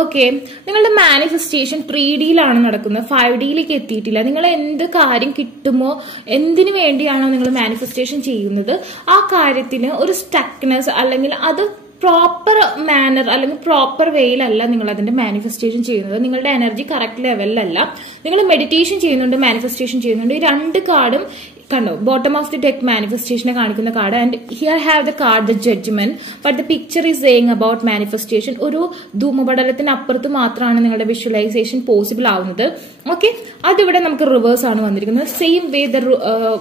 ഓക്കെ, നിങ്ങളുടെ മാനിഫെസ്റ്റേഷൻ 3Dയിലാണ് നടക്കുന്നത്, 5Dയിലേക്ക് എത്തിയിട്ടില്ല. നിങ്ങൾ എന്ത് കാര്യം കിട്ടുമോ, എന്തിനു വേണ്ടിയാണോ നിങ്ങൾ മാനിഫെസ്റ്റേഷൻ ചെയ്യുന്നത്, ആ കാര്യത്തിന് ഒരു സ്റ്റക്നെസ് അല്ലെങ്കിൽ അത് പ്രോപ്പർ മാനർ അല്ലെങ്കിൽ പ്രോപ്പർ വേയിലല്ല നിങ്ങൾ അതിന്റെ മാനിഫെസ്റ്റേഷൻ ചെയ്യുന്നത്. നിങ്ങളുടെ എനർജി കറക്റ്റ് ലെവലിലല്ല. നിങ്ങൾ മെഡിറ്റേഷൻ ചെയ്യുന്നുണ്ട്, മാനിഫെസ്റ്റേഷൻ ചെയ്യുന്നുണ്ട്. ഈ രണ്ട് കാർഡും കണ്ടോ, ബോട്ടം ഓഫ് ദി ഡെക്ക് മാനിഫെസ്റ്റേഷനെ കാണിക്കുന്ന card. And here have the card the judgement, but the picture is saying about manifestation. ഒരു ധൂമപടലത്തിനപ്പുറത്ത് മാത്രമാണ് നിങ്ങളുടെ വിഷ്വലൈസേഷൻ പോസിബിൾ ആവുന്നത്. ഓക്കെ, അതിവിടെ നമുക്ക് റിവേഴ്സ് ആണ് വന്നിരിക്കുന്നത്. സെയിം വേ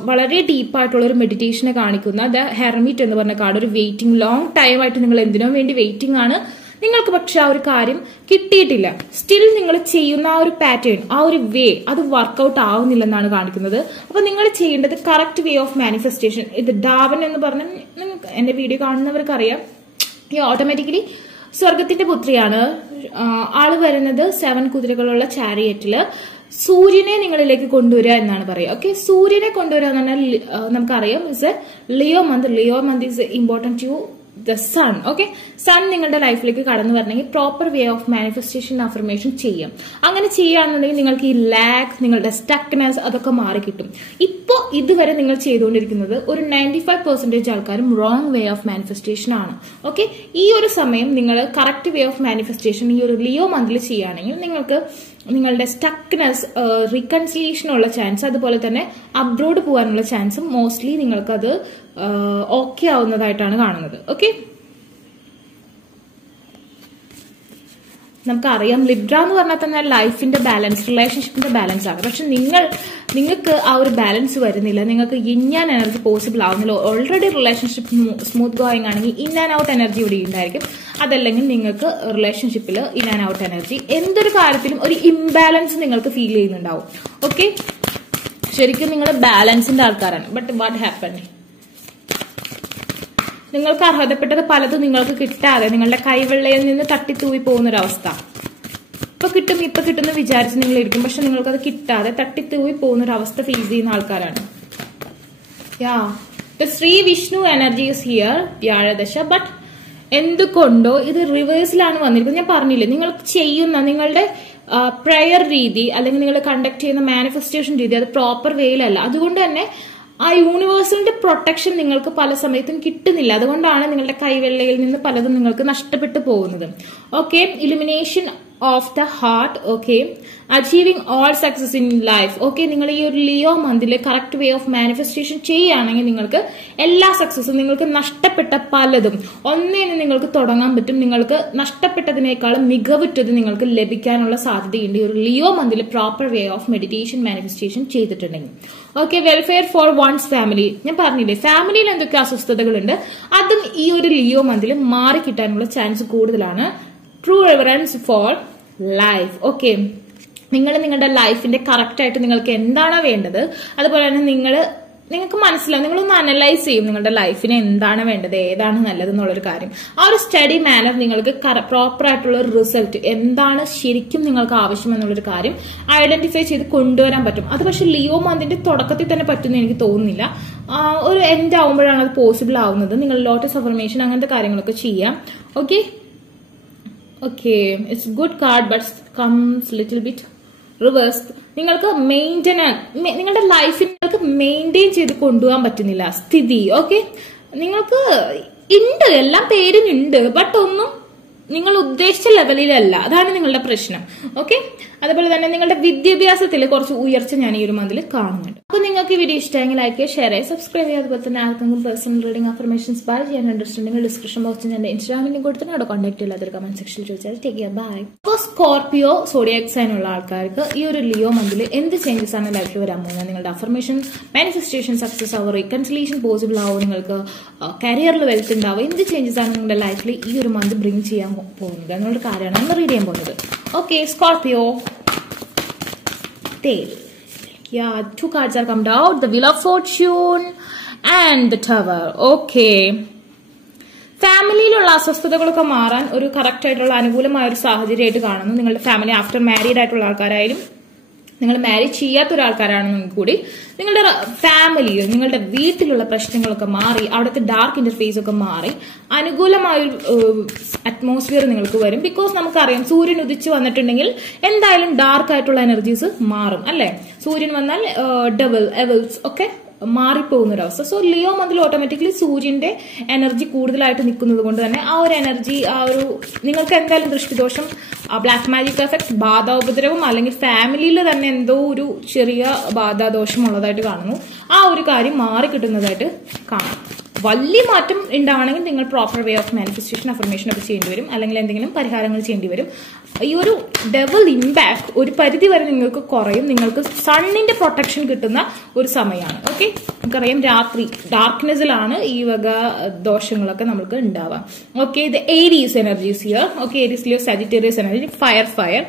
വളരെ ഡീപ്പായിട്ടുള്ള ഒരു മെഡിറ്റേഷനെ കാണിക്കുന്ന ദ ഹെർമിറ്റ് എന്ന് പറഞ്ഞ കാർഡ്. ഒരു വെയിറ്റിംഗ്, ലോങ് ടൈം ആയിട്ട് നിങ്ങൾ എന്തിനോ വേണ്ടി വെയിറ്റിംഗ് ആണ്, നിങ്ങൾക്ക് പക്ഷെ ആ ഒരു കാര്യം കിട്ടിയിട്ടില്ല. സ്റ്റിൽ നിങ്ങൾ ചെയ്യുന്ന ആ ഒരു പാറ്റേൺ, ആ ഒരു വേ, അത് വർക്ക്ഔട്ട് ആവുന്നില്ലെന്നാണ് കാണിക്കുന്നത്. അപ്പൊ നിങ്ങൾ ചെയ്യേണ്ടത് കറക്റ്റ് വേ ഓഫ് മാനിഫെസ്റ്റേഷൻ. ഇത് ഡാവൻ എന്ന് പറഞ്ഞാൽ നിങ്ങൾക്ക് എന്റെ വീഡിയോ കാണുന്നവർക്ക് അറിയാം, ഈ ഓട്ടോമാറ്റിക്കലി സ്വർഗത്തിന്റെ പുത്രിയാണ്. ആള് വരുന്നത് 7 കുതിരകളുള്ള ചാരിയറ്റില് സൂര്യനെ നിങ്ങളിലേക്ക് കൊണ്ടുവരിക എന്നാണ് പറയുക. ഓക്കെ, സൂര്യനെ കൊണ്ടുവരിക എന്ന് പറഞ്ഞാൽ നമുക്കറിയാം is a Leo month. Leo month is important to the sun. Okay, sun നിങ്ങളുടെ ലൈഫിലേക്ക് കടന്നു വരണമെങ്കിൽ proper way of manifestation affirmation ചെയ്യാം. അങ്ങനെ ചെയ്യുകയാണെന്നുണ്ടെങ്കിൽ നിങ്ങൾക്ക് ഈ ലാഗ്, നിങ്ങളുടെ സ്റ്റക്നെസ് അതൊക്കെ മാറി കിട്ടും. ഇപ്പോ ഇതുവരെ നിങ്ങൾ ചെയ്തുകൊണ്ടിരിക്കുന്നത് ഒരു 95% ആൾക്കാരും റോങ് വേ ഓഫ് മാനിഫെസ്റ്റേഷൻ ആണ്. ഓക്കെ, ഈ ഒരു സമയം നിങ്ങൾ കറക്റ്റ് വേ ഓഫ് മാനിഫെസ്റ്റേഷൻ ഈ ഒരു ലിയോ മന്തിൽ ചെയ്യുകയാണെങ്കിൽ നിങ്ങൾക്ക് നിങ്ങളുടെ സ്റ്റക്നെസ് റീകൺസിലിയേഷനുള്ള ചാൻസ്, അതുപോലെ തന്നെ അബ്രോഡ് പോകാനുള്ള ചാൻസും മോസ്റ്റ്ലി നിങ്ങൾക്കത് ഓക്കെ ആവുന്നതായിട്ടാണ് കാണുന്നത്. ഓക്കെ, നമുക്കറിയാം ലിബ്ര എന്ന് പറഞ്ഞാൽ തന്നെ ലൈഫിന്റെ ബാലൻസ്, റിലേഷൻഷിപ്പിന്റെ ബാലൻസ് ആണ്. പക്ഷെ നിങ്ങൾക്ക് ആ ഒരു ബാലൻസ് വരുന്നില്ല, നിങ്ങൾക്ക് ഇൻ ആൻഡ് എനർജി പോസിബിൾ ആവുന്നില്ല. ഓൾറെഡി റിലേഷൻഷിപ്പ് സ്മൂത്ത് ഗോയിങ് ആണെങ്കിൽ ഇൻ ആൻഡ് ഔട്ട് എനർജി ഇവിടെ ഉണ്ടായിരിക്കും. അതല്ലെങ്കിൽ നിങ്ങൾക്ക് റിലേഷൻഷിപ്പിൽ ഇൻ ആൻഡ് ഔട്ട് എനർജി, എന്തൊരു കാര്യത്തിലും ഒരു ഇംബാലൻസ് നിങ്ങൾക്ക് ഫീൽ ചെയ്യുന്നുണ്ടാവും. ഓക്കെ, ശരിക്കും നിങ്ങൾ ബാലൻസിന്റെ ആൾക്കാരാണ്. ബട്ട് വാട്ട് ഹാപ്പൻ, നിങ്ങൾക്ക് അർഹതപ്പെട്ടത് പലതും നിങ്ങൾക്ക് കിട്ടാതെ നിങ്ങളുടെ കൈവെള്ളയിൽ നിന്ന് തട്ടിത്തൂവി പോകുന്നൊരവസ്ഥ. ഇപ്പൊ കിട്ടുമെന്ന് വിചാരിച്ച് നിങ്ങൾ ഇരിക്കും, പക്ഷെ നിങ്ങൾക്കത് കിട്ടാതെ തട്ടിത്തൂവി പോകുന്നൊരവസ്ഥ ഫേസ് ചെയ്യുന്ന ആൾക്കാരാണ്. Shri Vishnu energy is here, വ്യാഴദശ. ബട്ട് എന്തുകൊണ്ടോ ഇത് റിവേഴ്സിലാണ് വന്നിരിക്കുന്നത്. ഞാൻ പറഞ്ഞില്ലേ, നിങ്ങൾ ചെയ്യുന്ന നിങ്ങളുടെ പ്രയർ രീതി അല്ലെങ്കിൽ നിങ്ങൾ കണ്ടക്ട് ചെയ്യുന്ന മാനിഫെസ്റ്റേഷൻ രീതി അത് പ്രോപ്പർ വേയിലല്ല. അതുകൊണ്ട് തന്നെ ആ യൂണിവേഴ്സലിന്റെ പ്രൊട്ടക്ഷൻ നിങ്ങൾക്ക് പല സമയത്തും കിട്ടുന്നില്ല. അതുകൊണ്ടാണ് നിങ്ങളുടെ കൈവെള്ളയിൽ നിന്ന് പലതും നിങ്ങൾക്ക് നഷ്ടപ്പെട്ടു പോകുന്നത്. Okay, illumination of the heart. Okay, achieving all success in life. Okay, നിങ്ങൾ ഈ ഒരു ലിയോ മന്തിലെ കറക്റ്റ് വേ ഓഫ് മാനിഫെസ്റ്റേഷൻ ചെയ്യുകയാണെങ്കിൽ നിങ്ങൾക്ക് എല്ലാ സക്സസും, നിങ്ങൾക്ക് നഷ്ടപ്പെട്ട പലതും ഒന്നേന്ന് നിങ്ങൾക്ക് തുടങ്ങാൻ പറ്റും. നിങ്ങൾക്ക് നഷ്ടപ്പെട്ടതിനേക്കാളും മികവുറ്റത് നിങ്ങൾക്ക് ലഭിക്കാനുള്ള സാധ്യതയുണ്ട് ഈ ഒരു ലിയോ മന്തിലെ proper way of meditation manifestation ചെയ്തിട്ടുണ്ടെങ്കിൽ. Okay, welfare for one's family. ഞാൻ പറഞ്ഞില്ലേ, ഫാമിലിയിൽ എന്തൊക്കെ അസ്വസ്ഥതകളുണ്ട് അതും ഈ ഒരു ലിയോ മന്തിൽ മാറി കിട്ടാനുള്ള ചാൻസ് കൂടുതലാണ്. True reverence four life. Okay, നിങ്ങൾ നിങ്ങളുടെ ലൈഫിന്റെ കറക്റ്റ് ആയിട്ട് നിങ്ങൾക്ക് എന്താണോ വേണ്ടത്, അതുപോലെ തന്നെ നിങ്ങൾക്ക് മനസ്സിലാവും, നിങ്ങളൊന്ന് അനലൈസ് ചെയ്യും നിങ്ങളുടെ ലൈഫിന് എന്താണ് വേണ്ടത്, ഏതാണ് നല്ലത് എന്നുള്ളൊരു കാര്യം. ആ ഒരു സ്റ്റഡി മാനർ നിങ്ങൾക്ക് പ്രോപ്പർ ആയിട്ടുള്ള ഒരു റിസൾട്ട്, എന്താണ് ശരിക്കും നിങ്ങൾക്ക് ആവശ്യം എന്നുള്ളൊരു കാര്യം ഐഡന്റിഫൈ ചെയ്ത് കൊണ്ടുവരാൻ പറ്റും. അത് പക്ഷെ ലിയോ മന്തിന്റെ തുടക്കത്തിൽ തന്നെ പറ്റുമെന്ന് എനിക്ക് തോന്നുന്നില്ല. ഒരു എൻഡ് ആവുമ്പോഴാണ് അത് പോസിബിൾ ആവുന്നത്. നിങ്ങൾ ലോട്ടസ് അഫർമേഷൻ അങ്ങനത്തെ കാര്യങ്ങളൊക്കെ ചെയ്യാം. Okay, it's good card but comes little bit reverse. നിങ്ങൾക്ക് നിങ്ങളുടെ ലൈഫിൽ നിങ്ങൾക്ക് മെയിൻറ്റെയിൻ ചെയ്ത് കൊണ്ടുപോകാൻ പറ്റുന്നില്ല സ്ഥിതി. ഓക്കെ, നിങ്ങൾക്ക് ഉണ്ട്, എല്ലാം പേരിനുണ്ട്, ബട്ട് ഒന്നും നിങ്ങൾ ഉദ്ദേശിച്ച ലെവലിലല്ല. അതാണ് നിങ്ങളുടെ പ്രശ്നം. ഓക്കെ, അതുപോലെ തന്നെ നിങ്ങളുടെ വിദ്യാഭ്യാസത്തിൽ കുറച്ച് ഉയർച്ച ഞാൻ ഈ ഒരു മന്തിൽ കാണുന്നുണ്ട്. അപ്പൊ നിങ്ങൾക്ക് ഈ വീഡിയോ ഇഷ്ടമെങ്കിൽ ലൈക്ക് ചെയ്യുക, ഷെയർ ചെയ്യുക, സബ്സ്ക്രൈബ് ചെയ്യുക. അതുപോലെ തന്നെ ആർക്കെങ്കിലും പേഴ്സണൽ റീഡിംഗ് അഫർമേഷൻസ് ബൈ ചെയ്യാൻ ഇൻട്രസ്റ്റ് ഡിസ്ക്രിപ്ഷൻ ബോക്സിൽ ഞാൻ ഇൻസ്റ്റാഗ്രാമിൽ കൊടുത്തിട്ട് അവിടെ കോൺടാക്ട് ചെയ്യില്ല, അതൊരു കമന്റ് സെക്ഷനിൽ ചോദിച്ചാൽ ടേക്ക് കെയർ, ബൈ. അപ്പോൾ സ്കോർപിയോ സോഡിയാക് സൈൻ ഉള്ള ആൾക്കാർക്ക് ഈ ഒരു ലിയോ മന്തിൽ എന്ത് ചേഞ്ചസ് ആണ് ലൈഫിൽ വരാൻ പോകുന്നത്? നിങ്ങളുടെ അഫർമേഷൻ മാനിഫെസ്റ്റേഷൻ സക്സസ് ആവും, റീകൺസിലിയേഷൻ പോസിബിൾ ആവും, നിങ്ങൾക്ക് കരിയറിൽ വെൽത്ത് ഉണ്ടാവും, എന്ത് ചേഞ്ചസ് ആണ് നിങ്ങളുടെ ലൈഫിൽ ഈ ഒരു മന്ത് ബ്രിങ് ചെയ്യാൻ പോകുന്നത് എന്നുള്ളൊരു കാര്യമാണ് നമ്മൾ റീഡ് ചെയ്യാൻ പോകുന്നത്. Okay, Scorpio tail. Yeah, 2 cards are come out, the Wheel of Fortune and the Tower. Okay, ഫാമിലിയിലുള്ള അസ്വസ്ഥതകളൊക്കെ മാറാൻ ഒരു കറക്റ്റ് ആയിട്ടുള്ള അനുകൂലമായ ഒരു സാഹചര്യമായിട്ട് കാണുന്നു. നിങ്ങളുടെ ഫാമിലി ആഫ്റ്റർ മാരീഡ് ആയിട്ടുള്ള ആൾക്കാരായാലും നിങ്ങൾ മാരേജ് ചെയ്യാത്ത ഒരാൾക്കാരാണെന്നും കൂടി നിങ്ങളുടെ ഫാമിലിയിൽ നിങ്ങളുടെ വീട്ടിലുള്ള പ്രശ്നങ്ങളൊക്കെ മാറി, അവിടുത്തെ ഡാർക്ക് ഇന്റർഫേസ് ഒക്കെ മാറി അനുകൂലമായ അറ്റ്മോസ്ഫിയർ നിങ്ങൾക്ക് വരും. ബിക്കോസ് നമുക്കറിയാം സൂര്യൻ ഉദിച്ചു വന്നിട്ടുണ്ടെങ്കിൽ എന്തായാലും ഡാർക്ക് ആയിട്ടുള്ള എനർജീസ് മാറും അല്ലെ. സൂര്യൻ വന്നാൽ എവിൾസ് ഒക്കെ മാറിപ്പോകുന്ന ഒരു അവസ്ഥ. സോ ലിയോ മന്തിൽ ഓട്ടോമാറ്റിക്കലി സൂര്യന്റെ എനർജി കൂടുതലായിട്ട് നിൽക്കുന്നത് കൊണ്ട് തന്നെ ആ ഒരു എനർജി, ആ ഒരു നിങ്ങൾക്ക് എന്തായാലും ദൃഷ്ടിദോഷം, ബ്ലാക്ക് മാജിക് എഫക്ട്, ബാധാപദ്രവം അല്ലെങ്കിൽ ഫാമിലിയിൽ തന്നെ എന്തോ ഒരു ചെറിയ ബാധാദോഷം ഉള്ളതായിട്ട് കാണുന്നു. ആ ഒരു കാര്യം മാറിക്കിട്ടുന്നതായിട്ട് കാണാം. വലിയ മാറ്റം ഉണ്ടാവണമെങ്കിൽ നിങ്ങൾ proper way of manifestation affirmation ഒക്കെ ചെയ്യേണ്ടി വരും, അല്ലെങ്കിൽ എന്തെങ്കിലും പരിഹാരങ്ങൾ ചെയ്യേണ്ടി വരും. ഈ ഒരു ഡബിൾ ഇമ്പാക്ട് ഒരു പരിധി വരെ നിങ്ങൾക്ക് കുറയും. നിങ്ങൾക്ക് സണ്ണിന്റെ പ്രൊട്ടക്ഷൻ കിട്ടുന്ന ഒരു സമയമാണ്. ഓക്കെ, നമുക്കറിയാം രാത്രി ഡാർക്ക്നെസ്സിലാണ് ഈ വക ദോഷങ്ങളൊക്കെ നമുക്ക് ഉണ്ടാവാം. ഓക്കെ, ഇത് ഏരീസ് എനർജീസ് ഹിയർ. ഓക്കെ, ഏരീസിലെയോ സാജിറ്റേറിയസ് എനർജി, ഫയർ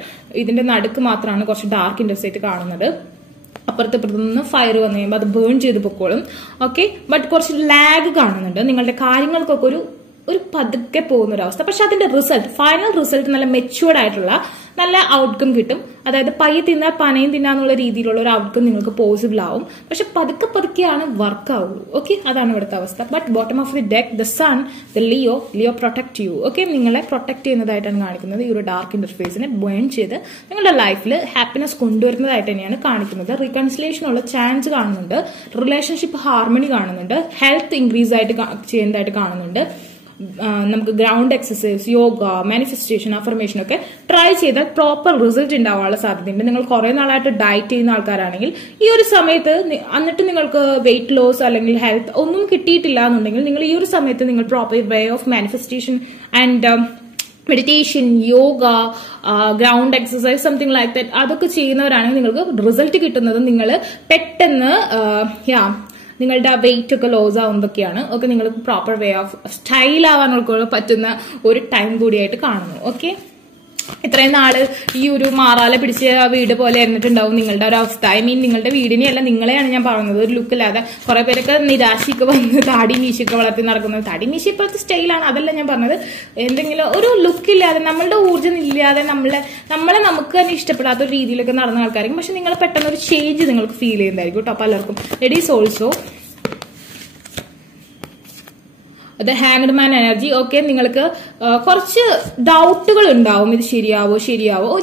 ഇതിന്റെ നടുക്ക് മാത്രമാണ് കുറച്ച് ഡാർക്ക് ഇന്റർസൈറ്റ് കാണുന്നത്. അപ്പുറത്ത് നിന്ന് ഫയർ വന്നു കഴിയുമ്പോൾ അത് ബേൺ ചെയ്ത് പൊക്കോളും. ഓക്കെ, ബട്ട് കുറച്ച് ലാഗ് കാണുന്നുണ്ട്. നിങ്ങളുടെ കാര്യങ്ങൾക്കൊക്കെ ഒരു പതുക്കെ പോകുന്ന ഒരു അവസ്ഥ. പക്ഷെ അതിന്റെ റിസൾട്ട്, ഫൈനൽ റിസൾട്ട് നല്ല മെച്യൂർഡ് ആയിട്ടുള്ള നല്ല ഔട്ട്കം കിട്ടും. അതായത് പയ്യെ തിന്നാൽ പനയും തിന്നാന്നുള്ള രീതിയിലുള്ള ഒരു ഔട്ട്കം നിങ്ങൾക്ക് പോസിബിൾ ആവും. പക്ഷെ പതുക്കെയാണ് വർക്ക് ആവുള്ളൂ. ഓക്കെ, അതാണ് ഇവിടുത്തെ അവസ്ഥ. But bottom of the deck, the sun, the Leo protect you. Okay, നിങ്ങളെ പ്രൊട്ടക്ട് ചെയ്യുന്നതായിട്ടാണ് കാണിക്കുന്നത്. ഈ ഒരു ഡാർക്ക് ഇന്റർഫേസിനെ ബേൺ ചെയ്ത് നിങ്ങളുടെ ലൈഫിൽ ഹാപ്പിനെസ് കൊണ്ടുവരുന്നതായിട്ട് തന്നെയാണ് കാണിക്കുന്നത്. റീകൺസിലേഷൻ ഉള്ള ചാൻസ് കാണുന്നുണ്ട്, റിലേഷൻഷിപ്പ് ഹാർമണി കാണുന്നുണ്ട്, ഹെൽത്ത് ഇൻക്രീസ് ആയിട്ട് ചെയ്യുന്നതായിട്ട് കാണുന്നുണ്ട്. നമുക്ക് ground exercise, yoga, manifestation, affirmation ഒക്കെ ട്രൈ ചെയ്താൽ പ്രോപ്പർ റിസൾട്ട് ഉണ്ടാവാനുള്ള സാധ്യതയുണ്ട്. നിങ്ങൾ കുറെ നാളായിട്ട് ഡയറ്റ് ചെയ്യുന്ന ആൾക്കാരാണെങ്കിൽ ഈ ഒരു സമയത്ത്, എന്നിട്ട് നിങ്ങൾക്ക് വെയിറ്റ് ലോസ് അല്ലെങ്കിൽ ഹെൽത്ത് ഒന്നും കിട്ടിയിട്ടില്ല എന്നുണ്ടെങ്കിൽ നിങ്ങൾ ഈ ഒരു സമയത്ത് നിങ്ങൾ proper way of manifestation and meditation, yoga, ground exercise, something like that അതൊക്കെ ചെയ്യുന്നവരാണെങ്കിൽ നിങ്ങൾക്ക് റിസൾട്ട് കിട്ടുന്നത് നിങ്ങൾ പെട്ടെന്ന് നിങ്ങളുടെ വെയിറ്റ് ഒക്കെ ലോസ് ആവുന്നതൊക്കെയാണ്. ഓക്കെ, നിങ്ങൾക്ക് പ്രോപ്പർ വേ ഓഫ് സ്റ്റൈൽ ആവാനൊക്കെ പറ്റുന്ന ഒരു ടൈം കൂടിയായിട്ട് കാണുന്നു. ഓക്കെ, ഇത്രയും നാള് ഈ ഒരു മാറാല പിടിച്ച വീട് പോലെ ഇരുന്നിട്ടുണ്ടാവും നിങ്ങളുടെ ഒരു അവസ്ഥ. ഐ മീൻ നിങ്ങളുടെ വീടിനെയല്ല, നിങ്ങളെയാണ് ഞാൻ പറയുന്നത്. ഒരു ലുക്കില്ലാതെ കുറെ പേരൊക്കെ നിരാശയൊക്കെ വന്ന് താടി മീശയൊക്കെ വളർത്തി നടക്കുന്നത്. താടി മീശ ഇപ്പോഴത്തെ സ്റ്റൈലാണ്, അതല്ല ഞാൻ പറഞ്ഞത്. എന്തെങ്കിലും ഒരു ലുക്കില്ലാതെ, നമ്മളുടെ ഊർജ്ജം ഇല്ലാതെ നമ്മളെ നമുക്ക് തന്നെ ഇഷ്ടപ്പെടാത്ത ഒരു രീതിയിലൊക്കെ നടന്ന ആൾക്കാർക്കും പക്ഷെ നിങ്ങൾ പെട്ടെന്ന് ഒരു ചേഞ്ച് നിങ്ങൾക്ക് ഫീൽ ചെയ്യുന്നതായിരിക്കും കേട്ടോ പലർക്കും. It is also the hanged man energy. Okay, നിങ്ങൾക്ക് കുറച്ച് ഡൗട്ടുകൾ ഉണ്ടാവും, ഇത് ശരിയാവോ.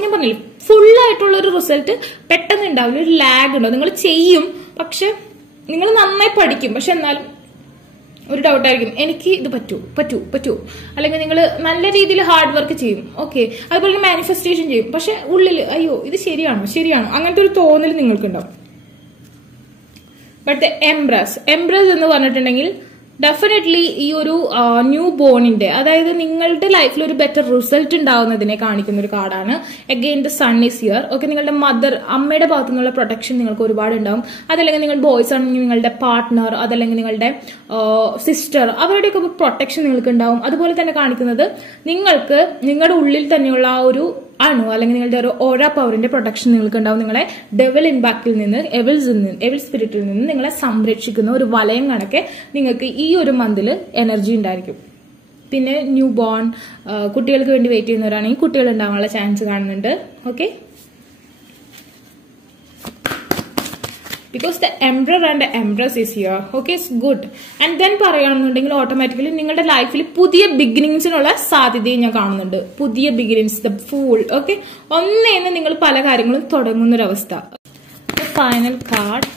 ഞാൻ പറഞ്ഞില്ലേ, ഫുള്ളായിട്ടുള്ള ഒരു റിസൾട്ട് പെട്ടെന്ന് ഉണ്ടാവില്ല, ഒരു ലാഗ് ഉണ്ടാവും. നിങ്ങൾ ചെയ്യും, പക്ഷെ നിങ്ങൾ നന്നായി പഠിക്കും, പക്ഷെ എന്നാലും ഒരു ഡൗട്ടായിരിക്കും, എനിക്ക് ഇത് പറ്റൂ. അല്ലെങ്കിൽ നിങ്ങൾ നല്ല രീതിയിൽ ഹാർഡ് വർക്ക് ചെയ്യും. ഓക്കെ, അതുപോലെ മാനിഫെസ്റ്റേഷൻ ചെയ്യും, പക്ഷെ ഉള്ളിൽ അയ്യോ ഇത് ശരിയാണോ അങ്ങനത്തെ ഒരു തോന്നൽ നിങ്ങൾക്കുണ്ടാവും. ബട്ട് എംബ്രസ് എന്ന് പറഞ്ഞിട്ടുണ്ടെങ്കിൽ ഡെഫിനറ്റ്ലി ഈ ഒരു ന്യൂ ബോണിന്റെ, അതായത് നിങ്ങളുടെ ലൈഫിൽ ഒരു ബെറ്റർ റിസൾട്ട് ഉണ്ടാവുന്നതിനെ കാണിക്കുന്ന ഒരു കാർഡാണ്. Again the sun is here. Okay, നിങ്ങളുടെ അമ്മയുടെ ഭാഗത്തു നിന്നുള്ള പ്രൊട്ടക്ഷൻ നിങ്ങൾക്ക് ഒരുപാട് ഉണ്ടാവും. അതല്ലെങ്കിൽ നിങ്ങൾ ബോയ്സ് ആണെങ്കിൽ നിങ്ങളുടെ പാർട്ട്ണർ, അതല്ലെങ്കിൽ നിങ്ങളുടെ സിസ്റ്റർ, അവരുടെയൊക്കെ പ്രൊട്ടക്ഷൻ നിങ്ങൾക്ക് ഉണ്ടാവും. അതുപോലെ തന്നെ കാണിക്കുന്നത് നിങ്ങൾക്ക് നിങ്ങളുടെ ഉള്ളിൽ തന്നെയുള്ള ആ ഒരു അണു അല്ലെങ്കിൽ നിങ്ങളുടെ ഒരു ഓറ പവറിന്റെ പ്രൊട്ടക്ഷൻ നിങ്ങൾക്ക് ഉണ്ടാവും. നിങ്ങളെ ഡെവിൽ ഇമ്പാക്റ്റിൽ നിന്ന് എവിൽ സ്പിരിറ്റിൽ നിന്ന് നിങ്ങളെ സംരക്ഷിക്കുന്ന ഒരു വലയം കണക്കെ നിങ്ങൾക്ക് ഈ ഒരു മന്തിൽ എനർജി ഉണ്ടായിരിക്കും. പിന്നെ ന്യൂ ബോൺ കുട്ടികൾക്ക് വേണ്ടി വെയിറ്റ് ചെയ്യുന്നവരാണെങ്കിൽ കുട്ടികൾ ഉണ്ടാവാനുള്ള ചാൻസ് കാണുന്നുണ്ട്. Okay, because the emperor and the empress is here. Okay, it's good. And then പറയുകയാണെന്നുണ്ടെങ്കിൽ ഓട്ടോമാറ്റിക്കലി നിങ്ങളുടെ ലൈഫിൽ പുതിയ ബിഗിനിങ്സിനുള്ള സാധ്യതയും ഞാൻ കാണുന്നുണ്ട്. പുതിയ ബിഗിനിങ്സ്, ദ ഫൂൾ. ഓക്കെ, ഒന്നേന്ന് നിങ്ങൾ പല കാര്യങ്ങളും തുടങ്ങുന്നൊരവസ്ഥ. Final card.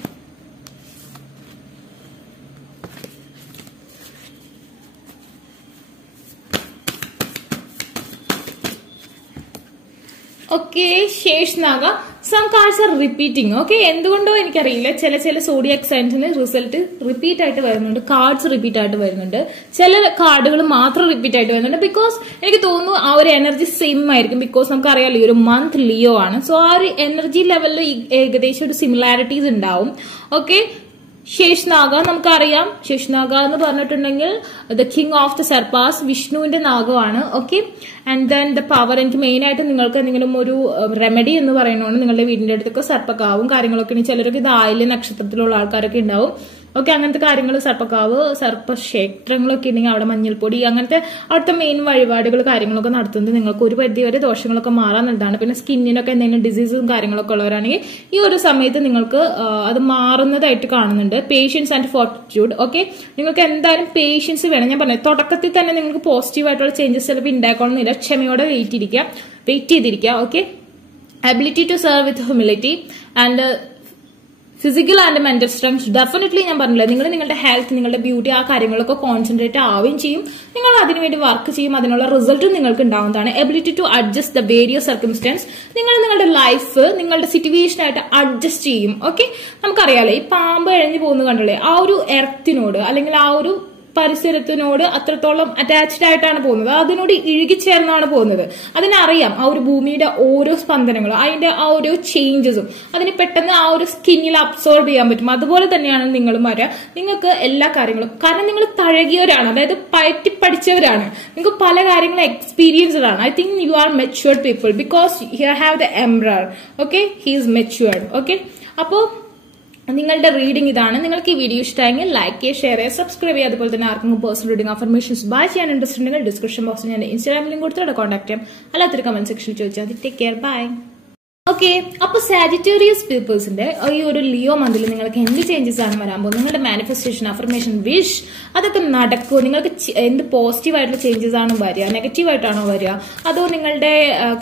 Okay, Sheshnag. Some cards are repeating. Okay, എന്തുകൊണ്ടോ എനിക്കറിയില്ല, ചില സോഡിയാക് സൈൻസിന് റിസൾട്ട് റിപ്പീറ്റ് ആയിട്ട് വരുന്നുണ്ട്, കാർഡ്സ് റിപ്പീറ്റ് ആയിട്ട് വരുന്നുണ്ട്, ചില കാർഡുകൾ മാത്രം റിപ്പീറ്റ് ആയിട്ട് വരുന്നുണ്ട്. ബിക്കോസ് എനിക്ക് തോന്നുന്നു ആ ഒരു എനർജി സെയിം ആയിരിക്കും. ബിക്കോസ് നമുക്കറിയാലോ ഈ ഒരു മന്ത് ലിയോ ആണ്. സോ ആ ഒരു എനർജി ലെവലിൽ ഏകദേശം ഒരു സിമിലാരിറ്റീസ് ഉണ്ടാവും. ഓക്കെ, ശേഷ്നാഗ നമുക്കറിയാം. ശേഷ്നാഗ എന്ന് പറഞ്ഞിട്ടുണ്ടെങ്കിൽ ദ കിങ് ഓഫ് ദ സർപ്പാസ്, വിഷ്ണുവിന്റെ നാഗമാണ്. Okay, and then the power. എനിക്ക് മെയിൻ ആയിട്ട് നിങ്ങൾക്ക് എന്തെങ്കിലും ഒരു റെമഡി എന്ന് പറയുന്നതാണ് നിങ്ങളുടെ വീടിന്റെ അടുത്തൊക്കെ സർപ്പക്കാവും കാര്യങ്ങളൊക്കെ. ചിലരൊക്കെ ഇത് ആയില്യ നക്ഷത്രത്തിലുള്ള ആൾക്കാരൊക്കെ ഉണ്ടാവും. ഓക്കെ, അങ്ങനത്തെ കാര്യങ്ങൾ, സർപ്പക്കാവ്, സർപ്പക്ഷേത്രങ്ങളൊക്കെ ഉണ്ടെങ്കിൽ അവിടെ മഞ്ഞൾപ്പൊടി, അങ്ങനത്തെ അവിടുത്തെ മെയിൻ വഴിപാടുകൾ കാര്യങ്ങളൊക്കെ നടത്തുന്നത് നിങ്ങൾക്ക് ഒരു പരിധി വരെ ദോഷങ്ങളൊക്കെ മാറാൻ നല്ലതാണ്. പിന്നെ സ്കിന്നിനൊക്കെ എന്തെങ്കിലും ഡിസീസും കാര്യങ്ങളൊക്കെ ഉള്ളവരാണെങ്കിൽ ഈ ഒരു സമയത്ത് നിങ്ങൾക്ക് അത് മാറുന്നതായിട്ട് കാണുന്നുണ്ട്. Patients and fortitude. ഓക്കെ, നിങ്ങൾക്ക് എന്തായാലും പേഷ്യൻസ് വേണം. ഞാൻ പറഞ്ഞു തുടക്കത്തിൽ തന്നെ നിങ്ങൾക്ക് പോസിറ്റീവായിട്ടുള്ള ചേഞ്ചസ് ചിലപ്പോൾ ഉണ്ടാക്കണമെന്നില്ല. ക്ഷമയോടെ വെയിറ്റ് ചെയ്തിരിക്കുക. Okay, ability to serve with humility and physical and mental strength. Definitely ഞാൻ പറഞ്ഞില്ല, നിങ്ങൾ നിങ്ങളുടെ ഹെൽത്ത്, നിങ്ങളുടെ ബ്യൂട്ടി, ആ കാര്യങ്ങളൊക്കെ കോൺസെൻട്രേറ്റ് ആവുകയും ചെയ്യും. നിങ്ങൾ അതിനുവേണ്ടി വർക്ക് ചെയ്യും, അതിനുള്ള റിസൾട്ടും നിങ്ങൾക്ക് ഉണ്ടാവുന്നതാണ്. Ability to adjust the various circumstances. നിങ്ങൾ നിങ്ങളുടെ ലൈഫ് നിങ്ങളുടെ സിറ്റുവേഷനായിട്ട് അഡ്ജസ്റ്റ് ചെയ്യും. ഓക്കെ, നമുക്കറിയാലോ ഈ പാമ്പ് എഴഞ്ഞു പോകുന്നത് കണ്ടല്ലേ, ആ ഒരു എർത്തിനോട് അല്ലെങ്കിൽ ആ ഒരു പരിസരത്തിനോട് അത്രത്തോളം അറ്റാച്ച്ഡ് ആയിട്ടാണ് പോകുന്നത്, അതിനോട് ഇഴുകിച്ചേർന്നാണ് പോകുന്നത്. അതിനറിയാം ആ ഒരു ഭൂമിയുടെ ഓരോ സ്പന്ദനങ്ങളും അതിന്റെ ആ ഓരോ ചേഞ്ചസും അതിന് പെട്ടെന്ന് ആ ഒരു സ്കിന്നിൽ അബ്സോർബ് ചെയ്യാൻ പറ്റും. അതുപോലെ തന്നെയാണ് നിങ്ങളും വരിക. നിങ്ങൾക്ക് എല്ലാ കാര്യങ്ങളും, കാരണം നിങ്ങൾ തഴകിയവരാണ്, അതായത് പയറ്റി പഠിച്ചവരാണ്, നിങ്ങൾക്ക് പല കാര്യങ്ങളും എക്സ്പീരിയൻസ്ഡ് ആണ്. I think you are matured people because you have the emperor. Okay, he is matured. Okay, അപ്പോ നിങ്ങളുടെ റീഡിംഗ് ഇതാണ്. നിങ്ങൾക്ക് ഈ വീഡിയോ ഇഷ്ടമായെങ്കിൽ ലൈക്ക് ചെയ്യുക, ഷെയർ ചെയ്യുക, സബ്സ്ക്രൈബ് ചെയ്യുക. അതുപോലെ തന്നെ ആർക്കും പേഴ്സണൽ റീഡിംഗ് അഫർമേഷൻസ് ബൈ ചെയ്യാൻ ഇൻട്രസ്റ്റ് ഉണ്ടെങ്കിൽ ഡിസ്ക്രിപ്ഷൻ ബോക്സിൽ ഞാൻ ഇൻസ്റ്റാഗ്രാം ലിങ്ക് കൊടുത്തിട്ട് കോൺടാക്ട് ചെയ്യാം. അല്ലാത്തൊരു കമന്റ് സെക്ഷനിൽ ചോദിച്ചാൽ മതി. Take care, bye. ഓക്കെ, അപ്പൊ സാജിറ്റേറിയസ് പീപ്പിൾസിന്റെ ഈ ഒരു ലിയോ മന്തിൽ നിങ്ങൾക്ക് എന്ത് ചേഞ്ചസ് ആണ് വരാൻ പോകുന്നത്, നിങ്ങളുടെ മാനിഫെസ്റ്റേഷൻ, അഫർമേഷൻ, വിഷ് അതൊക്കെ നടക്കുമോ, നിങ്ങൾക്ക് എന്ത് പോസിറ്റീവ് ആയിട്ടുള്ള ചേഞ്ചസ് ആണ് വരിക, നെഗറ്റീവ് ആയിട്ടാണോ വരിക, അതോ നിങ്ങളുടെ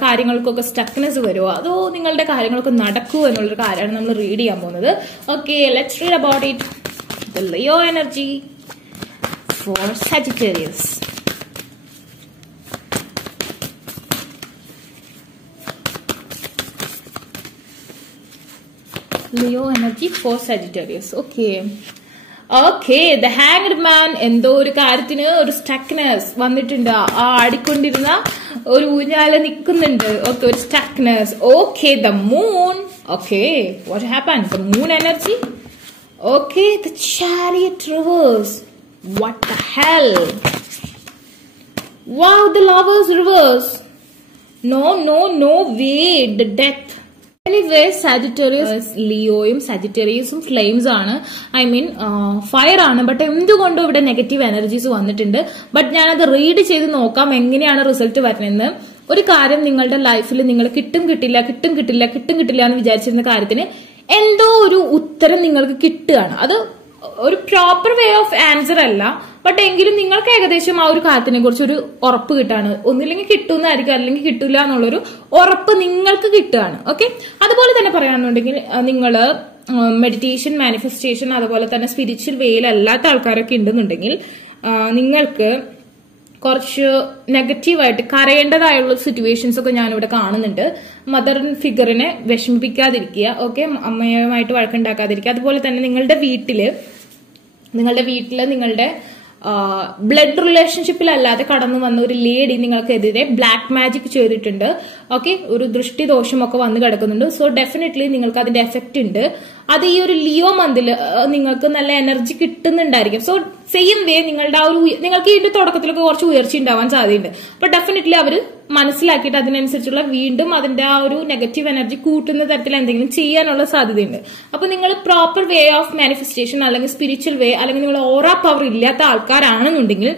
കാര്യങ്ങൾക്കൊക്കെ സ്റ്റക്നെസ് വരുമോ, അതോ നിങ്ങളുടെ കാര്യങ്ങളൊക്കെ നടക്കുമോ എന്നുള്ളൊരു കാര്യമാണ് നമ്മൾ റീഡ് ചെയ്യാൻ പോകുന്നത്. Okay, let's read about it. The Leo energy for Sagittarius. Leo energy for Sagittarius. Okay, the hanged man. എന്തോ ഒരു കാര്യത്തിന് ഒരു സ്റ്റക്നെസ് വന്നിട്ടുണ്ട്. ആ ആടിക്കൊണ്ടിരുന്ന ഒരു ഊഞ്ഞാല നിൽക്കുന്നുണ്ട്. ഓക്കെ, ഒരു stuckness. Okay, the moon. Okay, what happened? The moon energy. Okay, the chariot reverse. What the hell? Wow, the lovers reverse. No way. The death. Anyway, Sagittarius, ലിയോയും സാജിറ്റേറിയസും ഫ്ലെയിംസ് ആണ്, ഐ മീൻ ഫയർ ആണ്. But എന്തുകൊണ്ടോ ഇവിടെ negative energies വന്നിട്ടുണ്ട്. But ഞാനത് read ചെയ്ത് നോക്കാം എങ്ങനെയാണ് റിസൾട്ട് വരുന്നതെന്ന്. ഒരു കാര്യം നിങ്ങളുടെ ലൈഫിൽ നിങ്ങൾ കിട്ടും കിട്ടില്ല എന്ന് വിചാരിച്ചിരുന്ന കാര്യത്തിന് എന്തോ ഒരു ഉത്തരം നിങ്ങൾക്ക് കിട്ടുകയാണ്. അത് ഒരു പ്രോപ്പർ വേ ഓഫ് ആൻസർ അല്ല, ബട്ട് എങ്കിലും നിങ്ങൾക്ക് ഏകദേശം ആ ഒരു കാര്യത്തിനെ കുറിച്ച് ഒരു ഉറപ്പ് കിട്ടാണ്. ഒന്നില്ലെങ്കിൽ കിട്ടുന്നതായിരിക്കും, അല്ലെങ്കിൽ കിട്ടില്ല എന്നുള്ളൊരു ഉറപ്പ് നിങ്ങൾക്ക് കിട്ടുകയാണ്. ഓക്കെ, അതുപോലെ തന്നെ പറയുകയാണെന്നുണ്ടെങ്കിൽ നിങ്ങൾ മെഡിറ്റേഷൻ, മാനിഫെസ്റ്റേഷൻ, അതുപോലെ തന്നെ സ്പിരിച്വൽ വേയിലല്ലാത്ത ആൾക്കാരൊക്കെ ഉണ്ടെന്നുണ്ടെങ്കിൽ നിങ്ങൾക്ക് കുറച്ച് നെഗറ്റീവായിട്ട് കരയേണ്ടതായുള്ള സിറ്റുവേഷൻസ് ഒക്കെ ഞാനിവിടെ കാണുന്നുണ്ട്. മദർ ഫിഗറിനെ വിഷമിപ്പിക്കാതിരിക്കുക. ഓക്കെ, അമ്മയുമായിട്ട് വഴക്കുണ്ടാക്കാതിരിക്കുക. അതുപോലെ തന്നെ നിങ്ങളുടെ വീട്ടില് നിങ്ങളുടെ ബ്ലഡ് റിലേഷൻഷിപ്പിലല്ലാതെ കടന്നു വന്ന ഒരു ലേഡി നിങ്ങൾക്കെതിരെ ബ്ലാക്ക് മാജിക് ചെയ്തിട്ടുണ്ട്. ഓക്കെ, ഒരു ദൃഷ്ടി ദോഷമൊക്കെ വന്ന് കിടക്കുന്നുണ്ട്. സോ ഡെഫിനറ്റ്ലി നിങ്ങൾക്ക് അതിന്റെ എഫക്റ്റ് ഉണ്ട്. അത് ഈ ഒരു ലിയോ മന്തിൽ നിങ്ങൾക്ക് നല്ല എനർജി കിട്ടുന്നുണ്ടായിരിക്കും. സോ സെയിം വേ നിങ്ങളുടെ ആ ഒരു നിങ്ങൾക്ക് ഇതിന്റെ തുടക്കത്തിലൊക്കെ കുറച്ച് ഉയർച്ച ഉണ്ടാവാൻ സാധ്യതയുണ്ട്. അപ്പൊ ഡെഫിനറ്റ്ലി അവർ മനസ്സിലാക്കിയിട്ട് അതിനനുസരിച്ചുള്ള വീണ്ടും അതിന്റെ ആ ഒരു നെഗറ്റീവ് എനർജി കൂട്ടുന്ന തരത്തിൽ എന്തെങ്കിലും ചെയ്യാനുള്ള സാധ്യതയുണ്ട്. അപ്പൊ നിങ്ങൾ പ്രോപ്പർ വേ ഓഫ് മാനിഫെസ്റ്റേഷൻ അല്ലെങ്കിൽ സ്പിരിച്വൽ വേ അല്ലെങ്കിൽ നിങ്ങൾ ഓറ പവർ ഇല്ലാത്ത ആൾക്കാരാണെന്നുണ്ടെങ്കിൽ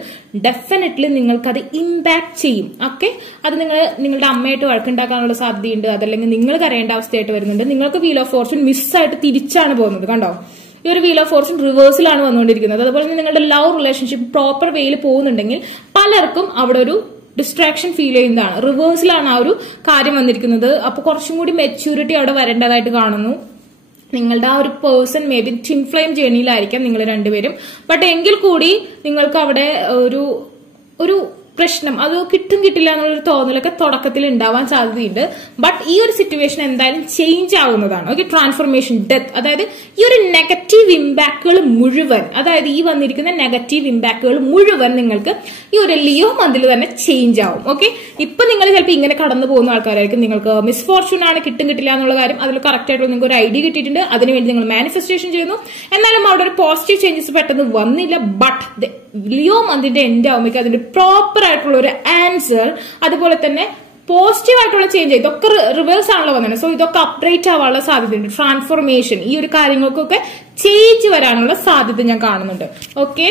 ഡെഫിനറ്റ്ലി നിങ്ങൾക്കത് ഇമ്പാക്ട് ചെയ്യും. ഓക്കെ, അത് നിങ്ങളുടെ അമ്മയായിട്ട് വഴക്കുണ്ടാക്കാനുള്ള സാധ്യതയുണ്ട്. അതല്ലെങ്കിൽ നിങ്ങൾ കരയേണ്ട അവസ്ഥയായിട്ട് വരുന്നുണ്ട്. നിങ്ങൾക്ക് വീൽ ഓഫ് ഫോർച്യൂൺ മിസ്സായിട്ട് തിരിച്ചാണ് പോകുന്നത്. കണ്ടോ, ഈ ഒരു വീൽ ഓഫ് ഫോർച്യൂൺ റിവേഴ്സിലാണ് വന്നുകൊണ്ടിരിക്കുന്നത്. അതുപോലെ തന്നെ നിങ്ങളുടെ ലവ് റിലേഷൻഷിപ്പ് പ്രോപ്പർ വേയിൽ പോകുന്നുണ്ടെങ്കിൽ പലർക്കും അവിടെ ഒരു ഡിസ്ട്രാക്ഷൻ ഫീൽ ചെയ്യുന്നതാണ്. റിവേഴ്സിലാണ് ആ ഒരു കാര്യം വന്നിരിക്കുന്നത്. അപ്പൊ കുറച്ചും കൂടി മെച്യൂരിറ്റി അവിടെ വരേണ്ടതായിട്ട് കാണുന്നു. നിങ്ങളുടെ ആ ഒരു person may be twin flame ജേർണിയിലായിരിക്കാം നിങ്ങൾ രണ്ടുപേരും. ബട്ട് എങ്കിൽ കൂടി നിങ്ങൾക്ക് അവിടെ ഒരു പ്രശ്നം അത് കിട്ടില്ല എന്നുള്ളൊരു തോന്നലൊക്കെ തുടക്കത്തിൽ ഉണ്ടാവാൻ സാധ്യതയുണ്ട്. ബട്ട് ഈ ഒരു സിറ്റുവേഷൻ എന്തായാലും ചേഞ്ച് ആവുന്നതാണ്. ഓക്കെ, ട്രാൻസ്ഫോർമേഷൻ, ഡെത്ത്, അതായത് ഈ ഒരു നെഗറ്റീവ് ഇമ്പാക്ടുകൾ മുഴുവൻ, അതായത് ഈ വന്നിരിക്കുന്ന നെഗറ്റീവ് ഇമ്പാക്ടുകൾ മുഴുവൻ നിങ്ങൾക്ക് ഈ ഒരു ലിയോ മന്തിൽ തന്നെ ചേഞ്ച് ആവും. ഓക്കെ, ഇപ്പൊ നിങ്ങൾ ചിലപ്പോൾ ഇങ്ങനെ കടന്നു പോകുന്ന ആൾക്കാരായിരിക്കും. നിങ്ങൾക്ക് മിസ്ഫോർച്യൂൺ ആണ്, കിട്ടില്ല എന്നുള്ള കാര്യം അതിൽ കറക്റ്റ് ആയിട്ട് നിങ്ങൾക്ക് ഒരു ഐഡിയ കിട്ടിയിട്ടുണ്ട്. അതിനുവേണ്ടി നിങ്ങൾ മാനിഫെസ്റ്റേഷൻ ചെയ്യുന്നു. എന്നാലും അവിടെ ഒരു പോസിറ്റീവ് ചേഞ്ചസ് പെട്ടെന്ന് വന്നില്ല. ബട്ട് ലിയോ മന്തിന്റെ എൻഡ് ആവുമ്പോൾ അതിന്റെ പ്രോപ്പർ ആയിട്ടുള്ള ഒരു ആൻസർ, അതുപോലെ തന്നെ പോസിറ്റീവ് ആയിട്ടുള്ള ചേഞ്ച്, ഇതൊക്കെ റിവേഴ്സ് ആണല്ലോ വന്നത്. സോ ഇതൊക്കെ അപ്ഡേറ്റ് ആവാനുള്ള സാധ്യതയുണ്ട്. ട്രാൻസ്ഫോർമേഷൻ, ഈ ഒരു കാര്യങ്ങൾക്കൊക്കെ ചേഞ്ച് വരാനുള്ള സാധ്യത ഞാൻ കാണുന്നുണ്ട്. ഓക്കെ,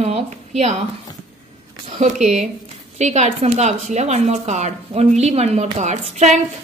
നോ, യാ, ഓക്കെ, 3 കാർഡ്സ് നമുക്ക് ആവശ്യമില്ല. 1 more card, only 1 more card. Strength.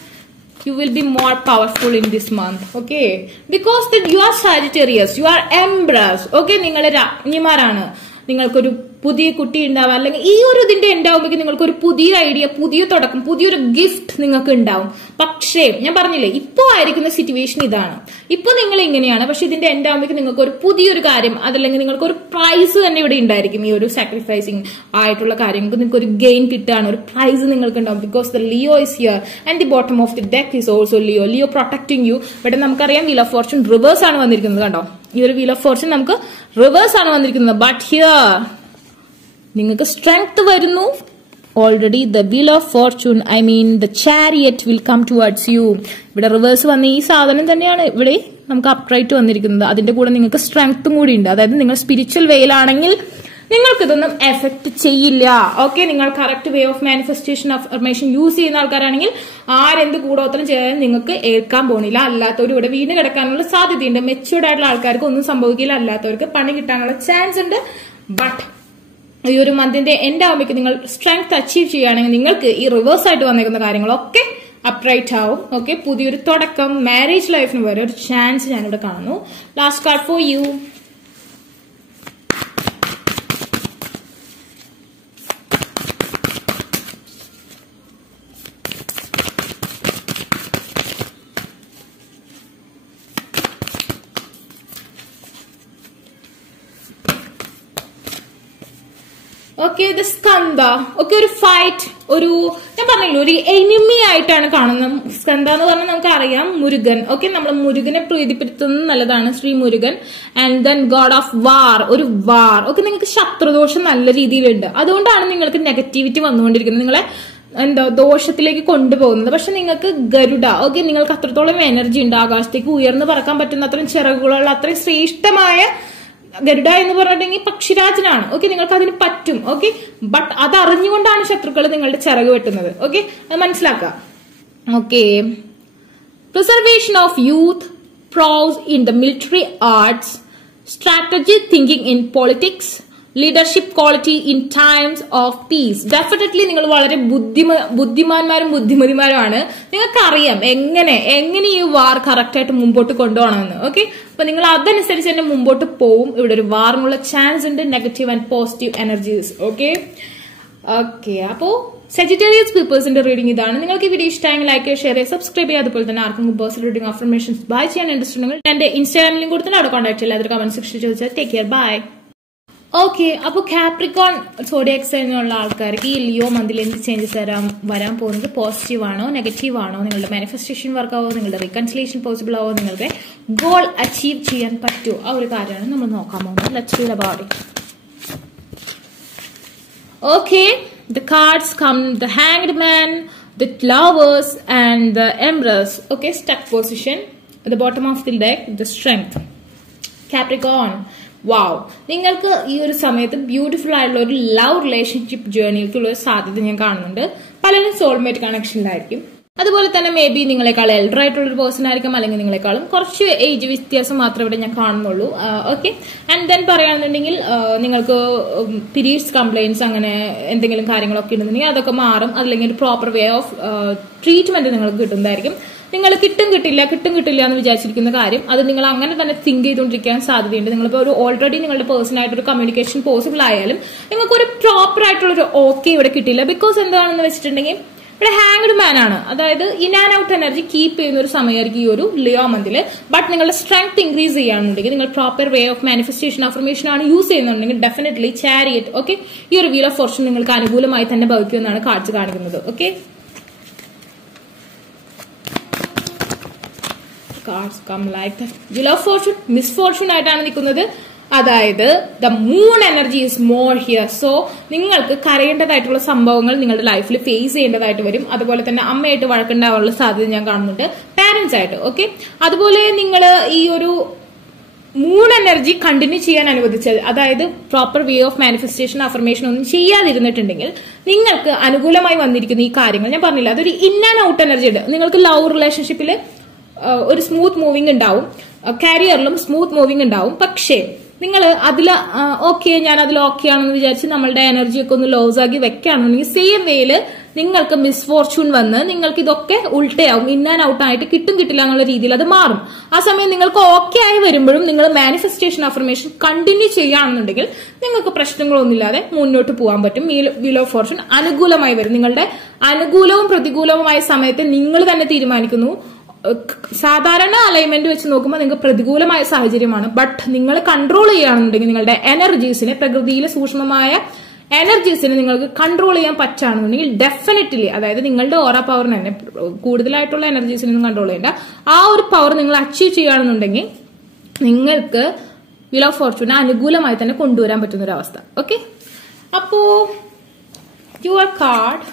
You will be more powerful in this month, okay? Because that you are Sagittarius, you are Empress, okay? നിങ്ങൾ രാജ്ഞിമാരാണ്. നിങ്ങൾക്കൊരു പുതിയ കുട്ടി ഉണ്ടാവും, അല്ലെങ്കിൽ ഈ ഒരു ഇതിന്റെ ഉണ്ടാവുമ്പോഴേക്കും നിങ്ങൾക്കൊരു പുതിയ ഐഡിയ, പുതിയ തുടക്കം, പുതിയൊരു ഗിഫ്റ്റ് നിങ്ങൾക്ക് ഉണ്ടാവും. പക്ഷേ ഞാൻ പറഞ്ഞില്ലേ, ഇപ്പോ ആയിരിക്കുന്ന സിറ്റുവേഷൻ ഇതാണ്. ഇപ്പൊ നിങ്ങൾ ഇങ്ങനെയാണ്, പക്ഷെ ഇതിന്റെ എൻഡ് ആവുമ്പോഴേക്കും നിങ്ങൾക്ക് ഒരു പുതിയൊരു കാര്യം, അതല്ലെങ്കിൽ നിങ്ങൾക്ക് ഒരു പ്രൈസ് തന്നെ ഇവിടെ ഉണ്ടായിരിക്കും. ഈ ഒരു സാക്രിഫൈസിങ് ആയിട്ടുള്ള കാര്യങ്ങൾക്ക് നിങ്ങൾക്ക് ഒരു ഗെയിൻ കിട്ടുകയാണ്, ഒരു പ്രൈസ് നിങ്ങൾക്ക് ഉണ്ടാവും. Because the Leo is here and the bottom of the deck is also Leo. Leo protecting you. ഇവിടെ നമുക്കറിയാം വീൽ ഓഫ് ഫോർച്യൂൺ റിവേഴ്സ് ആണ് വന്നിരിക്കുന്നത്. കണ്ടോ, ഈ ഒരു വീൽ ഓഫ് ഫോർച്യൂൺ നമുക്ക് റിവേഴ്സ് ആണ് വന്നിരിക്കുന്നത്. ബട്ട് ഹിയർ നിങ്ങൾക്ക് സ്ട്രെങ്ത് വരുന്നു. Already the wheel of fortune, I mean the chariot will come towards you. ഇവിടെ റിവേഴ്സ് വന്ന ഈ സാധനം തന്നെയാണ് ഇവിടെ നമുക്ക് അപ്രൈറ്റ് വന്നിരിക്കുന്നത്. അതിന്റെ കൂടെ നിങ്ങൾക്ക് സ്ട്രെങ്ത്തും കൂടി ഉണ്ട്. അതായത് നിങ്ങൾ സ്പിരിച്വൽ വേയിലാണെങ്കിൽ നിങ്ങൾക്ക് ഇതൊന്നും എഫക്ട് ചെയ്യില്ല. ഓക്കെ, നിങ്ങൾ correct way of manifestation affirmation use ചെയ്യുന്ന ആൾക്കാരാണെങ്കിൽ ആരെന്ത് കൂടോത്രം ചെയ്യാൻ നിങ്ങൾക്ക് ഏൽക്കാൻ പോണില്ല. അല്ലാത്തവർ ഇവിടെ വീണ് കിടക്കാനുള്ള സാധ്യതയുണ്ട്. മെച്യൂർഡ് ആയിട്ടുള്ള ആൾക്കാർക്ക് ഒന്നും സംഭവിക്കില്ല, അല്ലാത്തവർക്ക് പണി കിട്ടാനുള്ള ചാൻസ് ഉണ്ട്. ബട്ട് ഈ ഒരു മന്തിന്റെ എൻഡ് ആവുമ്പോഴേക്കും നിങ്ങൾ സ്ട്രെങ്ത് അച്ചീവ് ചെയ്യുകയാണെങ്കിൽ നിങ്ങൾക്ക് ഈ റിവേഴ്സ് ആയിട്ട് വന്നേക്കുന്ന കാര്യങ്ങളൊക്കെ അപ്രൈറ്റ് ആവും. ഓക്കെ, പുതിയൊരു തുടക്കം, മാരേജ് ലൈഫിന് വരെ ഒരു ചാൻസ് ഞാനിവിടെ കാണുന്നു. Last card for U. Okay, the Skanda. Okay, ഒരു ഫൈറ്റ്, ഞാൻ പറഞ്ഞല്ലോ ഒരു എനിമി ആയിട്ടാണ് കാണുന്നത്. സ്കന്ദ എന്ന് പറഞ്ഞാൽ നമുക്ക് അറിയാം മുരുകൻ. ഓക്കെ, നമ്മൾ മുരുകനെ പ്രീതിപ്പെടുത്തുന്നത് നല്ലതാണ്, Shri Murugan. And then God of വാർ, ഒരു വാർ. ഓക്കെ, നിങ്ങൾക്ക് ശത്രുദോഷം നല്ല രീതിയിലുണ്ട്. അതുകൊണ്ടാണ് നിങ്ങൾക്ക് നെഗറ്റിവിറ്റി വന്നുകൊണ്ടിരിക്കുന്നത്, നിങ്ങളെ ദോഷത്തിലേക്ക് കൊണ്ടുപോകുന്നത്. പക്ഷെ നിങ്ങൾക്ക് ഗരുഡ, ഓക്കെ, നിങ്ങൾക്ക് അത്രത്തോളം എനർജി ഉണ്ട്. ആകാശത്തേക്ക് ഉയർന്നു പറക്കാൻ പറ്റുന്ന അത്രയും ചിറകുകളുള്ള അത്രയും ശ്രേഷ്ഠമായ ഗരുഡ എന്ന് പറഞ്ഞിട്ടുണ്ടെങ്കിൽ പക്ഷിരാജനാണ്. ഓക്കെ, നിങ്ങൾക്ക് അതിന് പറ്റും. ഓക്കെ, ബട്ട് അത് അറിഞ്ഞുകൊണ്ടാണ് ശത്രുക്കൾ നിങ്ങളുടെ ചിറക് വെട്ടുന്നത്. ഓക്കെ, അത് മനസ്സിലാക്കുക. Okay, preservation of youth, prowess in the military arts, strategic thinking in politics, leadership quality in times of peace. Definitely നിങ്ങൾ വളരെ ബുദ്ധിമാന്മാരും ബുദ്ധിമതിമാരുമാണ്. നിങ്ങൾക്കറിയാം എങ്ങനെ ഈ വാർ കറക്റ്റ് ആയിട്ട് മുമ്പോട്ട് കൊണ്ടുപോകണമെന്ന്. ഓക്കെ, അപ്പൊ നിങ്ങൾ അതനുസരിച്ച് തന്നെ മുമ്പോട്ട് പോവും. ഇവിടെ ഒരു വാറിനുള്ള ചാൻസ് ഉണ്ട്, negative and positive energies. Okay, അപ്പോ സെജിറ്റേറിയസ് പീപ്പിൾസിന്റെ റീഡിംഗ് ഇതാണ്. നിങ്ങൾക്ക് ഈ വീഡിയോ ഇഷ്ടമായെങ്കിൽ ലൈക്ക് ചെയ്യുക, ഷെയർ ചെയ്യുക, സബ്സ്ക്രൈബ് ചെയ്യുക. അതുപോലെ തന്നെ ആർക്കും പേഴ്സണൽ റീഡിംഗ് അഫർമേഷൻസ് ബൈ ചെയ്യാൻ ഇൻട്രസ്റ്റ് ഉണ്ടെങ്കിൽ എന്റെ ഇൻസ്റ്റാഗ്രാം ലിങ്ക് കൊടുത്തിട്ട് അവിടെ കോൺടാക്ട് ചെയ്യാം. അതൊരു കമന്റ് സെക്ഷനിൽ ചോദിച്ചാൽ. Take care, bye. ഓക്കെ, അപ്പൊ കാപ്രിക്കോൺ സോഡിയക് സൈനിലുള്ള ആൾക്കാർക്ക് ഈ ലിയോ മന്തിൽ എന്ത് ചേഞ്ചസ് വരാൻ പോകുന്നത്? പോസിറ്റീവ് ആണോ, നെഗറ്റീവ് ആണോ? നിങ്ങളുടെ മാനിഫെസ്റ്റേഷൻ വർക്ക് ആവോ, നിങ്ങളുടെ റീകൺസിലേഷൻ പോസിബിൾ ആവോ, നിങ്ങളുടെ ഗോൾ അച്ചീവ് ചെയ്യാൻ പറ്റുമോ? ആ ഒരു കാര്യമാണ് നമ്മൾ നോക്കാൻ പോകുന്നത്. Let's read about it. Okay, the cards come the Hanged Man, the Lovers and the Empress. Okay, stuck position at the bottom of the deck, the Strength. Capricorn. വാവ്, നിങ്ങൾക്ക് ഈ ഒരു സമയത്ത് ബ്യൂട്ടിഫുൾ ആയിട്ടുള്ള ഒരു ലവ് റിലേഷൻഷിപ്പ് ജേർണിയിലേക്കുള്ള ഒരു സാധ്യത ഞാൻ കാണുന്നുണ്ട്. പലരും സോൾമേറ്റ് കണക്ഷനിലായിരിക്കും. അതുപോലെ തന്നെ മേ ബി നിങ്ങളെക്കാൾ എൽഡർ ആയിട്ടുള്ള ഒരു പേഴ്സൺ ആയിരിക്കും, അല്ലെങ്കിൽ നിങ്ങളെക്കാളും കുറച്ച് ഏജ് വ്യത്യാസം മാത്രമേ ഇവിടെ ഞാൻ കാണുന്നുള്ളൂ. ഓക്കെ, ആൻഡ് ദെൻ പറയുകയാണെന്നുണ്ടെങ്കിൽ നിങ്ങൾക്ക് പീരീഡ്സ് കംപ്ലൈന്റ്സ് അങ്ങനെ എന്തെങ്കിലും കാര്യങ്ങളൊക്കെ ഉണ്ടെന്നുണ്ടെങ്കിൽ അതൊക്കെ മാറും. അല്ലെങ്കിൽ ഒരു പ്രോപ്പർ വേ ഓഫ് ട്രീറ്റ്മെന്റ് നിങ്ങൾക്ക് കിട്ടുന്നതായിരിക്കും. നിങ്ങൾ കിട്ടും കിട്ടില്ല എന്ന് വിചാരിച്ചിരിക്കുന്ന കാര്യം അത് നിങ്ങൾ അങ്ങനെ തന്നെ തിങ്ക് ചെയ്തുകൊണ്ടിരിക്കാൻ സാധ്യതയുണ്ട്. നിങ്ങളിപ്പോൾ ഒരു ഓൾറെഡി നിങ്ങളുടെ പേഴ്സണായിട്ടൊരു കമ്മ്യൂണിക്കേഷൻ പോസിബിൾ ആയാലും നിങ്ങൾക്ക് ഒരു പ്രോപ്പർ ആയിട്ടുള്ള ഒരു ഓക്കെ ഇവിടെ കിട്ടില്ല. ബിക്കോസ് എന്താണെന്ന് വെച്ചിട്ടുണ്ടെങ്കിൽ ഇവിടെ ഹാങ്ഡ് മാൻ ആണ്. അതായത് in and out energy keep ചെയ്യുന്ന ഒരു സമയമായിരിക്കും ഈ ഒരു ലിയോ മന്തിൽ. ബട്ട് നിങ്ങളുടെ സ്ട്രെങ്ത് ഇൻക്രീസ് ചെയ്യുകയാണെന്നുണ്ടെങ്കിൽ നിങ്ങൾ proper way of manifestation affirmation ആണ് യൂസ് ചെയ്യുന്നുണ്ടെങ്കിൽ ഡെഫിനറ്റ്ലി ചാരിയറ്റ് ഓക്കെ ഈ ഒരു വീൽ ഓഫ് ഫോർച്യൂൺ നിങ്ങൾക്ക് അനുകൂലമായി തന്നെ ഭവിക്കുമെന്നാണ് കാഴ്ച കാണിക്കുന്നത്. Okay, cards come like that. Wheel of Fortune misfortune ആയിട്ടാണ് നിൽക്കുന്നത്. അതായത് the moon energy is more here. So നിങ്ങൾക്ക് കരയേണ്ടതായിട്ടുള്ള സംഭവങ്ങൾ നിങ്ങളുടെ ലൈഫിൽ ഫേസ് ചെയ്യേണ്ടതായിട്ട് വരും. അതുപോലെ തന്നെ അമ്മയായിട്ട് വഴക്കുണ്ടാവാനുള്ള സാധ്യത ഞാൻ കാണുന്നുണ്ട്, പാരന്റ്സ് ആയിട്ട്. ഓക്കെ, അതുപോലെ നിങ്ങൾ ഈ ഒരു മൂൺ എനർജി കണ്ടിന്യൂ ചെയ്യാൻ അനുവദിച്ചത്, അതായത് proper way of manifestation affirmation ഒന്നും ചെയ്യാതിരുന്നിട്ടുണ്ടെങ്കിൽ നിങ്ങൾക്ക് അനുകൂലമായി വന്നിരിക്കുന്ന ഈ കാര്യങ്ങൾ ഞാൻ പറഞ്ഞില്ല, അതൊരു ഇൻ ആൻഡ് ഔട്ട് എനർജി ഉണ്ട്. നിങ്ങൾക്ക് ലവ് റിലേഷൻഷിപ്പിൽ ഒരു സ്മൂത്ത് മൂവിംഗ് ഉണ്ടാവും, കരിയറിലും സ്മൂത്ത് മൂവിംഗ് ഉണ്ടാവും. പക്ഷേ നിങ്ങൾ അതിൽ ഓക്കെ ഞാൻ അതിൽ ഓക്കെ ആണെന്ന് വിചാരിച്ച് നമ്മളുടെ എനർജിയൊക്കെ ഒന്ന് ലോസ് ആക്കി വെക്കുകയാണെന്നുണ്ടെങ്കിൽ സെയിം വേയില് നിങ്ങൾക്ക് മിസ്ഫോർച്യൂൺ വന്ന് നിങ്ങൾക്ക് ഇതൊക്കെ ഉൾട്ടയാവും. ഇൻ ആൻഡ് ഔട്ട് ആയിട്ട് കിട്ടില്ല എന്നുള്ള രീതിയിൽ അത് മാറും. ആ സമയം നിങ്ങൾക്ക് ഓക്കെ ആയി വരുമ്പോഴും നിങ്ങൾ മാനിഫെസ്റ്റേഷൻ അഫർമേഷൻ കണ്ടിന്യൂ ചെയ്യുകയാണെന്നുണ്ടെങ്കിൽ നിങ്ങൾക്ക് പ്രശ്നങ്ങളൊന്നുമില്ലാതെ മുന്നോട്ട് പോകാൻ പറ്റും. വീൽ ഓഫ് ഫോർച്യൂൺ അനുകൂലമായി വരും. നിങ്ങളുടെ അനുകൂലവും പ്രതികൂലവുമായ സമയത്ത് നിങ്ങൾ തന്നെ തീരുമാനിക്കുന്നു. സാധാരണ അലൈൻമെന്റ് വെച്ച് നോക്കുമ്പോൾ നിങ്ങൾക്ക് പ്രതികൂലമായ സാഹചര്യമാണ്. ബട്ട് നിങ്ങൾ കൺട്രോൾ ചെയ്യുകയാണെന്നുണ്ടെങ്കിൽ നിങ്ങളുടെ എനർജീസിനെ, പ്രകൃതിയിലെ സൂക്ഷ്മമായ എനർജീസിനെ നിങ്ങൾക്ക് കൺട്രോൾ ചെയ്യാൻ പറ്റുകയാണെന്നുണ്ടെങ്കിൽ ഡെഫിനറ്റ്ലി, അതായത് നിങ്ങളുടെ ഓറ പവറിന് തന്നെ കൂടുതലായിട്ടുള്ള എനർജീസിനൊന്നും കൺട്രോൾ ചെയ്യേണ്ട, ആ ഒരു പവർ നിങ്ങൾ അച്ചീവ് ചെയ്യുകയാണെന്നുണ്ടെങ്കിൽ നിങ്ങൾക്ക് വീൽ ഓഫ് ഫോർച്യൂൺ അനുകൂലമായി തന്നെ കൊണ്ടുവരാൻ പറ്റുന്ന ഒരു അവസ്ഥ. ഓക്കെ, അപ്പോ യുവർ കാർഡ്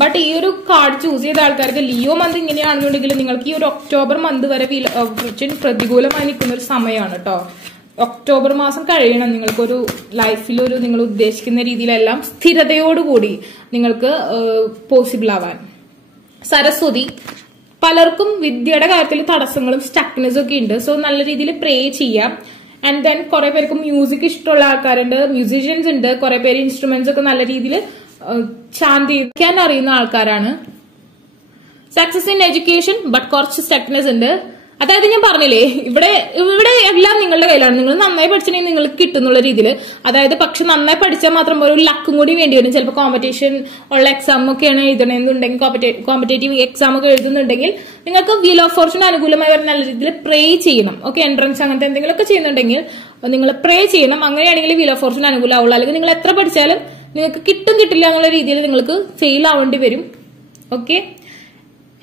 ബട്ട് ഈ ഒരു കാർഡ് ചൂസ് ചെയ്ത ആൾക്കാർക്ക് ലിയോ മന്ത് ഇങ്ങനെയാണെന്നുണ്ടെങ്കിൽ നിങ്ങൾക്ക് ഈ ഒരു ഒക്ടോബർ മന്ത് വരെ പ്രതികൂലമായി നിൽക്കുന്ന ഒരു സമയമാണ് കേട്ടോ. ഒക്ടോബർ മാസം കഴിയണം നിങ്ങൾക്കൊരു ലൈഫിലൊരു നിങ്ങൾ ഉദ്ദേശിക്കുന്ന രീതിയിലെല്ലാം സ്ഥിരതയോടുകൂടി നിങ്ങൾക്ക് പോസിബിൾ ആവാൻ. സരസ്വതി, പലർക്കും വിദ്യയുടെ കാര്യത്തിൽ തടസ്സങ്ങളും സ്റ്റക്നെസ്സും ഒക്കെ ഉണ്ട്. സോ നല്ല രീതിയിൽ പ്രേ ചെയ്യാം. ആൻഡ് ദെൻ കുറെ പേർക്ക് മ്യൂസിക് ഇഷ്ടമുള്ള ആൾക്കാരുണ്ട്, മ്യൂസീഷ്യൻസ് ഉണ്ട്, കുറെ പേര് ഇൻസ്ട്രുമെന്റ്സ് ഒക്കെ നല്ല രീതിയിൽ ചാന്തിക്കാൻ അറിയുന്ന ആൾക്കാരാണ്. സക്സസ് ഇൻ എഡ്യൂക്കേഷൻ ബട്ട് കുറച്ച് സ്റ്റക്നെസ് ഉണ്ട്. അതായത് ഞാൻ പറഞ്ഞില്ലേ, ഇവിടെ എല്ലാം നിങ്ങളുടെ കയ്യിലാണ്. നിങ്ങൾ നന്നായി പഠിച്ചിട്ടുണ്ടെങ്കിൽ നിങ്ങൾക്ക് കിട്ടുന്നുള്ള രീതിയിൽ, അതായത് പക്ഷെ നന്നായി പഠിച്ചാൽ മാത്രം ഒരു ലക്കും കൂടി വേണ്ടി വരും. ചിലപ്പോൾ കോമ്പറ്റീഷൻ ഉള്ള എക്സാം ഒക്കെയാണ് എഴുതണമെന്നുണ്ടെങ്കിൽ, കോമ്പറ്റേറ്റീവ് എക്സാം ഒക്കെ എഴുതുന്നുണ്ടെങ്കിൽ നിങ്ങൾക്ക് വീൽ ഓഫ് ഫോർച്യൂൺ അനുകൂലമായി വരെ നല്ല രീതിയിൽ പ്രേ ചെയ്യണം. ഓക്കെ, എൻട്രൻസ് അങ്ങനത്തെ എന്തെങ്കിലുമൊക്കെ ചെയ്യുന്നുണ്ടെങ്കിൽ നിങ്ങൾ പ്രേ ചെയ്യണം. അങ്ങനെയാണെങ്കിൽ വീൽ ഓഫ് ഫോർച്യൂൺ അനുകൂലമാവുള്ളൂ. അല്ലെങ്കിൽ നിങ്ങൾ എത്ര പഠിച്ചാലും നിങ്ങൾക്ക് കിട്ടില്ല എന്നുള്ള രീതിയിൽ നിങ്ങൾക്ക് ഫെയിൽ ആവേണ്ടി വരും. ഓക്കെ,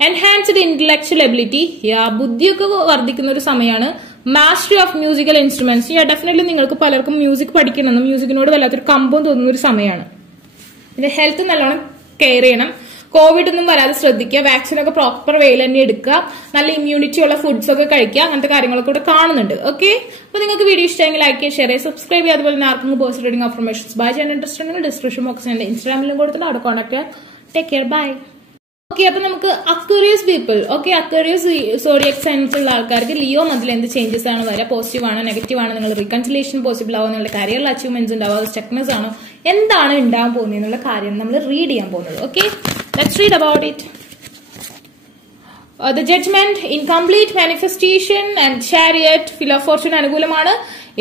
എൻഹാൻസ്ഡ് ഇന്റലക്ച്വൽ എബിലിറ്റി, ബുദ്ധിയൊക്കെ വർദ്ധിക്കുന്ന ഒരു സമയമാണ്. Mastery of musical instruments, definitely നിങ്ങൾക്ക് പലർക്കും മ്യൂസിക് പഠിക്കണമെന്നും മ്യൂസിക്കിനോട് വല്ലാത്തൊരു കമ്പം തോന്നുന്ന ഒരു സമയമാണ്. പിന്നെ ഹെൽത്ത് നല്ലോണം കെയർ ചെയ്യണം. കോവിഡ് ഒന്നും വരാതെ ശ്രദ്ധിക്കുക. വാക്സിൻ ഒക്കെ പ്രോപ്പർ വേയിൽ തന്നെ എടുക്കുക. നല്ല ഇമ്മ്യൂണിറ്റി ഉള്ള ഫുഡ്സ് ഒക്കെ കഴിക്കുക. അങ്ങനത്തെ കാര്യങ്ങളൊക്കെ ഇവിടെ കാണുന്നുണ്ട്. ഓക്കെ, അപ്പൊ നിങ്ങൾക്ക് വീഡിയോ ഇഷ്ടമെങ്കിൽ ലൈക്ക് ചെയ്യുക, ഷെയർ ചെയ്യുക, സബ്സ്ക്രൈബ് ചെയ്യുക. അതുപോലെ തന്നെ ആർക്കും പോസ്റ്റ് റീഡിംഗ് അഫർമേഷൻസ് ബൈ ചെയ്യാൻ ഇൻട്രസ്റ്റ് ഉണ്ടെങ്കിൽ ഡിസ്ക്രിപ്ഷൻ ബോക്സിൽ എന്റെ ഇൻസ്റ്റാഗ്രാമിലും കൊടുത്തിട്ട് അവിടെ കോൺടാക്ട് ചെയ്യാം. Take care, bye. ഓക്കെ, അപ്പൊ നമുക്ക് Aquarius people, okay, Aquarius zodiac signs ഉള്ള ആൾക്കാർക്ക് ലിയോ മന്തിൽ എന്ത് ചേഞ്ചസ് ആണ് വരിക? പോസിറ്റീവ് ആണോ, നെഗറ്റീവ് ആണോ? നിങ്ങൾ റീകൺസിലേഷൻ പോസിബിൾ ആവോ? നിങ്ങളുടെ കരിയറിൽ അച്ചീവ്മെന്റ്സ് ഉണ്ടാവും, അത് സ്റ്റക്നെസ് ആണോ, എന്താണ് ഉണ്ടാവാൻ പോകുന്നത് എന്നുള്ള കാര്യം നമ്മൾ റീഡ് ചെയ്യാൻ പോകുന്നത്. Okay, let's read about it. The judgment, incomplete manifestation and chariot, wheel of fortune അനുകൂലമാണ്.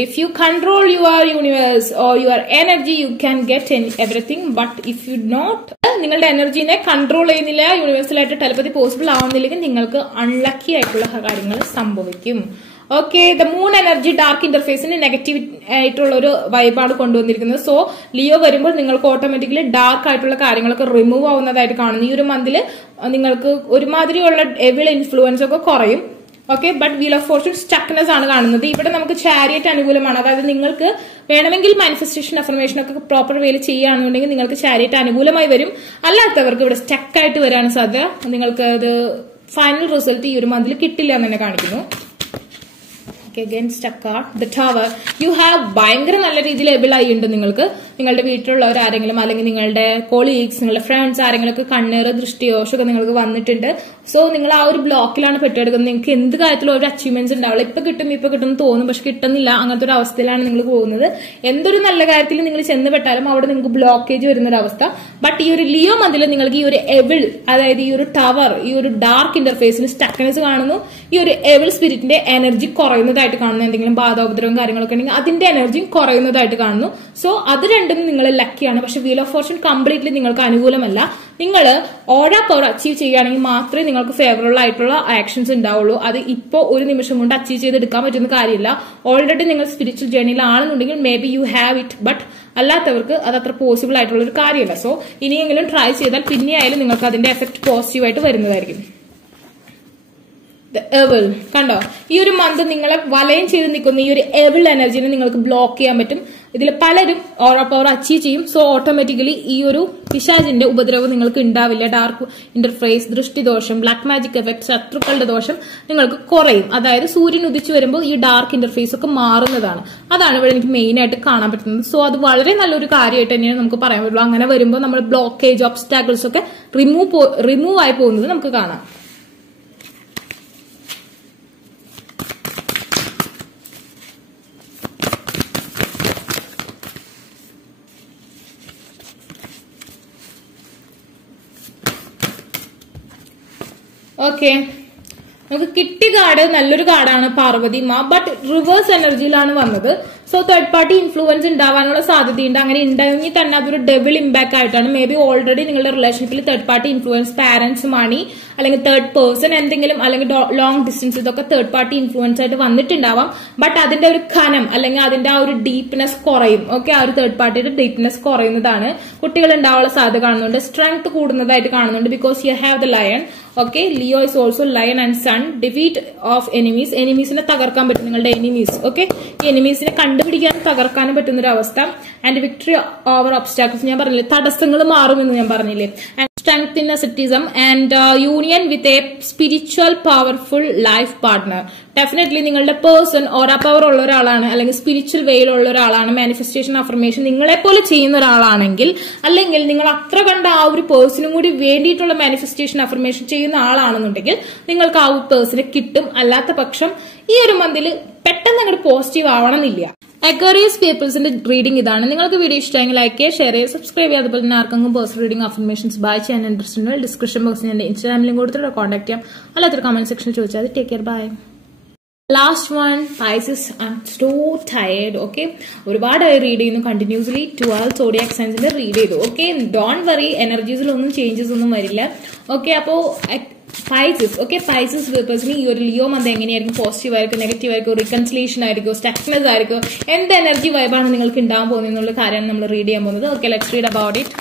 If you control your universe or your energy, you can get everything. But if you not, നിങ്ങളുടെ എനർജീനെ control ചെയ്യുന്നില്ല, യൂണിവേഴ്സലായിട്ട് telepathy possible ആവുന്നില്ലെങ്കിൽ നിങ്ങൾക്ക് unlucky ആയിട്ടുള്ള കാര്യങ്ങൾ സംഭവിക്കും. Okay, the moon energy dark ഇന്റർഫേസിന് negative ആയിട്ടുള്ള ഒരു വൈബാണ് കൊണ്ടുവന്നിരിക്കുന്നത്. സോ ലിയോ വരുമ്പോൾ നിങ്ങൾക്ക് ഓട്ടോമാറ്റിക്കലി ഡാർക്ക് ആയിട്ടുള്ള കാര്യങ്ങളൊക്കെ റിമൂവ് ആവുന്നതായിട്ട് കാണുന്നു. ഈ ഒരു മന്തിൽ നിങ്ങൾക്ക് ഒരുമാതിരിയുള്ള എവിൾ ഇൻഫ്ലുവൻസ് ഒക്കെ കുറയും. Okay. But wheel of Fortune stuckness ആണ് കാണുന്നത്. ഇവിടെ നമുക്ക് ചാരിയറ്റ് അനുകൂലമാണ്. അതായത് നിങ്ങൾക്ക് വേണമെങ്കിൽ മാനിഫെസ്റ്റേഷൻ അഫർമേഷൻ ഒക്കെ പ്രോപ്പർ വേയിൽ ചെയ്യുകയാണെന്നുണ്ടെങ്കിൽ നിങ്ങൾക്ക് ചാരിയറ്റ് അനുകൂലമായി വരും. അല്ലാത്തവർക്ക് ഇവിടെ സ്റ്റക്ക് ആയിട്ട് വരാൻ സാധ്യത. നിങ്ങൾക്ക് അത് ഫൈനൽ റിസൾട്ട് ഈ ഒരു മന്തിൽ കിട്ടില്ല എന്ന് തന്നെ കാണിക്കുന്നു. Again stuck card, the tower. You have ഭയങ്കര നല്ല രീതിയിൽ എബിൾ ആയിട്ടുണ്ട്. നിങ്ങൾക്ക് നിങ്ങളുടെ വീട്ടിലുള്ളവർ ആരെങ്കിലും അല്ലെങ്കിൽ നിങ്ങളുടെ കൊളീഗ്സ്, നിങ്ങളുടെ ഫ്രണ്ട്സ് ആരെങ്കിലുമൊക്കെ കണ്ണേറ് ദൃഷ്ടിദോഷമൊക്കെ നിങ്ങൾക്ക് വന്നിട്ടുണ്ട്. സോ നിങ്ങൾ ആ ഒരു ബ്ലോക്കിലാണ് പെട്ടെടുക്കുന്നത്. നിങ്ങൾക്ക് എന്ത് കാര്യത്തിലും ഒരു അച്ചീവ്മെന്റ്സ് ഉണ്ടാവില്ല. ഇപ്പൊ കിട്ടും തോന്നും, പക്ഷെ കിട്ടുന്നില്ല. അങ്ങനത്തെ ഒരു അവസ്ഥയിലാണ് നിങ്ങൾ പോകുന്നത്. എന്തൊരു നല്ല കാര്യത്തിൽ നിങ്ങൾ ചെന്നുപെട്ടാലും അവിടെ നിങ്ങൾക്ക് ബ്ലോക്കേജ് വരുന്ന ഒരു അവസ്ഥ. ബട്ട് ഈ ഒരു ലിയോ മന്തിൽ നിങ്ങൾക്ക് ഈ ഒരു എബിൾ, അതായത് ഈ ഒരു ടവർ, ഈ ഒരു ഡാർക്ക് ഇന്റർഫേസിന് സ്റ്റക്നെസ് കാണുന്നു. ഈ ഒരു എബിൾ സ്പിരിറ്റിന്റെ എനർജി കുറയുന്നതായിട്ട് കാണുന്നു. എന്തെങ്കിലും ബാധോപദ്രവം കാര്യങ്ങളൊക്കെ ഉണ്ടെങ്കിൽ അതിന്റെ എനർജിയും കുറയുന്നതായിട്ട് കാണുന്നു. സോ അത് രണ്ടും നിങ്ങൾ ലക്കിയാണ്. പക്ഷെ വീൽ ഓഫ് ഫോർച്യൂൺ കംപ്ലീറ്റ്ലി നിങ്ങൾക്ക് അനുകൂലമല്ല. നിങ്ങൾ ഓരോ പവർ അച്ചീവ് ചെയ്യുകയാണെങ്കിൽ മാത്രമേ നിങ്ങൾക്ക് ഫേവറബിൾ ആയിട്ടുള്ള ആക്ഷൻസ് ഉണ്ടാവുള്ളൂ. അത് ഇപ്പോൾ ഒരു നിമിഷം കൊണ്ട് അച്ചീവ് ചെയ്തെടുക്കാൻ പറ്റുന്ന കാര്യമില്ല. ഓൾറെഡി നിങ്ങൾ സ്പിരിച്വൽ ജേർണിയിലാണെന്നുണ്ടെങ്കിൽ may be you have it. But അല്ലാത്തവർക്ക് അത് അത്ര പോസിബിൾ ആയിട്ടുള്ള ഒരു കാര്യമല്ല. സോ ഇനിയെങ്കിലും ട്രൈ ചെയ്താൽ പിന്നെയായാലും നിങ്ങൾക്ക് അതിന്റെ എഫക്ട് പോസിറ്റീവായിട്ട് വരുന്നതായിരിക്കും. എവിൾ കണ്ടോ, ഈ ഒരു മന്ത് നിങ്ങളെ വലയം ചെയ്ത് നിൽക്കുന്ന ഈ ഒരു എവിൾ എനർജിനെ നിങ്ങൾക്ക് ബ്ലോക്ക് ചെയ്യാൻ പറ്റും. ഇതിൽ പലരും ഓരോ പവർ അച്ചീവ് ചെയ്യും. സോ ഓട്ടോമാറ്റിക്കലി ഈ ഒരു പിശാചിന്റെ ഉപദ്രവം നിങ്ങൾക്ക് ഉണ്ടാവില്ല. ഡാർക്ക് ഇന്റർഫേസ്, ദൃഷ്ടിദോഷം, ബ്ലാക്ക് മാജിക് എഫക്ട്, ശത്രുക്കളുടെ ദോഷം നിങ്ങൾക്ക് കുറയും. അതായത് സൂര്യൻ ഉദിച്ചു വരുമ്പോൾ ഈ ഡാർക്ക് ഇന്റർഫേസ് ഒക്കെ മാറുന്നതാണ്. അതാണ് ഇവിടെ എനിക്ക് മെയിൻ ആയിട്ട് കാണാൻ പറ്റുന്നത്. സോ അത് വളരെ നല്ലൊരു കാര്യമായിട്ട് തന്നെയാണ് നമുക്ക് പറയാൻ പറ്റുള്ളൂ. അങ്ങനെ വരുമ്പോൾ നമ്മൾ ബ്ലോക്കേജ്, ഒബ്സ്റ്റാക്കിൾസ് ഒക്കെ റിമൂവ് ആയി പോകുന്നത് നമുക്ക് കാണാം. ഓക്കെ, നമുക്ക് കിട്ടിയ കാർഡ് നല്ലൊരു കാർഡാണ് പാർവതി മാ. ബട്ട് റിവേഴ്സ് എനർജിയിലാണ് വന്നത്. സോ തേർഡ് പാർട്ടി ഇൻഫ്ലുവൻസ് ഉണ്ടാവാനുള്ള സാധ്യതയുണ്ട്. അങ്ങനെ ഉണ്ടെങ്കിൽ തന്നെ അതൊരു ഡബിൾ ഇമ്പാക്ട് ആയിട്ടാണ്. മേ ബി ഓൾറെഡി നിങ്ങളുടെ റിലേഷൻഷിപ്പിൽ തേർഡ് പാർട്ടി ഇൻഫ്ലുവൻസ്, പാരന്റ്സ്, മണി അല്ലെങ്കിൽ തേർഡ് പേഴ്സൺ എന്തെങ്കിലും, അല്ലെങ്കിൽ ലോങ് ഡിസ്റ്റൻസ്, ഇതൊക്കെ തേർഡ് പാർട്ടി ഇൻഫ്ലുവൻസ് ആയിട്ട് വന്നിട്ടുണ്ടാവാം. ബട്ട് അതിന്റെ ഒരു ഖനം അല്ലെങ്കിൽ അതിന്റെ ആ ഒരു ഡീപ്നെസ് കുറയും. ഓക്കെ, ആ ഒരു തേർഡ് പാർട്ടിയുടെ ഡീപ്നെസ് കുറയുന്നതാണ്. കുട്ടികൾ ഉണ്ടാവാനുള്ള സാധ്യത കാണുന്നുണ്ട്. സ്ട്രെങ്ത് കൂടുന്നതായിട്ട് കാണുന്നുണ്ട്. Because you have the lion. Okay, Leo is also lion and sun. Defeat of enemies, എനിമീസിനെ തകർക്കാൻ പറ്റും. നിങ്ങളുടെ എനിമീസ്, ഓക്കെ, ഈ എനിമീസിനെ കണ്ടുപിടിക്കാനും തകർക്കാനും പറ്റുന്ന ഒരു അവസ്ഥ. ആൻഡ് വിക്ടറി ഓവർ ഒബ്സ്റ്റാക്കിൾസ്, ഞാൻ പറഞ്ഞില്ലേ തടസ്സങ്ങൾ മാറുമെന്ന് ഞാൻ പറഞ്ഞില്ലേ. And strength in asceticism and union with a spiritual powerful life partner. Definitely നിങ്ങളുടെ പേഴ്സൺ ഓരാ പവർ ഉള്ള ഒരാളാണ്, അല്ലെങ്കിൽ സ്പിരിച്വൽ വേയിലുള്ള ഒരാളാണ്. മാനിഫെസ്റ്റേഷൻ അഫർമേഷൻ നിങ്ങളെ പോലെ ചെയ്യുന്ന ഒരാളാണെങ്കിൽ, അല്ലെങ്കിൽ നിങ്ങൾ അത്ര കണ്ട ആ ഒരു പേഴ്സണും കൂടി വേണ്ടിയിട്ടുള്ള മാനിഫെസ്റ്റേഷൻ അഫർമേഷൻ ചെയ്യുന്ന ആളാണെന്നുണ്ടെങ്കിൽ നിങ്ങൾക്ക് ആ ഒരു പേഴ്സണെ കിട്ടും. അല്ലാത്ത പക്ഷം ഈ ഒരു മന്തിൽ പെട്ടെന്ന് അങ്ങോട്ട് പോസിറ്റീവ് ആവണമെന്നില്ല. അക്വേറിയസ് പീപ്പിൾസിന്റെ റീഡിംഗ് ഇതാണ്. നിങ്ങൾക്ക് വീഡിയോ ഇഷ്ടമെങ്കിൽ ലൈക്ക് ചെയ്യുക, ഷെയർ ചെയ്യുക, സബ്സ്ക്രൈബ് ചെയ്യുക. അതുപോലെ തന്നെ ആർക്കെങ്കിലും പേഴ്സണൽ റീഡിംഗ് അഫർമേഷൻസ് ബൈ ചെയ്യാൻ ഇൻട്രസ്റ്റ് ഉണ്ടെങ്കിൽ ഡിസ്ക്രിപ്ഷൻ ബോക്സിൽ ഞാൻ ഇൻസ്റ്റാഗ്രാം ലിങ്ക് കൊടുത്തിട്ട് കോൺടാക്ട് ചെയ്യാം. അല്ലാത്തൊരു കമന്റ് സെക്ഷനിൽ ചോദിച്ചാൽ take care, bye. Last one, Pisces. I am so tired. Okay, ഒരുപാട് റീഡ് ചെയ്യുന്നു കണ്ടിന്യൂസ്ലി. 12 സോഡിയാക് സൈൻസിന്റെ റീഡ് ചെയ്തു. ഓക്കെ, ഡോണ്ട് വറി, എനർജീസിലൊന്നും ചേഞ്ചസ് ഒന്നും വരില്ല. ഓക്കെ, അപ്പോ പൈസസ്, ഓക്കെ, പൈസസ് പീപ്പിൾസിന് ഈ ഒരു ലിയോ മന്ത് എങ്ങനെയായിരിക്കും? പോസിറ്റീവ് ആയിരിക്കും, നെഗറ്റീവ് ആയിരിക്കും, റിക്കൺസിലേഷൻ ആയിരിക്കും, സ്റ്റക്നെസ് ആയിരിക്കും, എന്ത് എനർജി വൈബാണ് നിങ്ങൾക്ക് ഉണ്ടാകാൻ പോകുന്നത് എന്നുള്ള കാര്യമാണ് നമ്മൾ റീഡ് ചെയ്യാൻ പോകുന്നത്. Okay, let's read about it.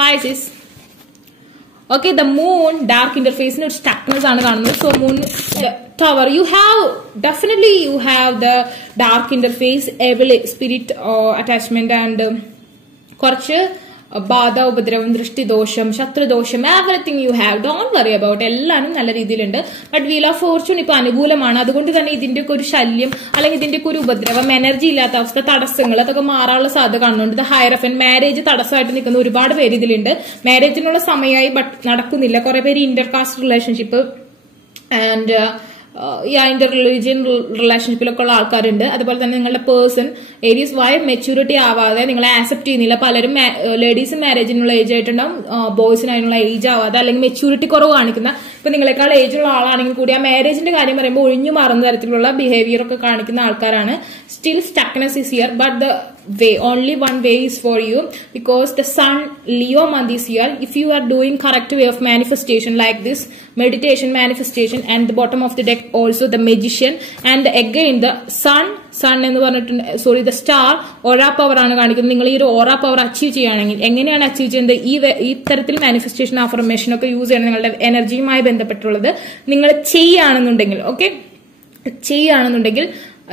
Pisces. Okay, the moon dark ഇന്റർഫേസിന് ഒരു സ്റ്റക്നെസ് ആണ് കാണുന്നത്. So moon tower, you have the dark interface, evil spirit attachment and കുറച്ച് ബാധ, ഉപദ്രവം, ദൃഷ്ടിദോഷം, ശത്രുദോഷം, everything you have. Don't worry about. എല്ലാവരും നല്ല രീതിയിലുണ്ട്. ബട്ട് വീൽ ഓഫ് ഫോർച്യൂൺ ഇപ്പൊ അനുകൂലമാണ്. അതുകൊണ്ട് തന്നെ ഇതിന്റെയൊക്കെ ഒരു ശല്യം അല്ലെങ്കിൽ ഇതിന്റെയൊക്കെ ഒരു ഉപദ്രവം, എനർജി ഇല്ലാത്ത അവസ്ഥ, തടസ്സങ്ങൾ അതൊക്കെ മാറാനുള്ള സാധ്യത കാണുന്നുണ്ട്. ഹൈറഫൻ, മാരേജ് തടസ്സമായിട്ട് നിൽക്കുന്ന ഒരുപാട് പേര് ഇതിലുണ്ട്. മാരേജിനുള്ള സമയമായി ബട്ട് നടക്കുന്നില്ല. കുറെ പേര് intercaste relationship and inter religion റിലേഷൻഷിപ്പിലൊക്കെ ഉള്ള ആൾക്കാരുണ്ട്. അതുപോലെ തന്നെ നിങ്ങളുടെ പേഴ്സൺ ഏരീസ് വൈ മെച്യൂരിറ്റി ആവാതെ നിങ്ങളെ ആക്സെപ്റ്റ് ചെയ്യുന്നില്ല. പലരും ലേഡീസ് മാരേജിനുള്ള ഏജ് ആയിട്ടുണ്ടാവും, ബോയ്സിന് അതിനുള്ള ഏജ് ആവാതെ അല്ലെങ്കിൽ മെച്യൂരിറ്റി കുറവ് കാണിക്കുന്ന, ഇപ്പൊ നിങ്ങളെക്കാൾ ഏജ് ഉള്ള ആളാണെങ്കിൽ കൂടി ആ മാരേജിന്റെ കാര്യം പറയുമ്പോൾ ഒഴിഞ്ഞു മാറുന്ന തരത്തിലുള്ള ബിഹേവിയർ ഒക്കെ കാണിക്കുന്ന ആൾക്കാരാണ്. Still stuckness is here, but the way, only one way is for you, because the sun Leo month is here. If you are doing correct way of manifestation like this, meditation, manifestation, and the bottom of the deck also the magician, and again the sun എന്ന് പറഞ്ഞിട്ടുണ്ട്, sorry, the star ഓറാ power ആണ് കാണിക്കുന്നത്. നിങ്ങൾ ഈ ഒരു ഓറാ power achieve ചെയ്യുകയാണെങ്കിൽ എങ്ങനെയാണ് achieve ചെയ്യുന്നത്? ഈ തരത്തിൽ മാനിഫെസ്റ്റേഷൻ അഫർമേഷൻ ഒക്കെ യൂസ് ചെയ്യണം. നിങ്ങളുടെ എനർജിയുമായി ബന്ധപ്പെട്ടുള്ളത് നിങ്ങൾ ചെയ്യുകയാണെന്നുണ്ടെങ്കിൽ. ഓക്കെ, ചെയ്യുകയാണെന്നുണ്ടെങ്കിൽ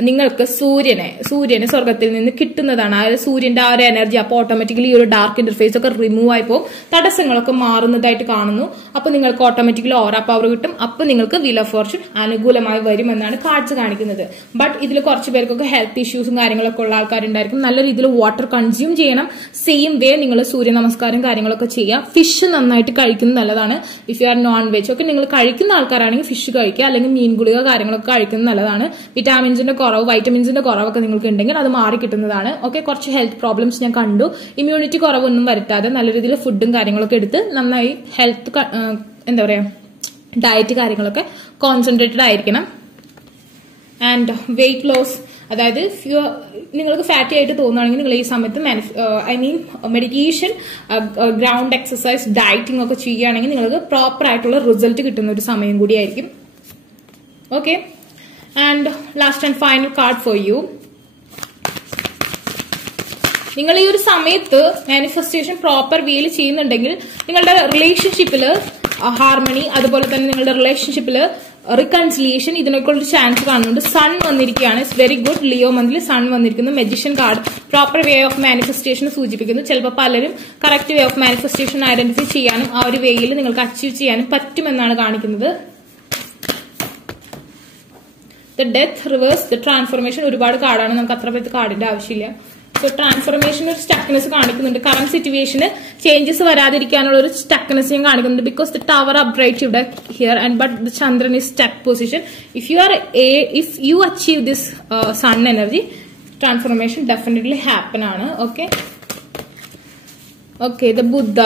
നിങ്ങൾക്ക് സൂര്യനെ സ്വർഗത്തിൽ നിന്ന് കിട്ടുന്നതാണ്. ആ സൂര്യന്റെ ആ ഒരു എനർജി അപ്പോൾ ഓട്ടോമാറ്റിക്കലി ഈ ഒരു ഡാർക്ക് ഇന്റർഫേസ് ഒക്കെ റിമൂവ് ആയി പോകും, തടസ്സങ്ങളൊക്കെ മാറുന്നതായിട്ട് കാണുന്നു. അപ്പൊ നിങ്ങൾക്ക് ഓട്ടോമാറ്റിക്കലി ഓറ പവർ കിട്ടും. അപ്പൊ നിങ്ങൾക്ക് വീൽ ഓഫ് ഫോർച്യൂൺ അനുകൂലമായി വരുമെന്നാണ് കാഴ്ച കാണിക്കുന്നത്. ബട്ട് ഇതിൽ കുറച്ച് പേർക്കൊക്കെ ഹെൽത്ത് ഇഷ്യൂസും കാര്യങ്ങളൊക്കെ ഉള്ള ആൾക്കാരുണ്ടായിരിക്കും. നല്ല രീതിയിൽ വാട്ടർ കൺസ്യൂം ചെയ്യണം. സെയിം വേ നിങ്ങൾ സൂര്യ നമസ്കാരം കാര്യങ്ങളൊക്കെ ചെയ്യാം. ഫിഷ് നന്നായിട്ട് കഴിക്കുന്നത് നല്ലതാണ്. If you are non veg ഒക്കെ നിങ്ങൾ കഴിക്കുന്ന ആൾക്കാരാണെങ്കിൽ ഫിഷ് കഴിക്കുക, അല്ലെങ്കിൽ മീൻ ഗുളിക കാര്യങ്ങളൊക്കെ കഴിക്കുന്നത് നല്ലതാണ്. വിറ്റാമിൻസിന്റെ കുറവ്, വൈറ്റമിൻസിന്റെ കുറവൊക്കെ നിങ്ങൾക്ക് ഉണ്ടെങ്കിൽ അത് മാറി കിട്ടുന്നതാണ്. ഓക്കെ, കുറച്ച് ഹെൽത്ത് പ്രോബ്ലംസ് ഞാൻ കണ്ടു. ഇമ്മ്യൂണിറ്റി കുറവൊന്നും വരുത്താതെ നല്ല രീതിയിൽ ഫുഡും കാര്യങ്ങളൊക്കെ എടുത്ത് നന്നായി ഹെൽത്ത് എന്താ പറയാ ഡയറ്റ് കാര്യങ്ങളൊക്കെ കോൺസെൻട്രേറ്റഡ് ആയിരിക്കണം. ആൻഡ് വെയിറ്റ് ലോസ്, അതായത് നിങ്ങൾക്ക് ഫാറ്റി ആയിട്ട് തോന്നുകയാണെങ്കിൽ നിങ്ങൾ ഈ സമയത്ത് മെഡിറ്റേഷൻ, ഗ്രൗണ്ട് എക്സസൈസ്, ഡയറ്റിംഗ് ഒക്കെ ചെയ്യുകയാണെങ്കിൽ നിങ്ങൾക്ക് പ്രോപ്പർ ആയിട്ടുള്ള റിസൾട്ട് കിട്ടുന്ന ഒരു സമയം കൂടിയായിരിക്കും. Okay, and last and final card for you. നിങ്ങൾ ഈ ഒരു സമയത്ത് മാനിഫെസ്റ്റേഷൻ പ്രോപ്പർ വേയിൽ ചെയ്യുന്നുണ്ടെങ്കിൽ നിങ്ങളുടെ റിലേഷൻഷിപ്പിൽ ഹാർമണി, അതുപോലെ തന്നെ നിങ്ങളുടെ റിലേഷൻഷിപ്പിൽ റിക്കൺസിലിയേഷൻ, ഇതിനൊക്കെയുള്ള ചാൻസ് കാണുന്നുണ്ട്. സൺ വന്നിരിക്കുകയാണ്. It's very good. ലിയോ മന്തിൽ സൺ വന്നിരിക്കുന്നു. Magician card proper way of manifestation സൂചിപ്പിക്കുന്നു. ചിലപ്പോൾ പലരും correct way of manifestation identify ചെയ്യാനും ആ ഒരു വേയിൽ നിങ്ങൾക്ക് അച്ചീവ് ചെയ്യാനും പറ്റുമെന്നാണ് കാണിക്കുന്നത്. The death, reverse, the transformation, ഒരുപാട് കാർഡാണ്, നമുക്ക് അത്ര പേർക്ക് കാർഡിന്റെ ആവശ്യമില്ല. സോ ട്രാൻസ്ഫോർമേഷൻ ഒരു സ്റ്റക്നെസ് കാണിക്കുന്നുണ്ട്. കറന്റ് സിറ്റുവേഷന് ചേഞ്ചസ് വരാതിരിക്കാനുള്ള ഒരു സ്റ്റക്നെസ് ഞാൻ കാണിക്കുന്നുണ്ട്. ബിക്കോസ് ദ ടവർ അപ്ഗ്രേറ്റ് ഇവിടെ ഹിയർ ആൻഡ് ബട്ട് ദ ചന്ദ്രൻ is stuck position. If you achieve this sun energy, transformation definitely happen ആണ്. ഓക്കെ, ദ ബുദ്ധ,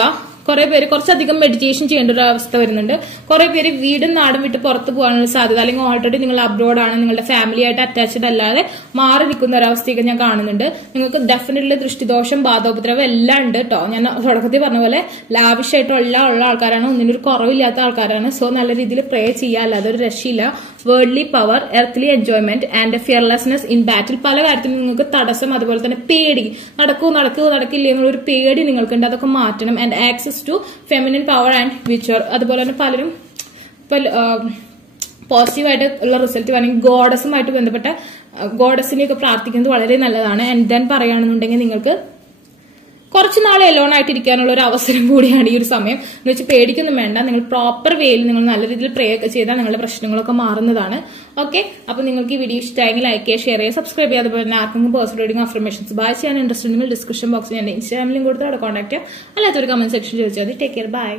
കുറെ പേര് കുറച്ചധികം മെഡിറ്റേഷൻ ചെയ്യേണ്ട ഒരു അവസ്ഥ വരുന്നുണ്ട്. കുറെ പേര് വീടും നാടും വിട്ട് പുറത്ത് പോകാനുള്ള സാധ്യത, അല്ലെങ്കിൽ ഓൾറെഡി നിങ്ങൾ അബ്രോഡ് ആണ്, നിങ്ങളുടെ ഫാമിലി ആയിട്ട് അറ്റാച്ച്ഡ് അല്ലാതെ മാറി നിൽക്കുന്ന ഒരവസ്ഥയൊക്കെ ഞാൻ കാണുന്നുണ്ട്. നിങ്ങൾക്ക് ഡെഫിനറ്റ്ലി ദൃഷ്ടിദോഷം, ബാധോപദ്രവം എല്ലാം ഉണ്ട് കേട്ടോ. ഞാൻ തുടക്കത്തിൽ പറഞ്ഞ പോലെ ലാവിഷായിട്ടുള്ള ആൾക്കാരാണ്, ഒന്നിനൊരു കുറവില്ലാത്ത ആൾക്കാരാണ്. സോ നല്ല രീതിയിൽ പ്രേ ചെയ്യുക, അല്ലാതെ ഒരു രക്ഷയില്ല. Worldly power, earthly enjoyment and fearlessness in battle. പല കാര്യത്തിലും നിങ്ങൾക്ക് തടസ്സം, അതുപോലെ തന്നെ പേടി, നടക്കില്ല എന്നുള്ളൊരു പേടി നിങ്ങൾക്കുണ്ട്. അതൊക്കെ മാറ്റണം. And access to feminine power and witcher. അതുപോലെ തന്നെ പലരും പോസിറ്റീവായിട്ട് ഉള്ള റിസൾട്ട് വേണമെങ്കിൽ ഗോഡസുമായിട്ട് ബന്ധപ്പെട്ട ഗോഡസിനെയൊക്കെ പ്രാർത്ഥിക്കുന്നത് വളരെ നല്ലതാണ്. ആൻഡ് ദെൻ പറയുകയാണെന്നുണ്ടെങ്കിൽ നിങ്ങൾക്ക് കുറച്ച് നാൾ എലോൺ ആയിട്ടിരിക്കാനുള്ള ഒരു അവസരം കൂടിയാണ് ഈ ഒരു സമയം. എന്ന് വെച്ചാൽ പേടിക്കൊന്നും വേണ്ട. നിങ്ങൾ പ്രോപ്പർ വേയിൽ നിങ്ങൾ നല്ല രീതിയിൽ പ്രേ ഒക്കെ ചെയ്താൽ നിങ്ങളുടെ പ്രശ്നങ്ങളൊക്കെ മാറുന്നതാണ്. ഓക്കെ, അപ്പൊ നിങ്ങൾക്ക് ഈ വീഡിയോ ഇഷ്ടമായെങ്കിൽ ലൈക്ക് ചെയ്യുക, ഷെയർ ചെയ്യുക, സബ്സ്ക്രൈബ് ചെയ്യുക. അതുപോലെ തന്നെ ആർക്കെങ്കിലും പേഴ്സണൽ റീഡിംഗ് അഫർമേഷൻസ് ബൈ ചെയ്യാൻ ഇൻട്രസ്റ്റ് ഉണ്ടെങ്കിൽ ഡിസ്ക്രിപ്ഷൻ ബോക്സിൽ ഞാൻ ഇൻസ്റ്റാഗ്രാമിലും കൊടുത്ത് അവിടെ കോൺടാക്ട് ചെയ്യാം. അല്ലാത്തൊരു കമന്റ് സെക്ഷൻ ചോദിച്ചാൽ മതി. Take care, by.